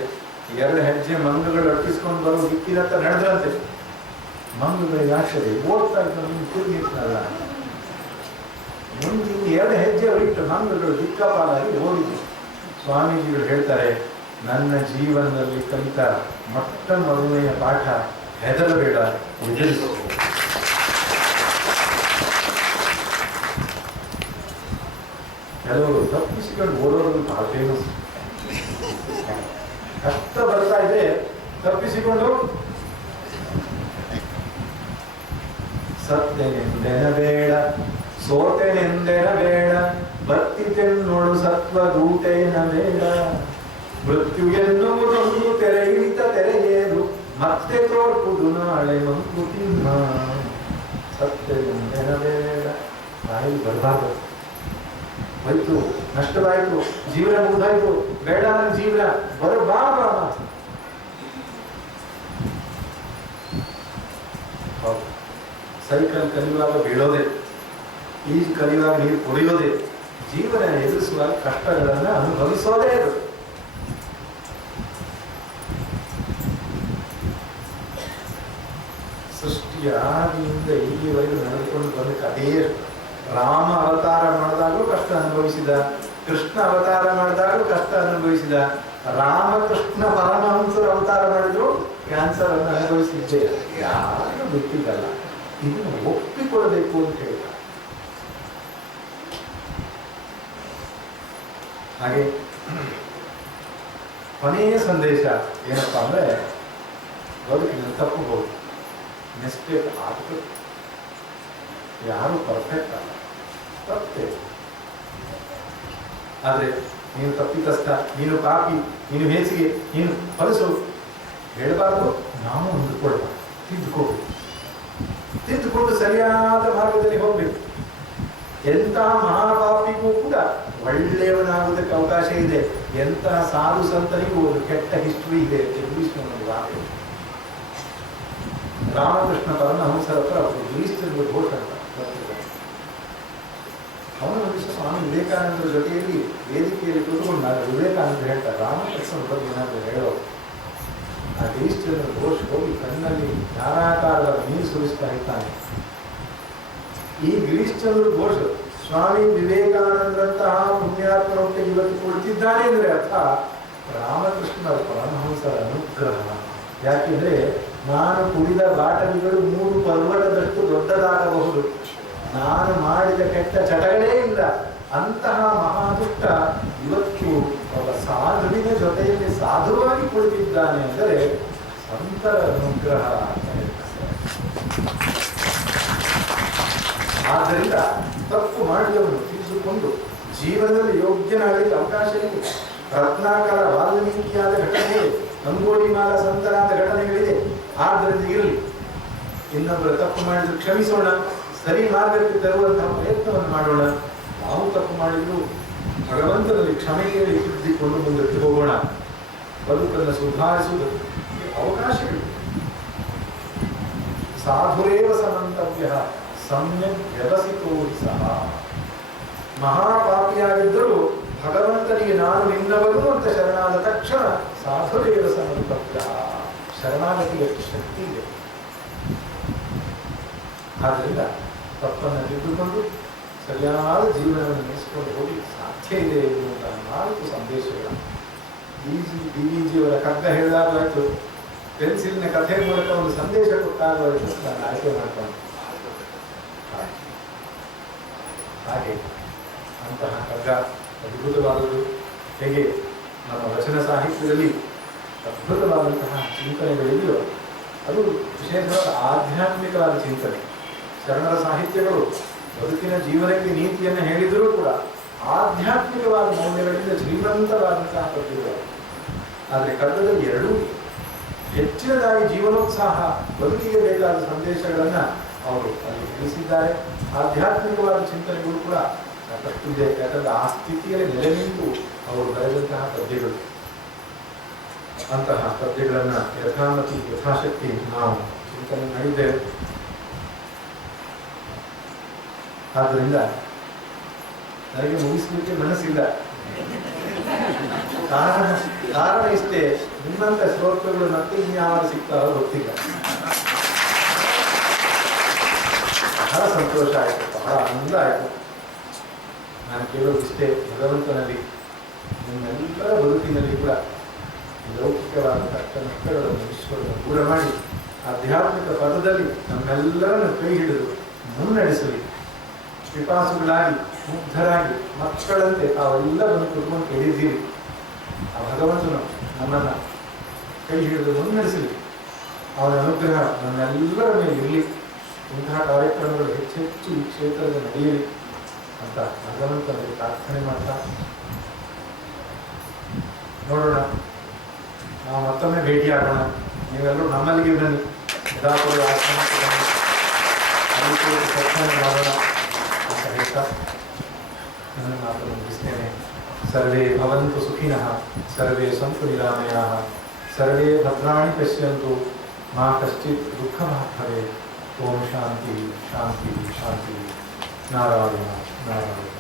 2 ಹೆಜ್ಜೆ ಮಂಗಗಳು ಅಟ್ಟಿಸ್ಕೊಂಡು ಬರೋ ದಿಕ್ಕಿನಂತ ನಡೆದ್ರಂತೆ. ಮಂಗಗಳಿಗೆ ಆಶ್ಚರ್ಯ, ಓಡ್ತಾ ಇದ್ದ ತಿರುಗಿರ್ತಲ್ಲ. ಮುಂದೆ 2 ಹೆಜ್ಜೆ ಇಟ್ಟು ಮಂಗಗಳು ದಿಕ್ಕಾಪಾಲಾಗಿ ಓಡಿದ್ರು. ಸ್ವಾಮೀಜಿಗಳು ಹೇಳ್ತಾರೆ, ನನ್ನ ಜೀವನದಲ್ಲಿ ಕಲಿತ ಮೊಟ್ಟ ಮೊದಲನೆಯ ಪಾಠ ಹೆದರಬೇಡ, ಎದುರಿಸು. ಕೆಲವರು ತಪ್ಪಿಸಿಕೊಂಡು ಓಡೋದು ಬಹಳ ಫೇಮಸ್. ಕಷ್ಟ ಬರ್ತಾ ಇದೆ, ತಪ್ಪಿಸಿಕೊಂಡು ಸತ್ಯನೆಂದೆನಬೇಡ, ಸೋತೆನೆಂದೆನಬೇಡ, ಬತ್ತಿತೆನ್ನೋಳು ಸತ್ವದೂಟೇನ ಬೇಡ. ಮೃತ್ಯು ಎನ್ನುವುದೊಂದು ತೆರೆ ಇಳಿತ ತೆರೆಯೇರು, ಮತ್ತೆ ತೋರ್ಪುದು ನಾಳೆ ಮಂಕುತಿಮ್ಮ. ಸತ್ಯನೆಂದೆನಬೇಡ, ಬಾಯಿ ಬರಬಾರ್ದು. ಹೋಯ್ತು, ನಷ್ಟವಾಯ್ತು, ಜೀವನ ಮುಗ್ದಾಯ್ತು, ಬೇಡ ನನ್ನ ಜೀವನ ಬರಬಾರ್ದು. ಸೈಕಲ್ ಕಲಿಯುವಾಗ ಬೀಳೋದೆ, ಈಜು ಕಲಿಯುವಾಗ ನೀರು ಕುಡಿಯೋದೆ, ಜೀವನ ಎದುರಿಸುವಾಗ ಕಷ್ಟಗಳನ್ನು ಅನುಭವಿಸೋದೇ ಇದು. ಸೃಷ್ಟಿಯ ಆದಿಯಿಂದ ಇಲ್ಲಿವರೆಗೂ ನಡೆದುಕೊಂಡು ಬಂದಕ್ಕೆ ಅದೇ. ರಾಮ ಅವತಾರ ಮಾಡಿದಾಗಲೂ ಕಷ್ಟ ಅನುಭವಿಸಿದ, ಕೃಷ್ಣ ಅವತಾರ ಮಾಡಿದಾಗಲೂ ಕಷ್ಟ ಅನುಭವಿಸಿದ, ರಾಮಕೃಷ್ಣ ಪರಮಹಂಸರು ಅವತಾರ ಮಾಡಿದ್ರು ಕ್ಯಾನ್ಸರ್ ಅನ್ನು ಅನುಭವಿಸಿದ್ದೆ. ಯಾರು ಬಿಟ್ಟಿದ್ದಲ್ಲ, ಇದನ್ನು ಒಪ್ಪಿಕೊಳ್ಳಬೇಕು ಅಂತ ಹೇಳ್ತಾರೆ. ಹಾಗೆ ಕೊನೆಯ ಸಂದೇಶ ಏನಪ್ಪಾ ಅಂದ್ರೆ, ಬದುಕಿನ ತಪ್ಪಬಹುದು, ಮಿಸ್ಟೇಕ್ ಆಗ್ತದೆ. ಯಾರು ಪರ್ಫೆಕ್ಟ್ ಅಲ್ಲ, ತಪ್ಪೇ. ಆದ್ರೆ ನೀನು ತಪ್ಪಿತಸ್ಥ, ನೀನು ಪಾಪಿ, ನೀನು ಹೇಸಿಗೆ, ನೀನು ಹೊಲಸು ಹೇಳಬಾರ್ದು. ನಾವು ಅಂದುಕೊಳ್ಬಾರ್ದು, ತಿದ್ದುಕೊಂಡು ಸರಿಯಾದ ಮಾರ್ಗದಲ್ಲಿ ಹೋಗ್ಬೇಕು. ಎಂಥ ಮಹಾಪಾಪಿಗೂ ಕೂಡ ಒಳ್ಳೆಯವನಾಗುವುದಕ್ಕೆ ಅವಕಾಶ ಇದೆ. ಎಂಥ ಸಾಧು ಸಂತನಿಗೂ ಒಂದು ಕೆಟ್ಟ ಹಿಸ್ಟ್ರಿ ಇದೆ. ರಾಮಕೃಷ್ಣ ಪರಮಹಂಸರ ಹತ್ರ ಗಿರೀಶ್ಚಂದ್ರ ಘೋಷ ಅಂತ ಅವನು ಒಂದು ದಿವಸ ಸ್ವಾಮಿ ವಿವೇಕಾನಂದರ ಜೊತೆಯಲ್ಲಿ ವೇದಿಕೆಯಲ್ಲಿ ಕೂತ್ಕೊಂಡಾಗ ವಿವೇಕಾನಂದ ಹೇಳ್ತಾರೆ, ರಾಮಕೃಷ್ಣನ ಬಗ್ಗೆ ಏನಾದರೂ ಹೇಳೋ. ಆ ಗಿರೀಶ್ಚಂದ್ರ ಘೋಷ್ ಹೋಗಿ ಕಣ್ಣಲ್ಲಿ ಧಾರಾಕಾರದ ನೀರು ಸುರಿಸ್ತಾ ಇರ್ತಾನೆ. ಈ ಗಿರೀಶ್ಚಂದ್ರ ಘೋಷ್ ಸ್ವಾಮಿ ವಿವೇಕಾನಂದರಂತಹ ಪುಣ್ಯಾತ್ಮನೊಟ್ಟೆ ಇವತ್ತು ಕುಳಿತಿದ್ದಾನೆ ಅಂದ್ರೆ ಅರ್ಥ ರಾಮಕೃಷ್ಣರ ಪರಮಹಂಸರ ಅನುಗ್ರಹ. ಯಾಕೆಂದ್ರೆ ನಾನು ಕುಡಿದ ಬಾಟಲಿಗಳು 3 ಪರ್ವತದಷ್ಟು ದೊಡ್ಡದಾಗಬಹುದು, ನಾನು ಮಾಡಿದ ಕೆಟ್ಟ ಚಟಗಳೇ ಇಲ್ಲ. ಅಂತಹ ಮಹಾದುಷ್ಟ ಇವತ್ತು ಮಾಡಿದ್ದಾನೆ ಅಂದರೆ ಸಂತರ ಅನುಗ್ರಹ ಅಂತ ಹೇಳ್ತಾರೆ. ಆದ್ದರಿಂದ ತಪ್ಪು ಮಾಡಿದವನು ತಿಳಿದುಕೊಂಡು ಜೀವನದಲ್ಲಿ ಯೋಗ್ಯನಾಗಲಿಕ್ಕೆ ಅವಕಾಶ ಇದೆ. ರತ್ನಾಕರ ವಾಲ್ಮೀಕಿಯಾದ ಘಟನೆ, ಅಂಗೋಲಿಮಾಲ ಸಂತರಾದ ಘಟನೆಗಳಿದೆ. ಆದ್ದರಿಂದ ಇರಲಿ, ಇನ್ನೊಬ್ಬರ ತಪ್ಪು ಮಾಡಿದ್ರು ಕ್ಷಮಿಸೋಣ, ಸರಿ ಮಾರ್ಗಕ್ಕೆ ತರುವಂತಹ ಪ್ರಯತ್ನವನ್ನು ಮಾಡೋಣ. ನಾವು ತಪ್ಪು ಮಾಡಿದ್ರು ಭಗವಂತನಲ್ಲಿ ಕ್ಷಮೆ ಕೇಳಿ ತಿದ್ದಿಕೊಂಡು ಮುಂದಕ್ಕೆ ಹೋಗೋಣ. ಬದುಕನ್ನು ಸುಧಾರಿಸುವುದಕ್ಕೆ ಅವಕಾಶಗಳಿವೆ. ಸಾಧುರೇವ ಸಮಂತವ್ಯ ಸಮ್ಯಕ್ ವ್ಯವಸಿತೋ ಸಹ. ಮಹಾಪಾಪಿಯಾಗಿದ್ದರೂ ಭಗವಂತನಿಗೆ ನಾನು ನಿನ್ನವನು ಅಂತ ಶರಣಾದ ತಕ್ಷಣ ಸಾಧುರೇವ ಸಮಂತವ್ಯ, ಶರಣಾಗತಿಗೆ ಶಕ್ತಿ ಇದೆ. ಆದ್ದರಿಂದ ತಪ್ಪನ್ನು ತಿದ್ದುಕೊಂಡು ಸರಿಯಾದ ಜೀವನವನ್ನು ನಡೆಸಿಕೊಂಡು ಹೋಗಿ ಸಾಧ್ಯ ಇದೆ ಎನ್ನುವಂತಹ 4 ಸಂದೇಶಗಳು. ಡಿವಿಜಿಯವರ ಕಗ್ಗ ಹೇಳಿದಾಗಾಯಿತು, ಪೆನ್ಸಿಲ್ನ ಕಥೆ ಮೂಲಕ ಒಂದು ಸಂದೇಶ ಕೊಟ್ಟಾಗಾಯಿತು, ನಾನು ಆಯ್ಕೆ ಮಾಡ್ಕೊಂಡು ಹಾಗೆ ಅಂತಹ ಕಗ್ಗ ಅದ್ಭುತವಾದದ್ದು. ಹೇಗೆ ನಮ್ಮ ವಚನ ಸಾಹಿತ್ಯದಲ್ಲಿ ಅದ್ಭುತವಾದಂತಹ ಚಿಂತನೆಗಳಿದೆಯೋ ಅದು ವಿಶೇಷವಾದ ಆಧ್ಯಾತ್ಮಿಕವಾದ ಚಿಂತನೆ. ಶರಣರ ಸಾಹಿತ್ಯಗಳು ಬದುಕಿನ ಜೀವನಕ್ಕೆ ನೀತಿಯನ್ನು ಹೇಳಿದರೂ ಕೂಡ ಆಧ್ಯಾತ್ಮಿಕವಾದ ಮೌಲ್ಯಗಳಿಂದ ಶ್ರೀಮಂತವಾದಂತಹ ಪದ್ಯಗಳು. ಆದರೆ ಕಗ್ಗದಲ್ಲಿ ಎರಡೂ ಹೆಚ್ಚಿನದಾಗಿ ಜೀವನೋತ್ಸಾಹ, ಬದುಕಿಗೆ ಬೇಕಾದ ಸಂದೇಶಗಳನ್ನು ಅವರು ಅಲ್ಲಿ ತಿಳಿಸಿದ್ದಾರೆ. ಆಧ್ಯಾತ್ಮಿಕವಾದ ಚಿಂತನೆಗಳು ಕೂಡ ಸಾಕಷ್ಟು ಇದೆ. ಯಾಕಂದರೆ ಆ ಸ್ಥಿತಿಯಲ್ಲಿ ನೆಲೆ ನಿಂತು ಅವರು ಬರೆದಂತಹ ಪದ್ಯಗಳು. ಅಂತಹ ಪದ್ಯಗಳನ್ನು ಯಥಾಮತಿ ಯಥಾಶಕ್ತಿ ನಾವು ಚಿಂತನೆ ಮಾಡಿದ್ದೇವೆ. ಆದ್ದರಿಂದ ನನಗೆ ಮುಗಿಸಲಿಕ್ಕೆ ಮನಸ್ಸಿಲ್ಲ. ಕಾರಣ ಇಷ್ಟೇ, ನಿಮ್ಮಂತ ಶ್ರೋತೃಗಳು ಮತ್ತೆ ಇನ್ಯಾವಾಗ ಸಿಗ್ತಾರೋ ಗೊತ್ತಿಲ್ಲ. ಬಹಳ ಸಂತೋಷ ಆಯಿತು, ಬಹಳ ಆನಂದ ಆಯಿತು. ನಾನು ಕೇಳೋದು ಇಷ್ಟೇ, ಭಗವಂತನಲ್ಲಿ ನಿಮ್ಮೆಲ್ಲರ ಬದುಕಿನಲ್ಲಿ ಕೂಡ ಲೌಕಿಕವಾದ ಕಷ್ಟಗಳನ್ನು ವಿಶ್ವಗಳನ್ನು ದೂರ ಮಾಡಿ ಆಧ್ಯಾತ್ಮಿಕ ಪದದಲ್ಲಿ ನಮ್ಮೆಲ್ಲರನ್ನು ಕೈ ಹಿಡಿದು ಮುನ್ನಡೆಸಲಿ. ಪಿಪಾಸುಗಳಾಗಿ ಮುಗ್ಧರಾಗಿ ಮಕ್ಕಳಂತೆ ತಾವೆಲ್ಲವನ್ನು ಕುಟುಂಬ ಕೇಳಿದ್ದೀರಿ. ಆ ಭಗವಂತನು ನಮ್ಮನ್ನು ಕೈ ಹಿಡಿದು ಮುನ್ನಡೆಸಲಿ. ಅವನ ಅನುಗ್ರಹ ನಮ್ಮೆಲ್ಲರ ಮೇಲೆ ಇರಲಿ. ಇಂತಹ ಕಾರ್ಯಕ್ರಮಗಳು ಹೆಚ್ಚೆಚ್ಚು ಈ ಕ್ಷೇತ್ರದಲ್ಲಿ ನಡೆಯಲಿ ಅಂತ ಭಗವಂತನಲ್ಲಿ ಪ್ರಾರ್ಥನೆ ಮಾಡ್ತಾ ನೋಡೋಣ. ನಾವು ಮತ್ತೊಮ್ಮೆ ಭೇಟಿಯಾಗೋಣ. ನೀವೆಲ್ಲರೂ ನಮ್ಮಲ್ಲಿಗೆ ಬನ್ನಿ, ಸಿದ್ದಾಪುರ ಆಶ್ರಮಕ್ಕೆ ಬನ್ನಿ, ಚರ್ಚೆ ಮಾಡೋಣ ಅಂತ ಹೇಳ್ತಾ ನನ್ನ ಮಾತನ್ನು ಮುಗಿಸ್ತೇನೆ. ಸರ್ವೇ ಭವಂತು ಸುಖಿನಃ, ಸರ್ವೇ ಸಂತು ನಿರಾಮಯಾಃ, ಸರ್ವೇ ಭದ್ರಾಣಿ ಪಶ್ಯಂತು, ಮಾ ಕಶ್ಚಿತ್ ದುಃಖಭಾಗ್ ಭವೇತ್. ಓಂ ಶಾಂತಿ ಶಾಂತಿ ಶಾಂತಿ. ನಾರಾಯಣ ನಾರಾಯಣ.